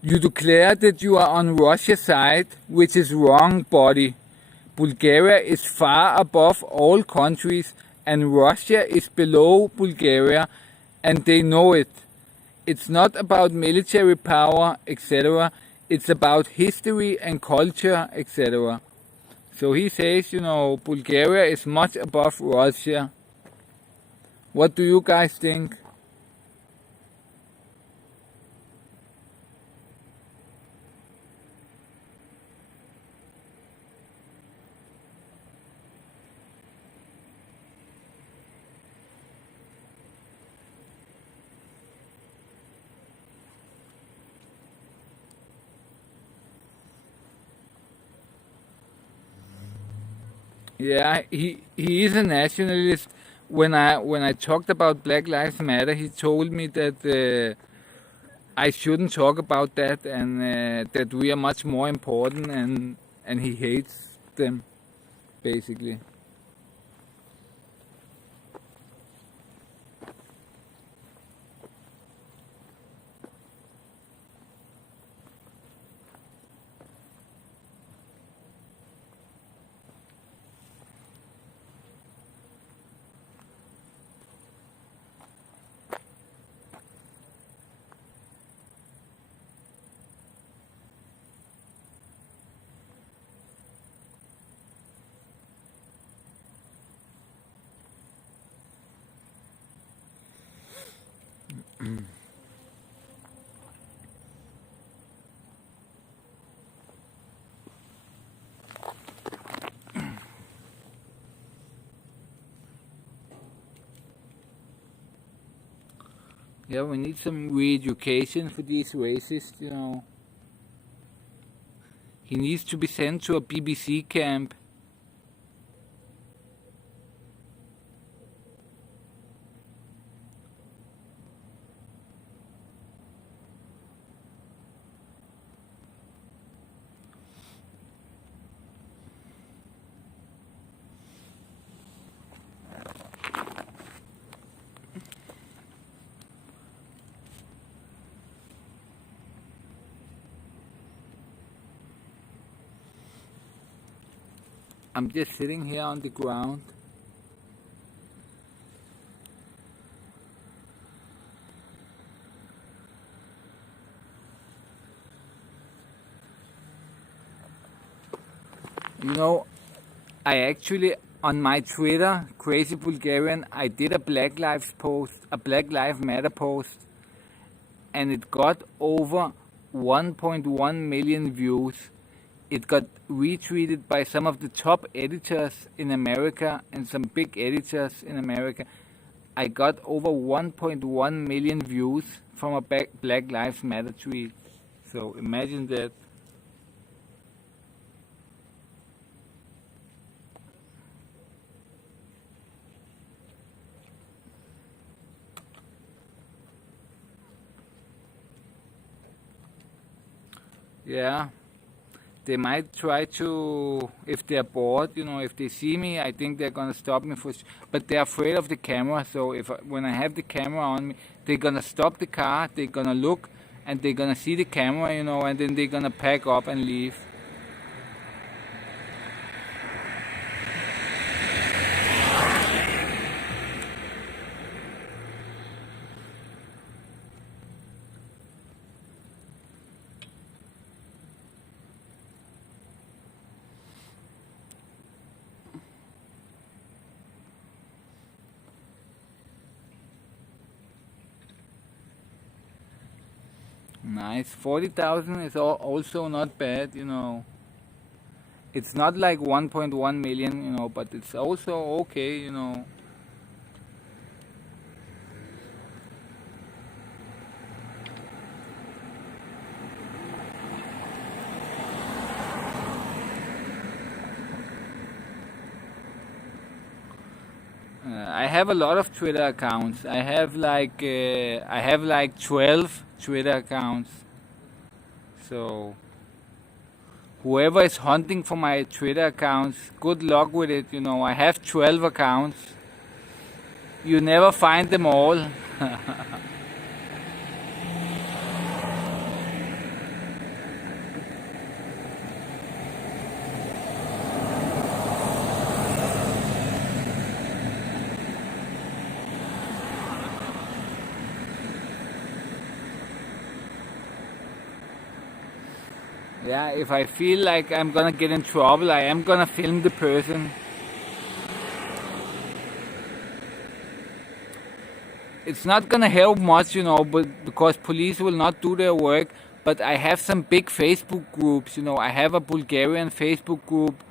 you declare that you are on Russia's side, which is wrong, buddy. Bulgaria is far above all countries and Russia is below Bulgaria, and they know it. It's not about military power, etc. It's about history and culture, etc. So he says, Bulgaria is much above Russia. What do you guys think? Yeah, he is a nationalist. When I talked about Black Lives Matter, he told me that I shouldn't talk about that, and that we are much more important, and he hates them, basically. Yeah, we need some re-education for these racists, He needs to be sent to a BBC camp. I'm just sitting here on the ground. I actually, on my Twitter, Crazy Bulgarian, I did a Black Lives Matter post, and it got over 1.1 million views. It got retweeted by some of the top editors in America and some big editors in America. I got over 1.1 million views from a Black Lives Matter tweet. So imagine that. Yeah. They might try to, if they're bored, if they see me, I think they're gonna stop me but they're afraid of the camera. So when I have the camera on me, they're gonna stop the car, they're gonna look, and they're gonna see the camera, and then they're gonna pack up and leave. Nice. 40,000 is also not bad, It's not like 1.1 million, but it's also okay, I have a lot of Twitter accounts. I have like 12 Twitter accounts. So whoever is hunting for my Twitter accounts, good luck with it. I have 12 accounts. You never find them all. Yeah, if I feel like I'm gonna get in trouble, I am gonna film the person. It's not gonna help much, but because police will not do their work. But I have some big Facebook groups, I have a Bulgarian Facebook group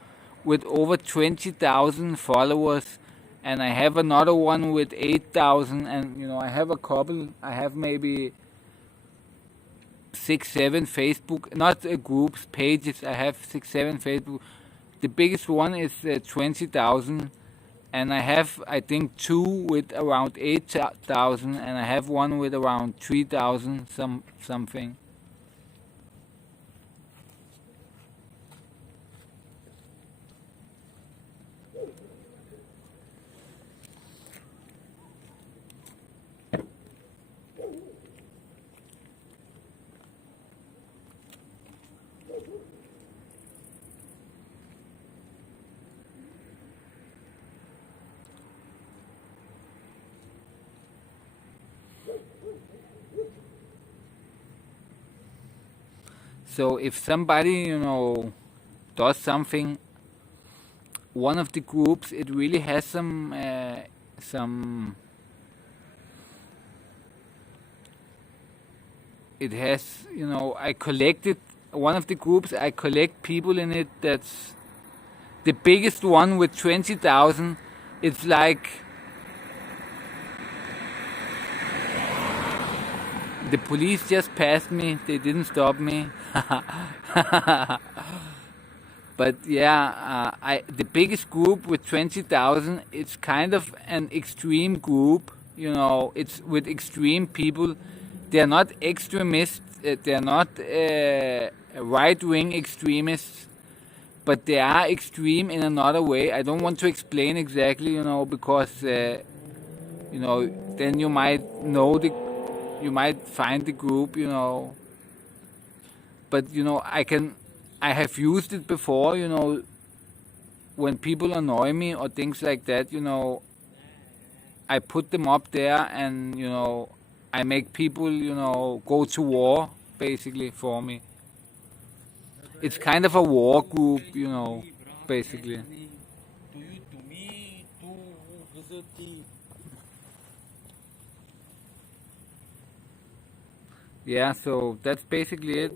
with over 20,000 followers, and I have another one with 8,000, and I have a couple. I have maybe 6-7 Facebook, not groups, pages. I have 6-7 Facebook. The biggest one is 20,000, and I have, I think, 2 with around 8,000, and I have one with around 3,000 something. So if somebody, does something, one of the groups, it really has some, it has, I collected, one of the groups, I collect people in it. That's the biggest one with 20,000. It's like, the police just passed me, they didn't stop me. But yeah, the biggest group with 20,000, it's kind of an extreme group, it's with extreme people. They're not extremists, they're not right-wing extremists, but they are extreme in another way. I don't want to explain exactly, because, then you might you might find the group, but I have used it before, when people annoy me or things like that, I put them up there, and I make people, go to war basically for me. It's kind of a war group, basically. Yeah, so that's basically it.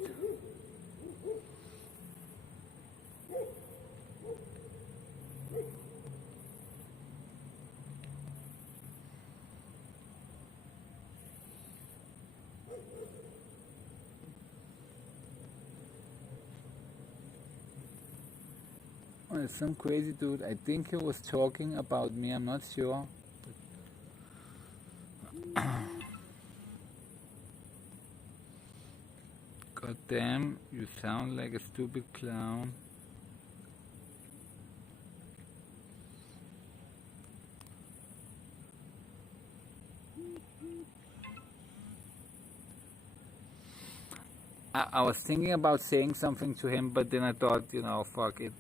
Oh, some crazy dude. I think he was talking about me. I'm not sure. God damn, you sound like a stupid clown. I was thinking about saying something to him, but then I thought, fuck it.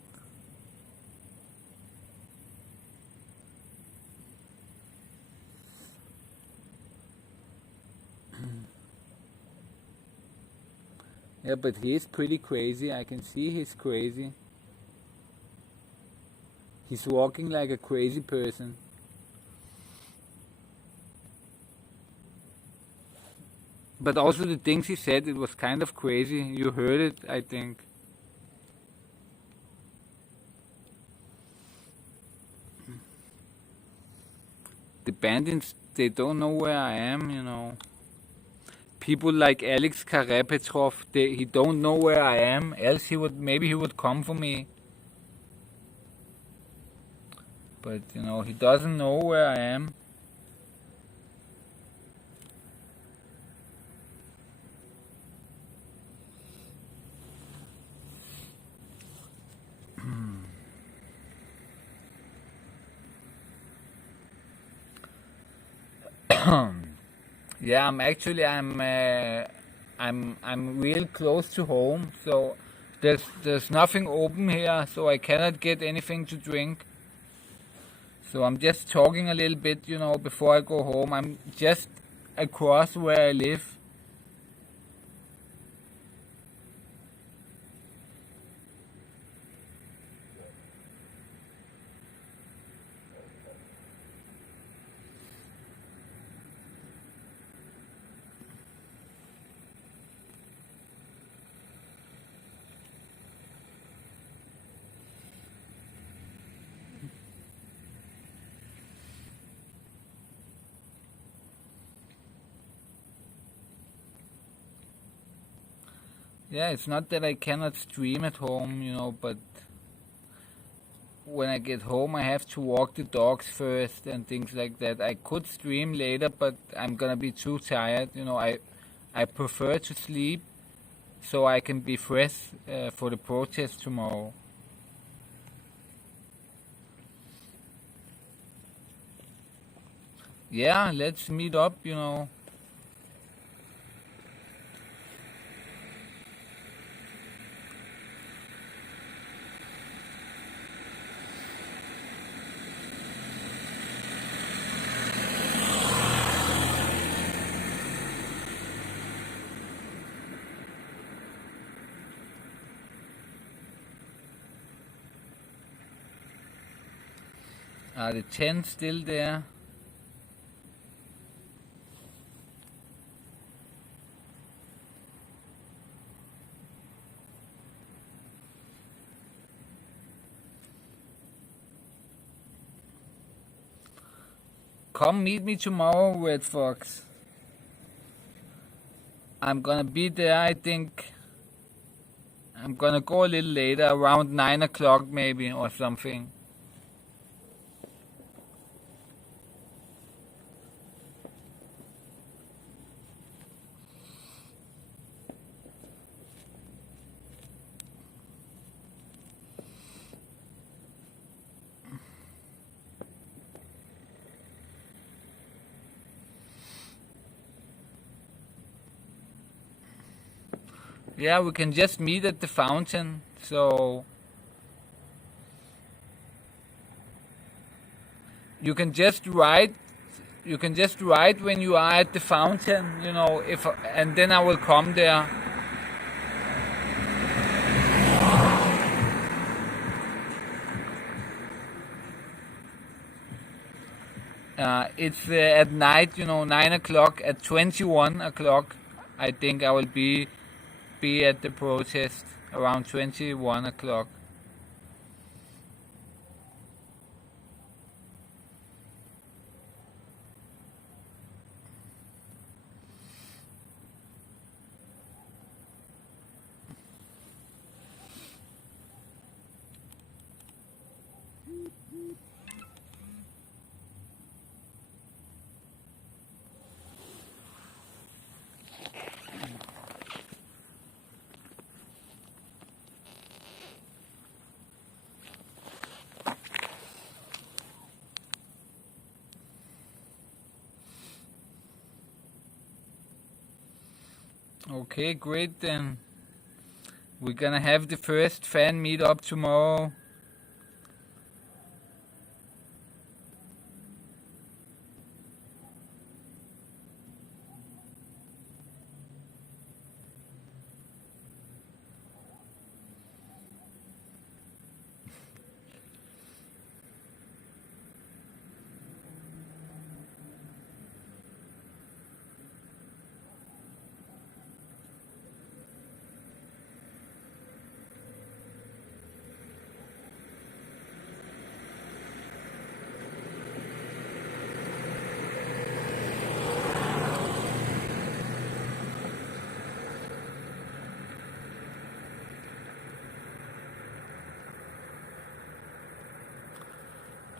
Yeah, but he is pretty crazy. I can see he's crazy. He's walking like a crazy person. But also the things he said, it was kind of crazy. You heard it, I think. The bandits, they don't know where I am, People like Alex Karepetrov, he don't know where I am, else maybe he would come for me. But, he doesn't know where I am. Yeah, I'm real close to home, so there's nothing open here, so I cannot get anything to drink. So I'm just talking a little bit, before I go home. I'm just across where I live. Yeah, it's not that I cannot stream at home, but when I get home I have to walk the dogs first and things like that. I could stream later, but I'm gonna be too tired. I prefer to sleep so I can be fresh for the protest tomorrow. Yeah, let's meet up. Are the tents still there? Come meet me tomorrow, Red Fox. I'm gonna be there, I think. I'm gonna go a little later, around 9 o'clock maybe, or something. Yeah, we can just meet at the fountain, so you can just write when you are at the fountain, and then I will come there. It's at night, 9 o'clock. At 21 o'clock, I think I will be at the protest around 21 o'clock. Okay, great then. We're gonna have the first fan meetup tomorrow.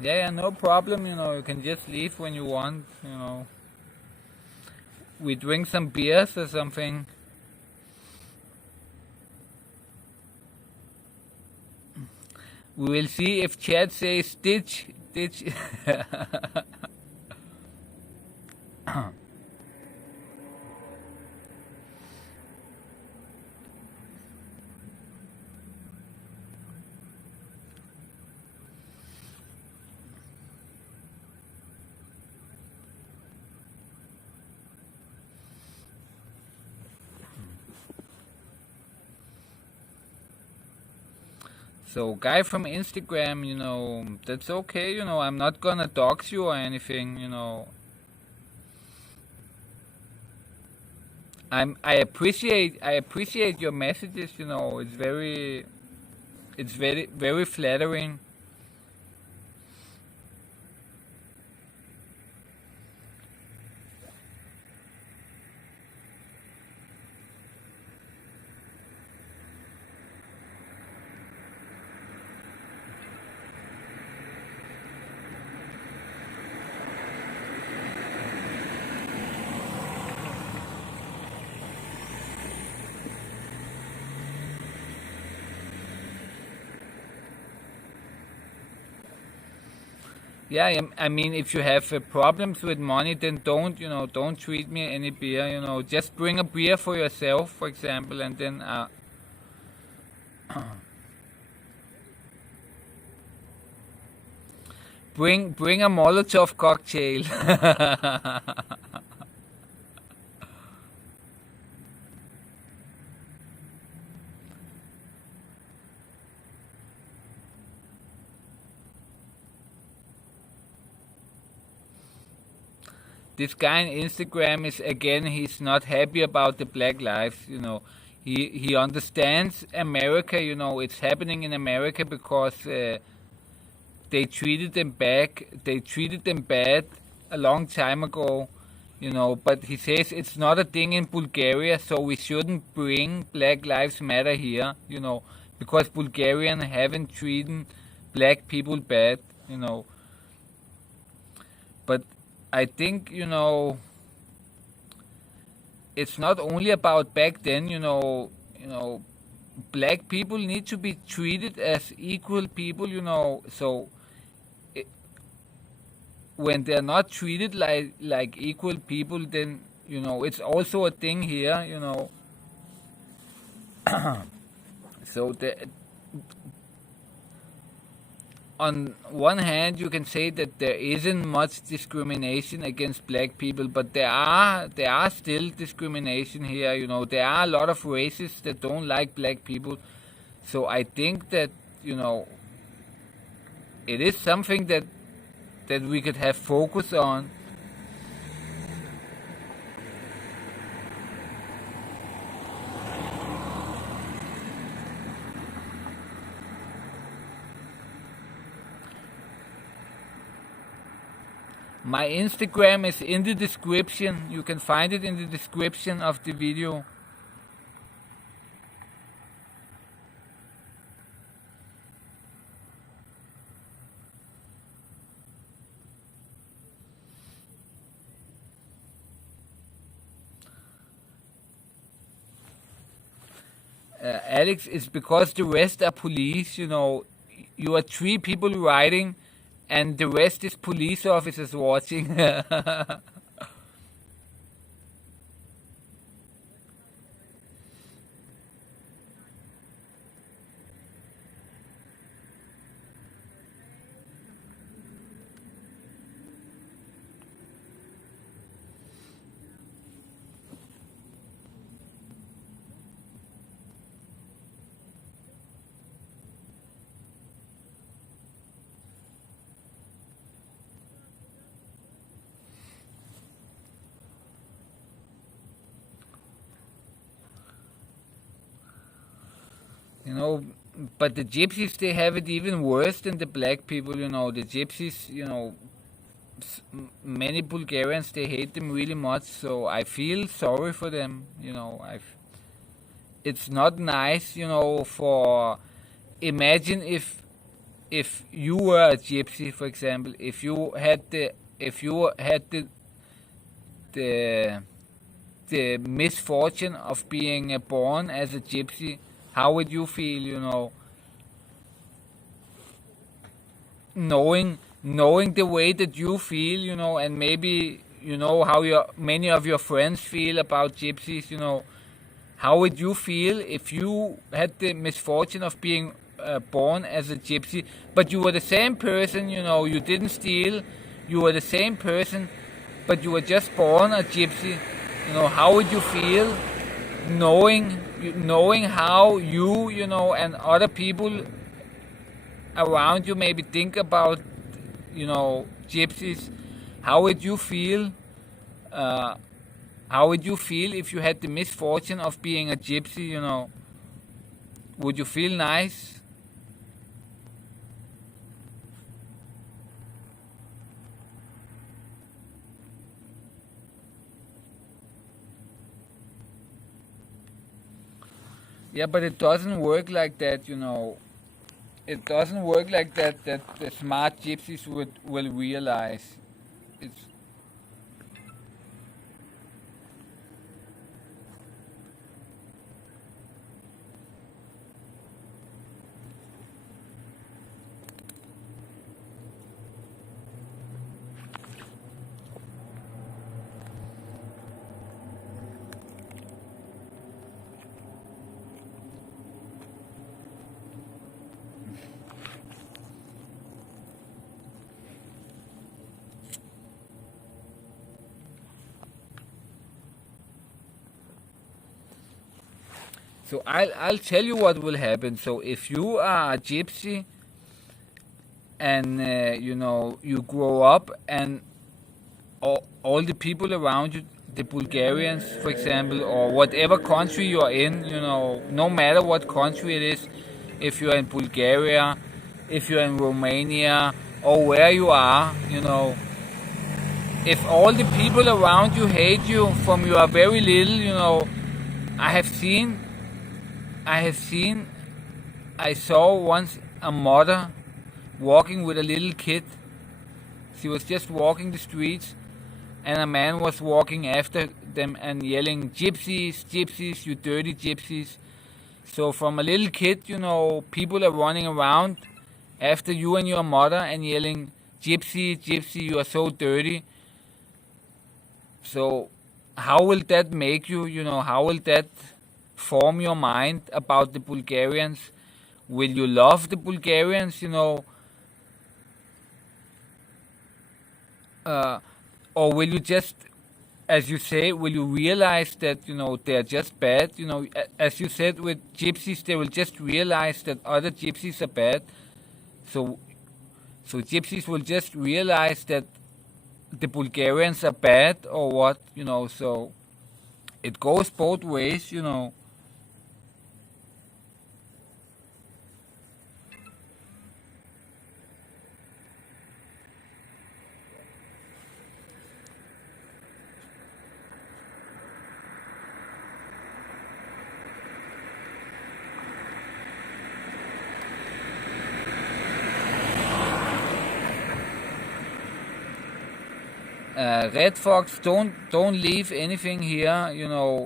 Yeah, no problem, you can just leave when you want, We drink some beers or something. We will see if chat says ditch. So guy from Instagram, that's okay, I'm not gonna dox you or anything, I appreciate your messages, it's very flattering. Yeah, I mean, if you have problems with money, then don't treat me any beer. Just bring a beer for yourself, for example, and then bring a Molotov cocktail. This guy on Instagram is, again, he's not happy about the black lives. He understands America. It's happening in America because they treated them bad a long time ago. But he says it's not a thing in Bulgaria, so we shouldn't bring Black Lives Matter here. Because Bulgarians haven't treated black people bad. But I think, it's not only about back then. Black people need to be treated as equal people. So when they're not treated like equal people, then it's also a thing here. So on one hand, you can say that there isn't much discrimination against black people, but there are still discrimination here. There are a lot of races that don't like black people. So I think that it is something that we could have focus on. My Instagram is in the description. You can find it in the description of the video. Alex, it's because the rest are police. You are 3 people riding, and the rest is police officers watching. But the gypsies, they have it even worse than the black people. The gypsies, many Bulgarians, they hate them really much. So I feel sorry for them. It's not nice. Imagine if you were a gypsy, for example, if you had the misfortune of being born as a gypsy. How would you feel, knowing the way that you feel, and maybe how many of your friends feel about gypsies, how would you feel if you had the misfortune of being born as a gypsy, but you were the same person, you didn't steal, you were the same person, but you were just born a gypsy, how would you feel knowing how you and other people around you maybe think about gypsies? How would you feel if you had the misfortune of being a gypsy? Would you feel nice? Yeah, but it doesn't work like that, It doesn't work like that the smart gypsies will realize. It's So I'll tell you what will happen. So if you are a gypsy and you grow up and all the people around you, the Bulgarians, for example, or whatever country you are in, no matter what country it is, if you're in Bulgaria, if you're in Romania, or where you are, if all the people around you hate you from you are very little, I saw once a mother walking with a little kid. She was just walking the streets, and a man was walking after them and yelling, "Gypsies, gypsies, you dirty gypsies." So from a little kid, people are running around after you and your mother and yelling, "Gypsy, gypsy, you are so dirty." So how will that make you, how will that form your mind about the Bulgarians? Will you love the Bulgarians, or will you just, as you say, will you realize that, they're just bad? As you said with gypsies, they will just realize that other gypsies are bad. So gypsies will just realize that the Bulgarians are bad, or what, so it goes both ways, Red Fox, don't leave anything here.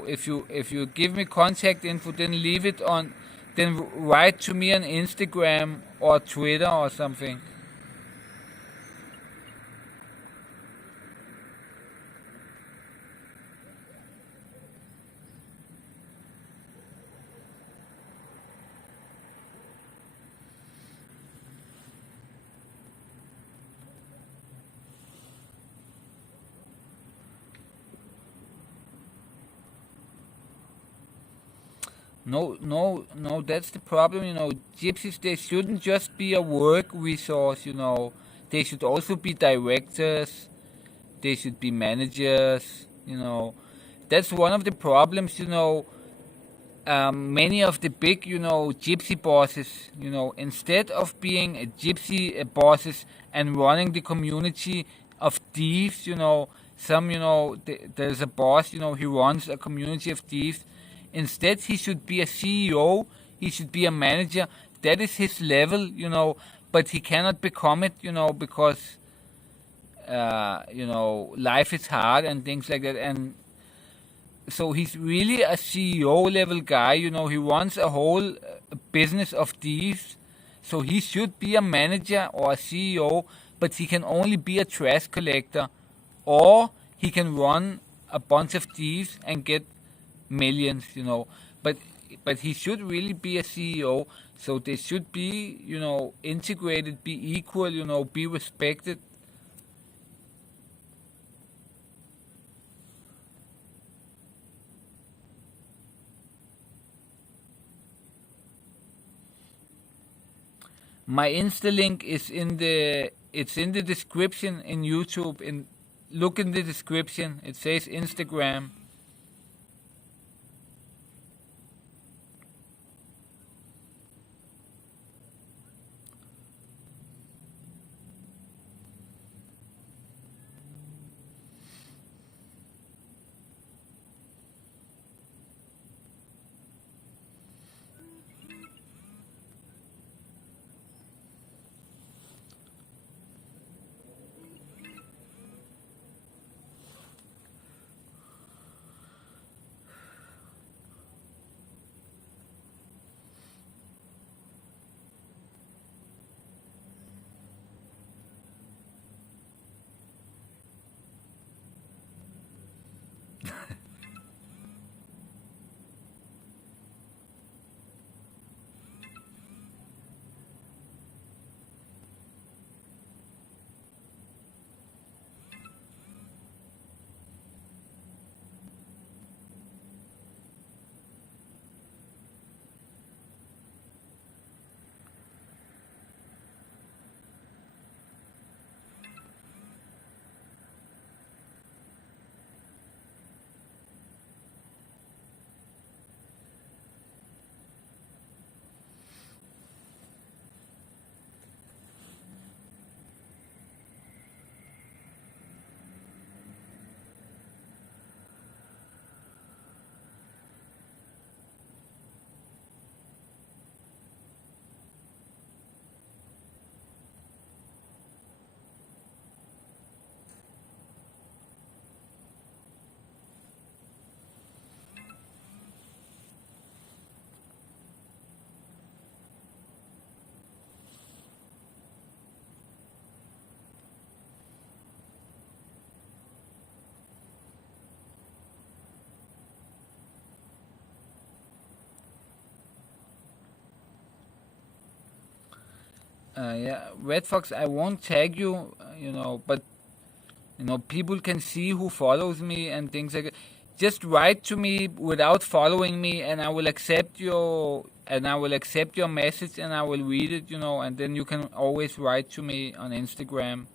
If you give me contact info, then leave it on. Then write to me on Instagram or Twitter or something. No, that's the problem, gypsies, they shouldn't just be a work resource, they should also be directors, they should be managers, that's one of the problems, many of the big, gypsy bosses, instead of being a gypsy bosses and running the community of thieves, there's a boss, he runs a community of thieves. Instead, he should be a CEO, he should be a manager. That is his level, but he cannot become it, because, life is hard and things like that. And so he's really a CEO level guy, he runs a whole business of thieves. So he should be a manager or a CEO, but he can only be a trash collector. Or he can run a bunch of thieves and get millions, but he should really be a CEO, so they should be, integrated, be equal, be respected. My Insta link is in the description in YouTube. Look in the description, it says Instagram. Yeah, Red Fox, I won't tag you, but people can see who follows me and things like that. Just write to me without following me, and I will accept your message, and I will read it, and then you can always write to me on Instagram.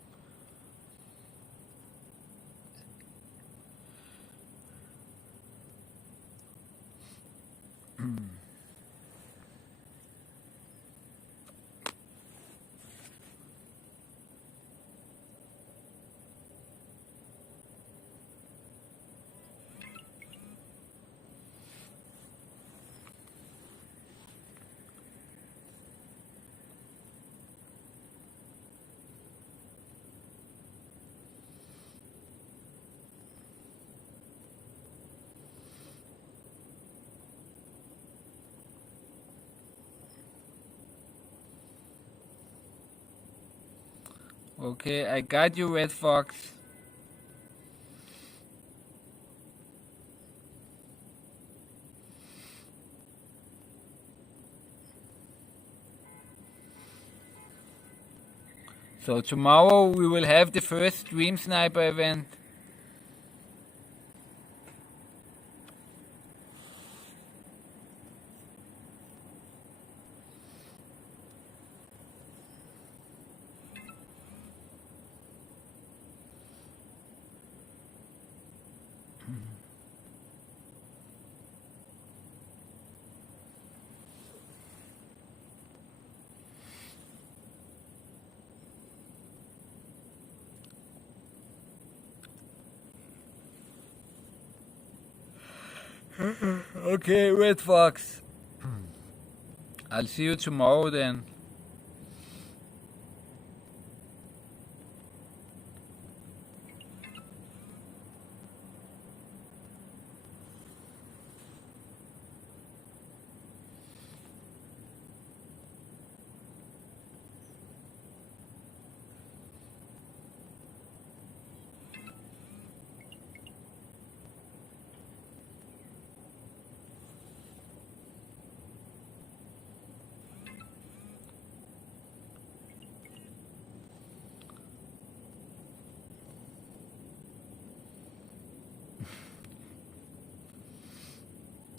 Okay, I got you, Red Fox. So tomorrow we will have the first Stream Sniper event. Okay, Red Fox. I'll see you tomorrow then.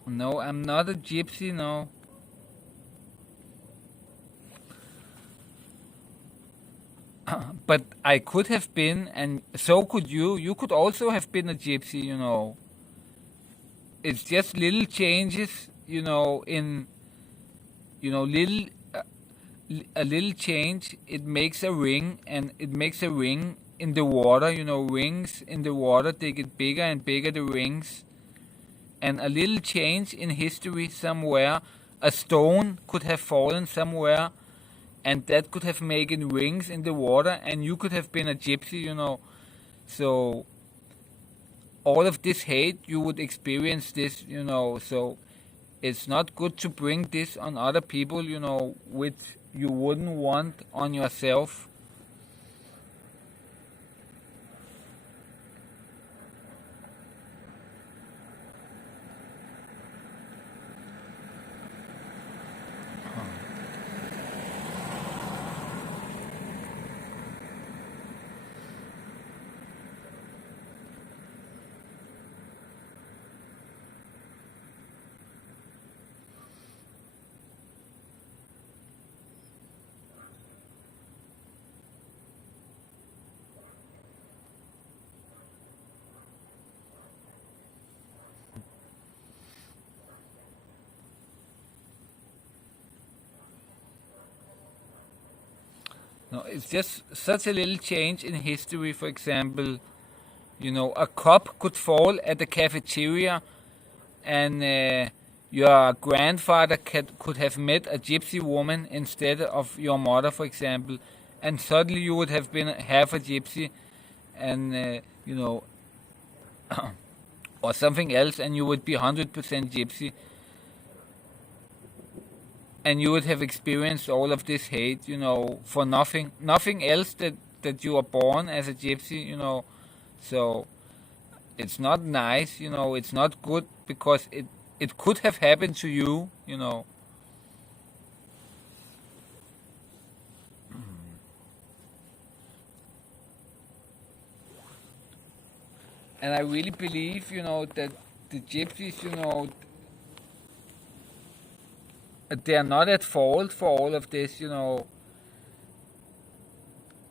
No, I'm not a gypsy, no. But I could have been, and so could you. You could also have been a gypsy. It's just little changes, in, little, a little change, it makes a ring, and it makes a ring in the water, rings in the water, they get bigger and bigger, the rings. And a little change in history somewhere, a stone could have fallen somewhere, and that could have made rings in the water, and you could have been a gypsy. So all of this hate, you would experience this, so it's not good to bring this on other people, which you wouldn't want on yourself. No, it's just such a little change in history. For example, a cup could fall at the cafeteria, and your grandfather could have met a gypsy woman instead of your mother, for example, and suddenly you would have been half a gypsy, and or something else, and you would be 100% gypsy. And you would have experienced all of this hate, for nothing else that you are born as a gypsy, So it's not nice, it's not good, because it could have happened to you, And I really believe, that the gypsies, they are not at fault for all of this,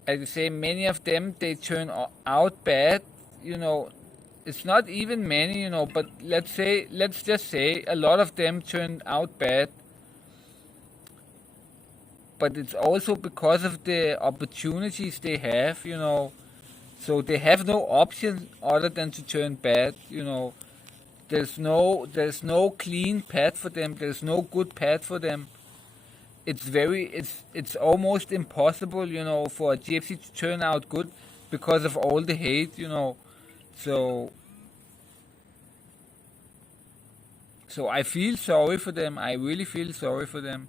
As I say, many of them, they turn out bad, It's not even many, but let's just say a lot of them turn out bad. But it's also because of the opportunities they have, So they have no option other than to turn bad, There's no clean path for them. There's no good path for them. It's almost impossible, for a gypsy to turn out good because of all the hate, So I feel sorry for them. I really feel sorry for them.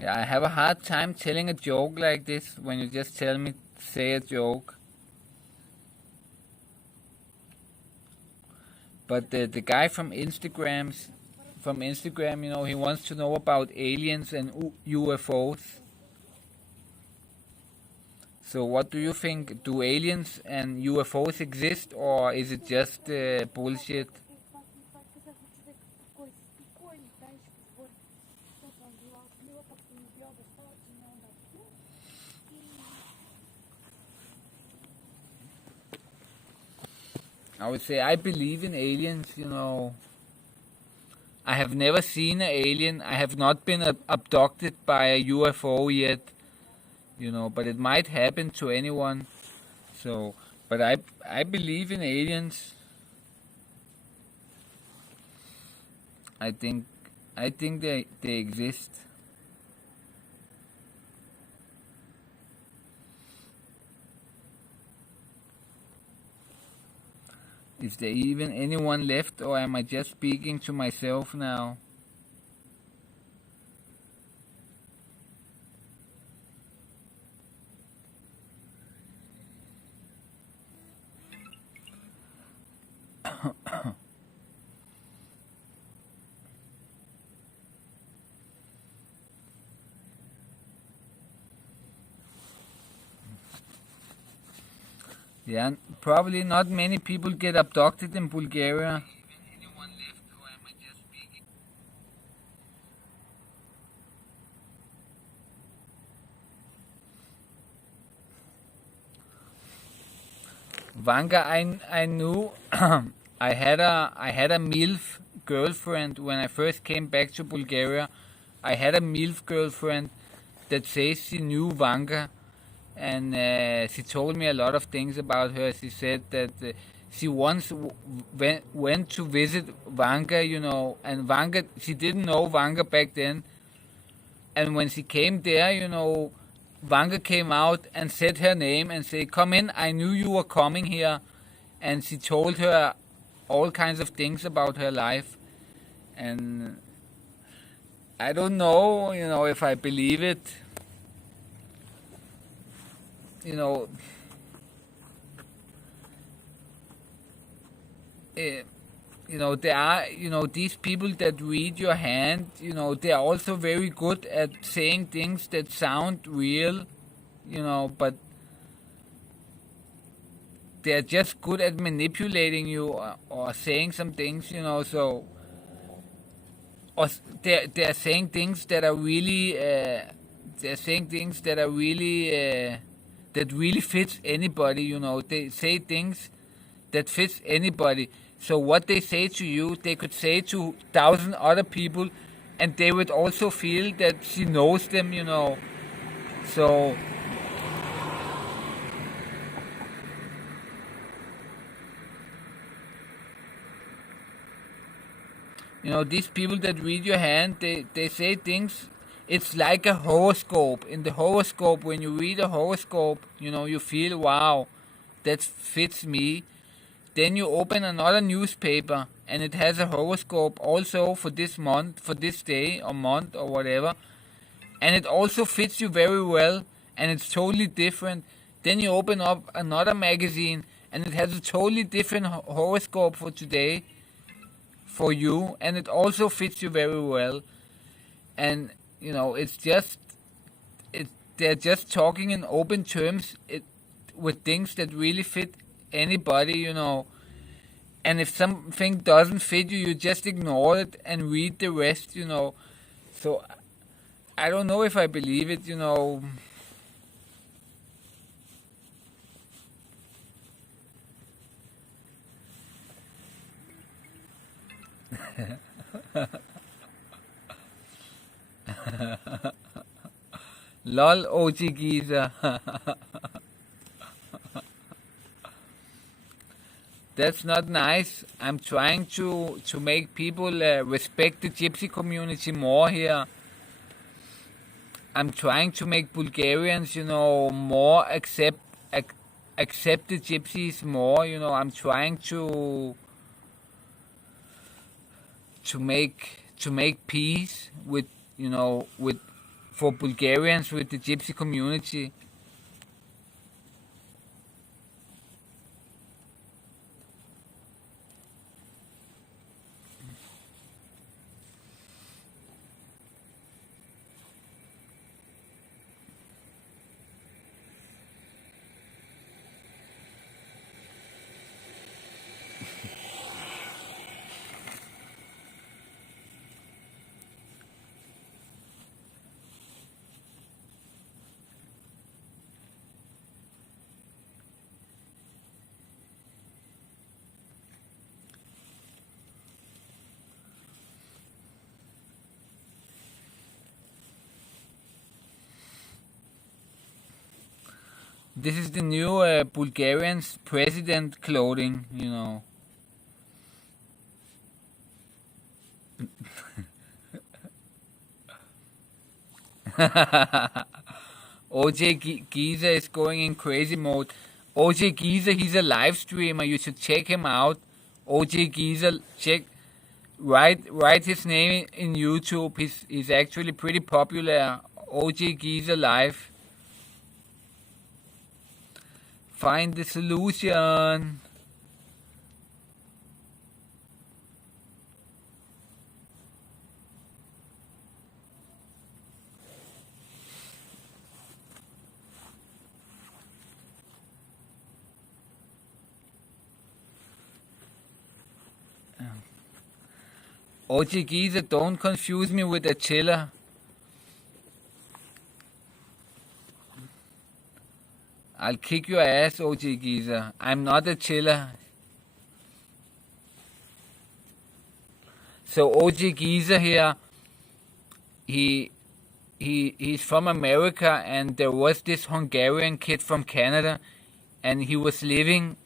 Yeah, I have a hard time telling a joke like this when you just tell me say a joke. But the guy from Instagram, he wants to know about aliens and UFOs. So what do you think? Do aliens and UFOs exist, or is it just bullshit? I would say I believe in aliens, I have never seen an alien. I have not been abducted by a UFO yet, but it might happen to anyone. So, but I believe in aliens. I think they exist. Is there even anyone left, or am I just speaking to myself now? Yeah, probably not many people get abducted in Bulgaria. Vanga, I knew I had a MILF girlfriend when I first came back to Bulgaria. I had a MILF girlfriend that says she knew Vanga. And she told me a lot of things about her. She said that she once went to visit Vanga, and Vanga, she didn't know Vanga back then. And when she came there, Vanga came out and said her name and said, "Come in, I knew you were coming here." And she told her all kinds of things about her life. And I don't know, if I believe it. There are, these people that read your hand, they are also very good at saying things that sound real, but they're just good at manipulating you or saying some things, so, or they're saying things that are really, that really fits anybody, they say things that fits anybody. So what they say to you, they could say to 1,000 other people, and they would also feel that she knows them, you know. So you know, these people that read your hand, they say things. It's like a horoscope. In the horoscope, when you read a horoscope, you know, you feel, wow, that fits me. Then you open another newspaper and it has a horoscope also for this month, for this day or month or whatever. And it also fits you very well and it's totally different. Then you open up another magazine and it has a totally different horoscope for today for you, and it also fits you very well. And you know, they're just talking in open terms with things that really fit anybody, you know. And if something doesn't fit you, you just ignore it and read the rest, you know. So I don't know if I believe it, you know. Lol, OG Giza. That's not nice. I'm trying to make people respect the gypsy community more here. I'm trying to make Bulgarians, you know, more accept the gypsies more, you know. I'm trying to make peace with, you know, for Bulgarians with the gypsy community. This is the new Bulgarian's president clothing, you know. OJ Giza is going in crazy mode. OJ Giza, he's a live streamer. You should check him out. OJ Giza, write his name in YouTube. He's actually pretty popular. OJ Giza live. Find the solution. OG Giza, don't confuse me with a chiller. I'll kick your ass, OG Giza. I'm not a chiller. So OG Giza here, he's from America, and there was this Hungarian kid from Canada, and he was living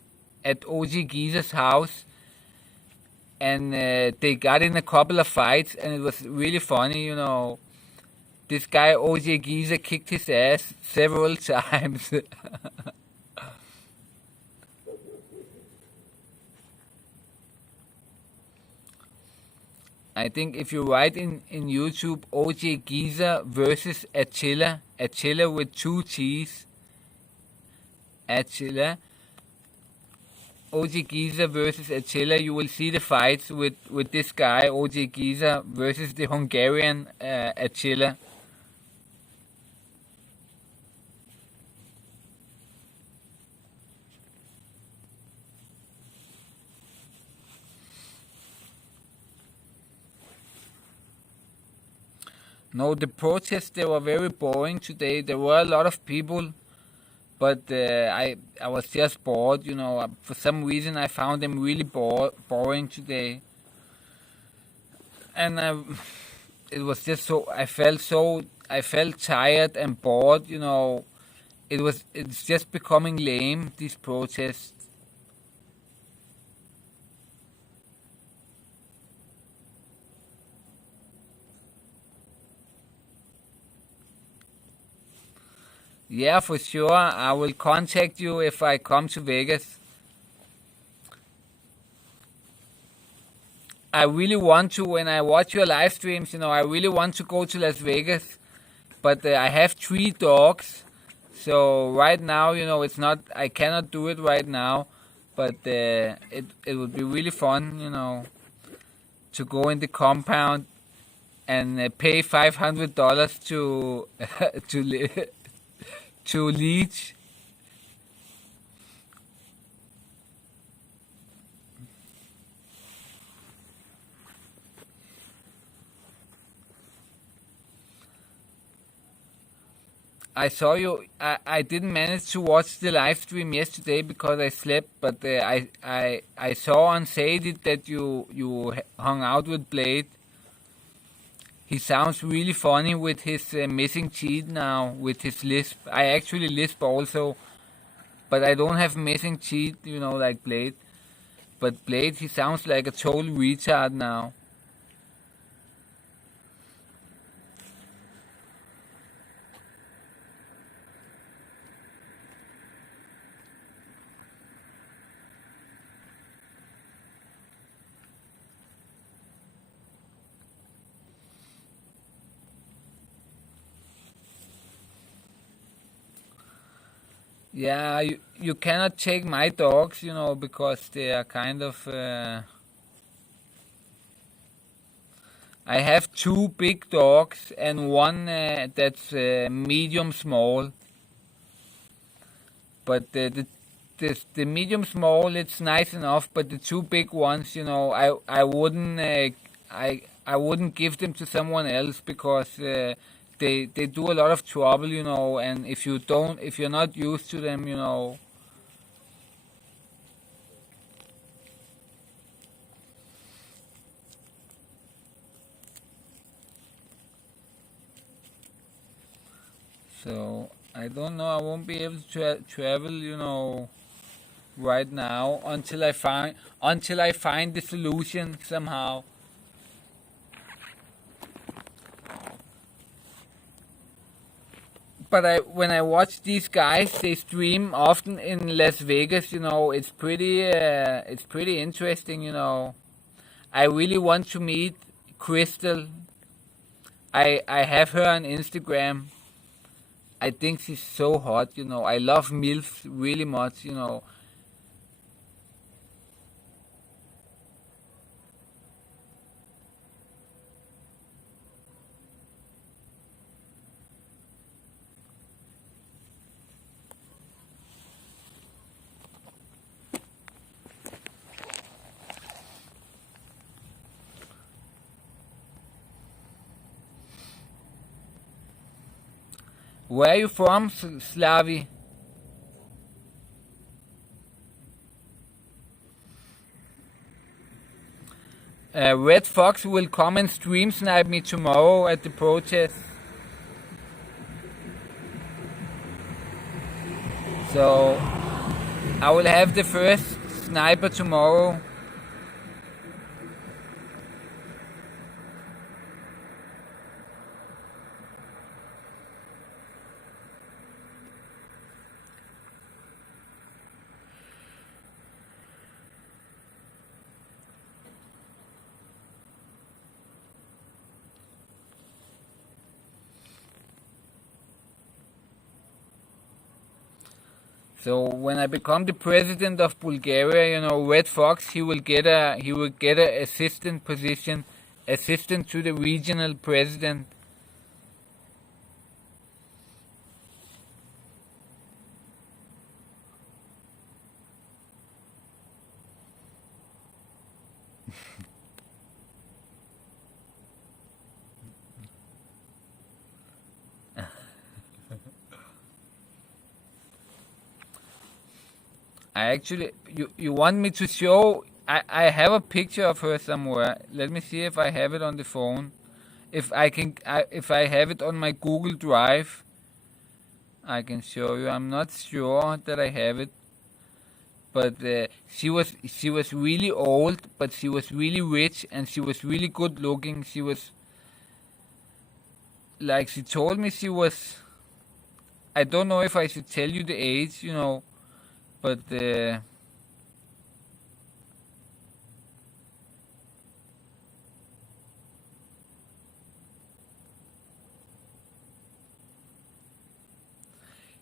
at OG Giza's house, and they got in a couple of fights, and it was really funny, you know. This guy OJ Giza kicked his ass several times. I think if you write in YouTube OJ Giza versus Attila with 2 T's, Attila, OJ Giza versus Attila, you will see the fights with this guy OJ Giza versus the Hungarian Attila. No, the protests, they were very boring today. There were a lot of people, but I was just bored, you know. For some reason, I found them really boring today, and it was just so. I felt tired and bored, you know. It's just becoming lame, these protests. Yeah, for sure. I will contact you if I come to Vegas. I really want to, when I watch your live streams, you know, I really want to go to Las Vegas. But I have 3 dogs. So right now, you know, I cannot do it right now. But it would be really fun, you know, to go in the compound and pay $500 to leech. I saw you. I didn't manage to watch the live stream yesterday because I slept. But I saw on Sadie that you hung out with Blade. He sounds really funny with his missing teeth now, with his lisp. I actually lisp also, but I don't have missing teeth, you know, like Blade. But Blade, he sounds like a total retard now. Yeah, you cannot take my dogs, you know, because they are kind of... I have 2 big dogs and one that's medium small. But the medium small, it's nice enough, but the 2 big ones, you know, I wouldn't give them to someone else because they do a lot of trouble, you know, and if you're not used to them, you know. So I don't know. I won't be able to travel, you know, right now until I find the solution somehow. But when I watch these guys, they stream often in Las Vegas. You know, it's pretty interesting. You know, I really want to meet Crystal. I have her on Instagram. I think she's so hot. You know, I love MILFs really much. You know. Where are you from, Slavi? Red Fox will come and stream snipe me tomorrow at the protest. So I will have the first sniper tomorrow. So when I become the president of Bulgaria, you know, Red Fox, he will get a assistant position, assistant to the regional president. I actually, you want me to show? I have a picture of her somewhere. Let me see if I have it on the phone. If I have it on my Google Drive, I can show you. I'm not sure that I have it, but she was really old, but she was really rich, and she was really good looking. She was like, she told me she was. I don't know if I should tell you the age, but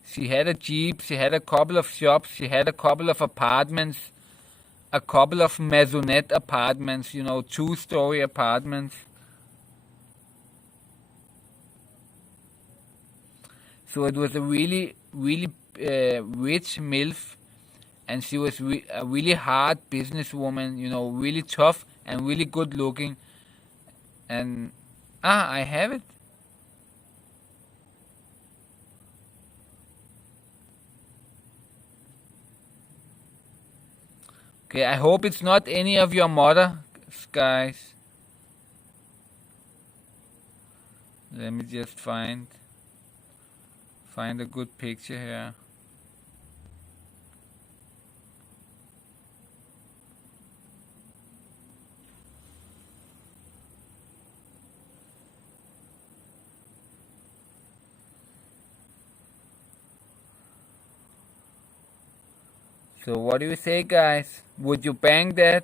she had a Jeep, she had a couple of shops, she had a couple of apartments, a couple of maisonette apartments, 2-story apartments. So it was a really, really rich MILF, and she was a really hard businesswoman, really tough and really good looking. And I have it. Okay, I hope it's not any of your mothers, guys. Let me just find a good picture here. So what do you say, guys? Would you bang that?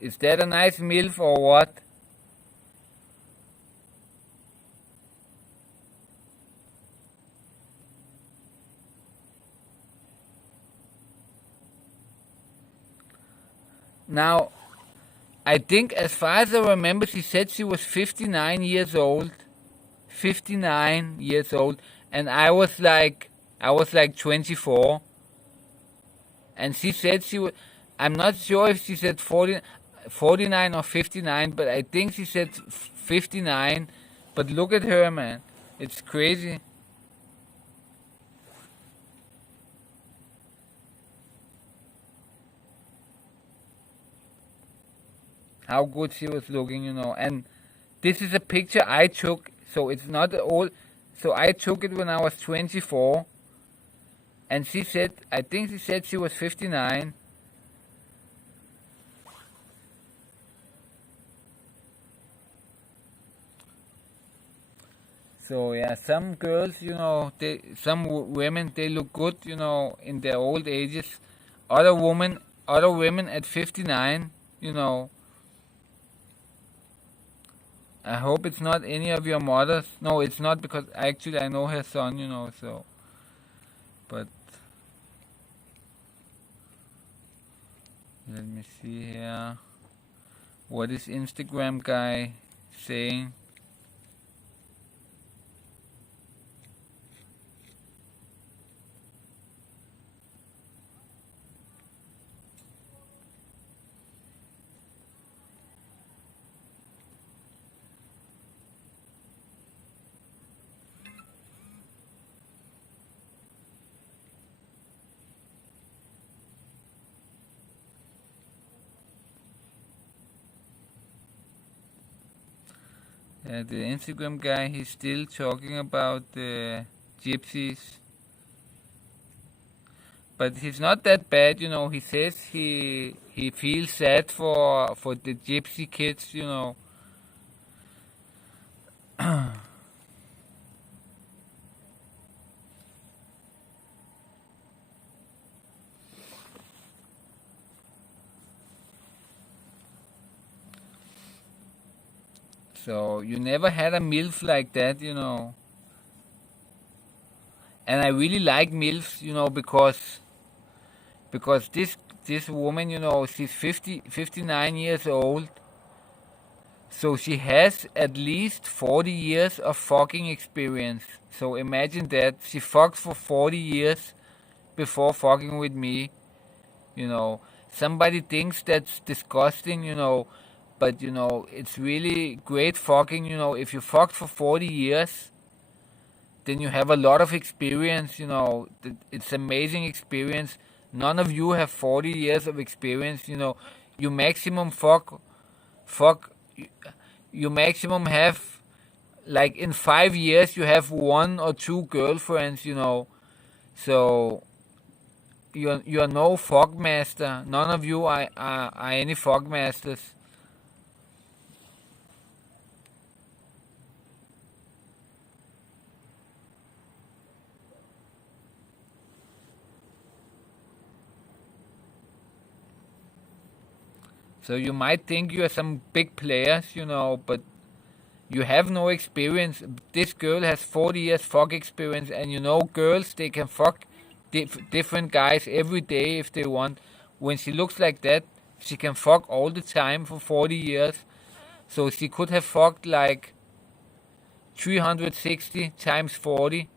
Is that a nice MILF or what? Now, I think as far as I remember, she said she was 59 years old. 59 years old. And I was like 24. And she said she was, I'm not sure if she said 49 or 59, but I think she said 59. But look at her, man. It's crazy. How good she was looking, And this is a picture I took, so it's not old. So I took it when I was 24. And she said, I think she said she was 59. So yeah, some girls, some women, they look good, in their old ages. Other women at 59, I hope it's not any of your mothers. No, it's not, because actually I know her son, so. But let me see here. What is Instagram guy saying? The Instagram guy, he's still talking about the gypsies, but he's not that bad, He says he feels sad for the gypsy kids, So you never had a MILF like that, And I really like MILFs, because this woman, she's 59 years old. So she has at least 40 years of fucking experience. So imagine that. She fucked for 40 years before fucking with me, Somebody thinks that's disgusting, but it's really great fucking. If you fucked for 40 years, then you have a lot of experience. It's amazing experience. None of you have 40 years of experience. You maximum fuck. You maximum have, like, in 5 years you have 1 or 2 girlfriends. So you're no fuck master. None of you are any fuck masters. So you might think you are some big players, but you have no experience. This girl has 40 years fuck experience, and girls, they can fuck different guys every day if they want. When she looks like that, she can fuck all the time for 40 years. So she could have fucked like 360 times 40.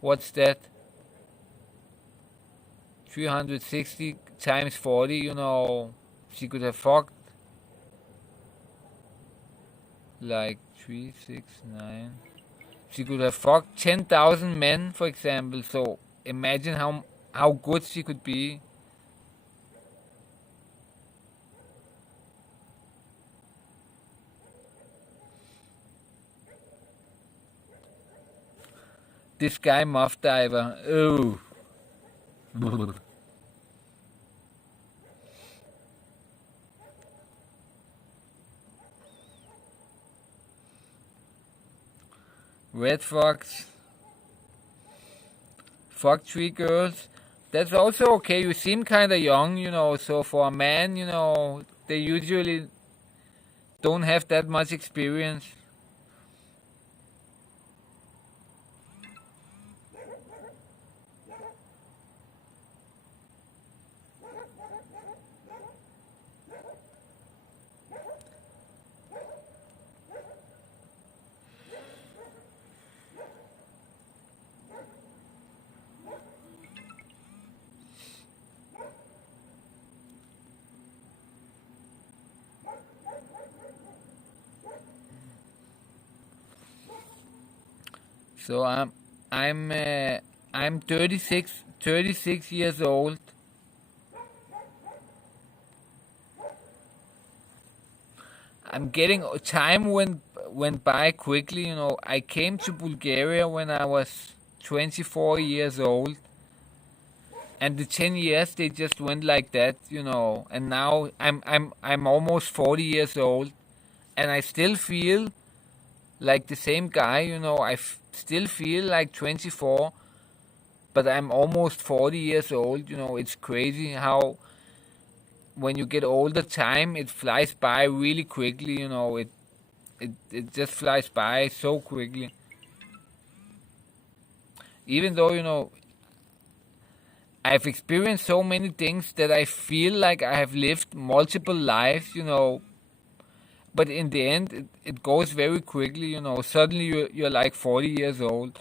What's that? 360 times 40, she could have fucked like 3, 6, 9. She could have fucked 10,000 men, for example. So imagine how good she could be. This guy Muff Diver. Oh. Red Fox. Fuck 3 girls. That's also okay. You seem kinda young, so for a man, they usually don't have that much experience. So I'm 36 years old. I'm getting time went by quickly. I came to Bulgaria when I was 24 years old, and the 10 years they just went like that. And now I'm almost 40 years old, and I still feel like the same guy. I still feel like 24, but I'm almost 40 years old. It's crazy how when you get older, time, it flies by really quickly. It just flies by so quickly. Even though, I've experienced so many things that I feel like I have lived multiple lives, but in the end, it goes very quickly. Suddenly you're like 40 years old.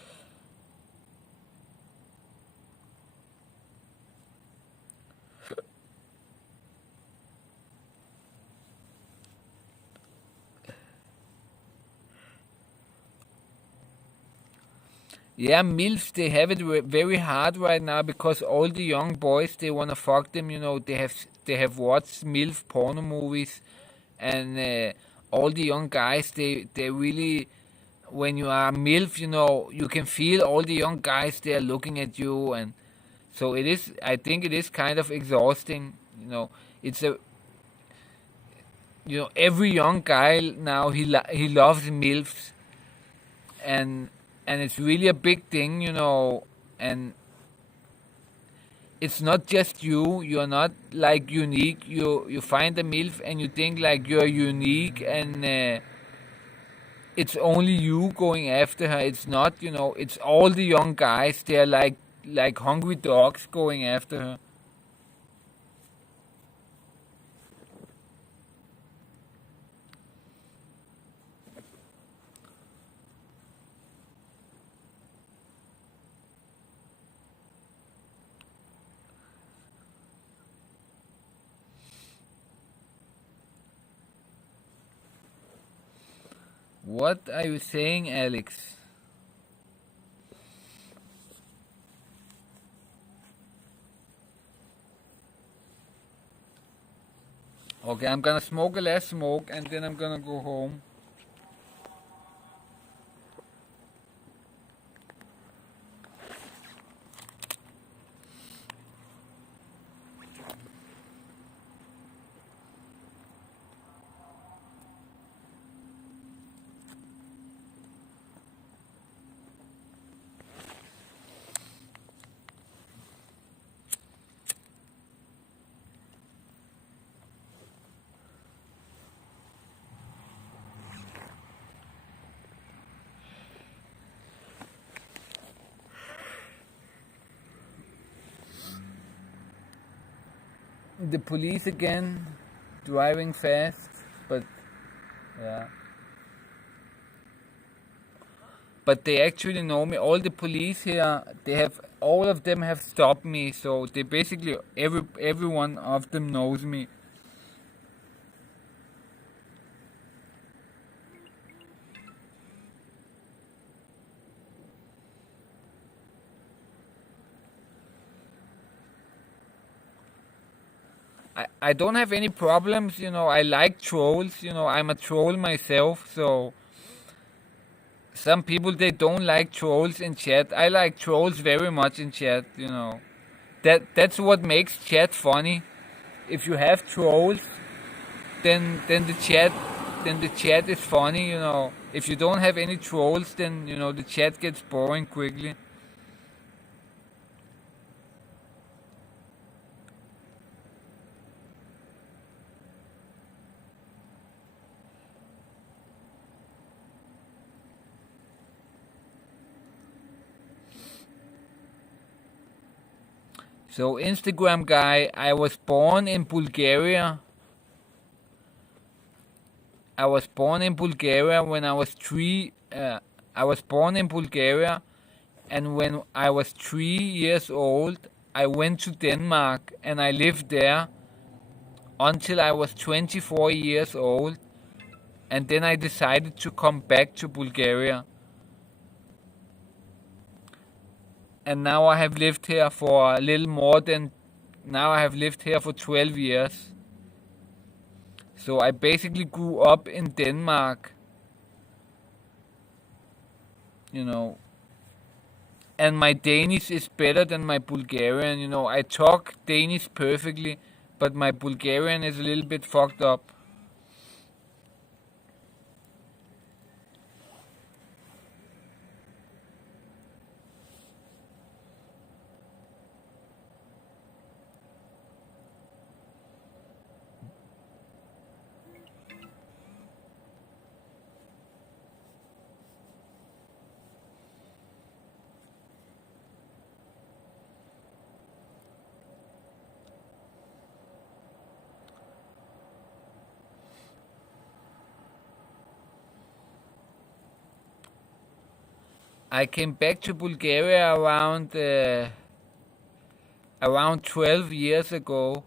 Yeah, MILFs, they have it very hard right now because all the young boys, they wanna fuck them. They have watched MILF porno movies, and all the young guys, they really, when you are a MILF, you can feel all the young guys, they are looking at you, and so I think it is kind of exhausting. It's every young guy now, he loves MILFs, and it's really a big thing, and it's not just you're not like unique. You find a MILF and you think like you're unique, and it's only you going after her. It's not, it's all the young guys. They're like hungry dogs going after her. What are you saying, Alex? Okay, I'm gonna smoke a last smoke and then I'm gonna go home. The police again, driving fast, but yeah. But they actually know me. All the police here, all of them have stopped me. So they basically every one of them knows me. I don't have any problems, I like trolls, I'm a troll myself, so some people, they don't like trolls in chat. I like trolls very much in chat, That's what makes chat funny. If you have trolls, then the chat is funny, If you don't have any trolls, then the chat gets boring quickly. So Instagram guy, I was born in Bulgaria. I was born in Bulgaria when I was 3. I was born in Bulgaria, and when I was 3 years old, I went to Denmark and I lived there until I was 24 years old, and then I decided to come back to Bulgaria. And now I have lived here for a little more than, now I have lived here for 12 years. So I basically grew up in Denmark, and my Danish is better than my Bulgarian, I talk Danish perfectly, but my Bulgarian is a little bit fucked up. I came back to Bulgaria around 12 years ago.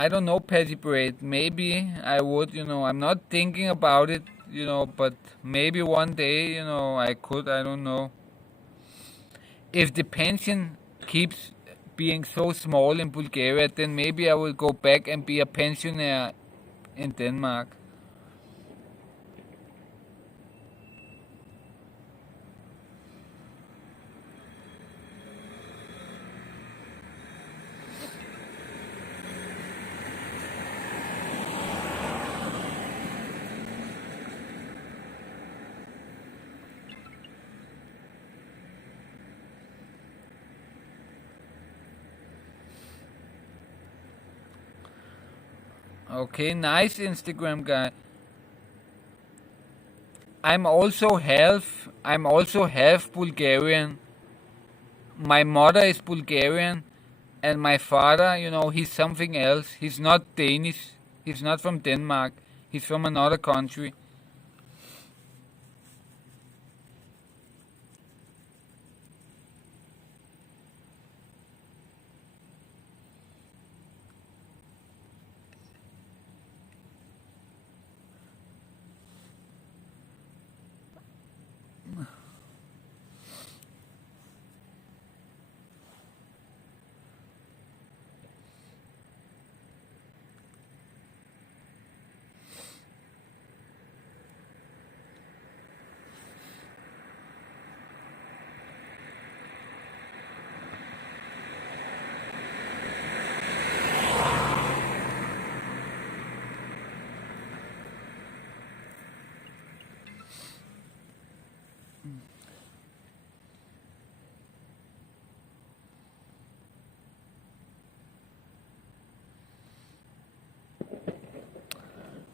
I don't know, Patty Braid. Maybe I would, I'm not thinking about it, but maybe one day, I could, I don't know. If the pension keeps being so small in Bulgaria, then maybe I will go back and be a pensioner in Denmark. Okay, nice Instagram guy. I'm also half Bulgarian. My mother is Bulgarian, and my father, he's something else. He's not Danish. He's not from Denmark. He's from another country.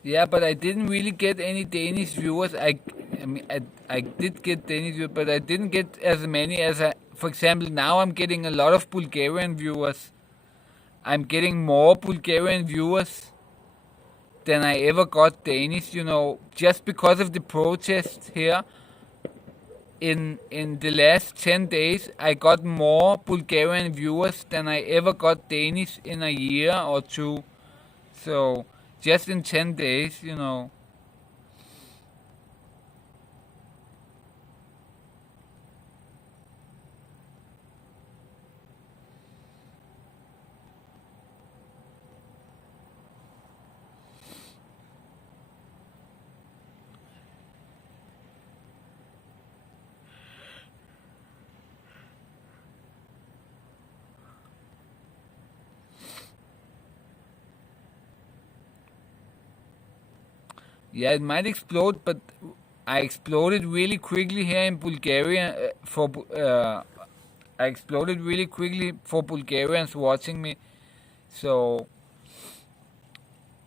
Yeah, but I didn't really get any Danish viewers. I mean, I did get Danish viewers, but I didn't get as many as for example, now I'm getting a lot of Bulgarian viewers. I'm getting more Bulgarian viewers than I ever got Danish, just because of the protest here. In the last 10 days, I got more Bulgarian viewers than I ever got Danish in a year or two. So, just in 10 days, Yeah, it might explode, but I exploded really quickly here in Bulgaria I exploded really quickly for Bulgarians watching me. So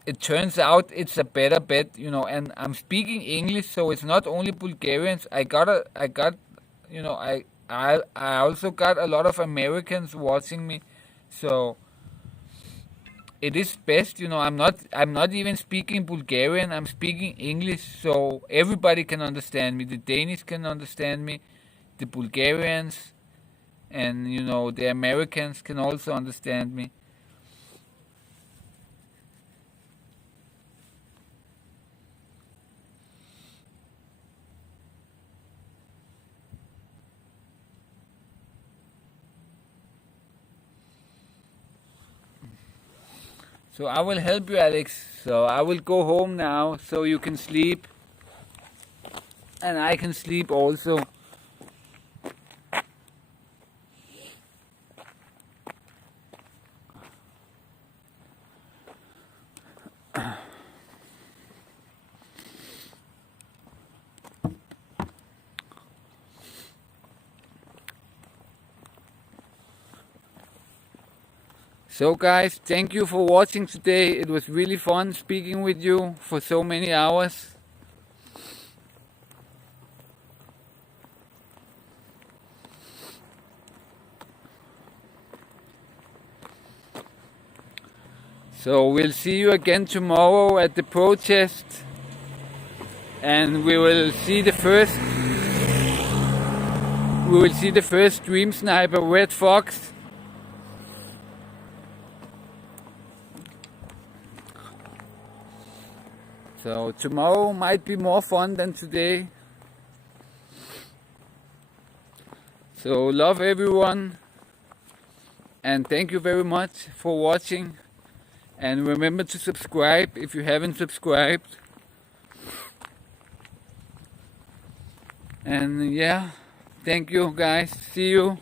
it turns out it's a better bet, and I'm speaking English, so it's not only Bulgarians. I also got a lot of Americans watching me. So it is best, I'm not even speaking Bulgarian, I'm speaking English, so everybody can understand me. The Danish can understand me, the Bulgarians, and the Americans can also understand me. So I will help you, Alex. So I will go home now so you can sleep. And I can sleep also. So guys, thank you for watching today. It was really fun speaking with you for so many hours. So we'll see you again tomorrow at the protest, and we will see the first Dream Sniper Red Fox. So tomorrow might be more fun than today. So love everyone, and thank you very much for watching, and remember to subscribe if you haven't subscribed. And yeah, thank you guys, see you.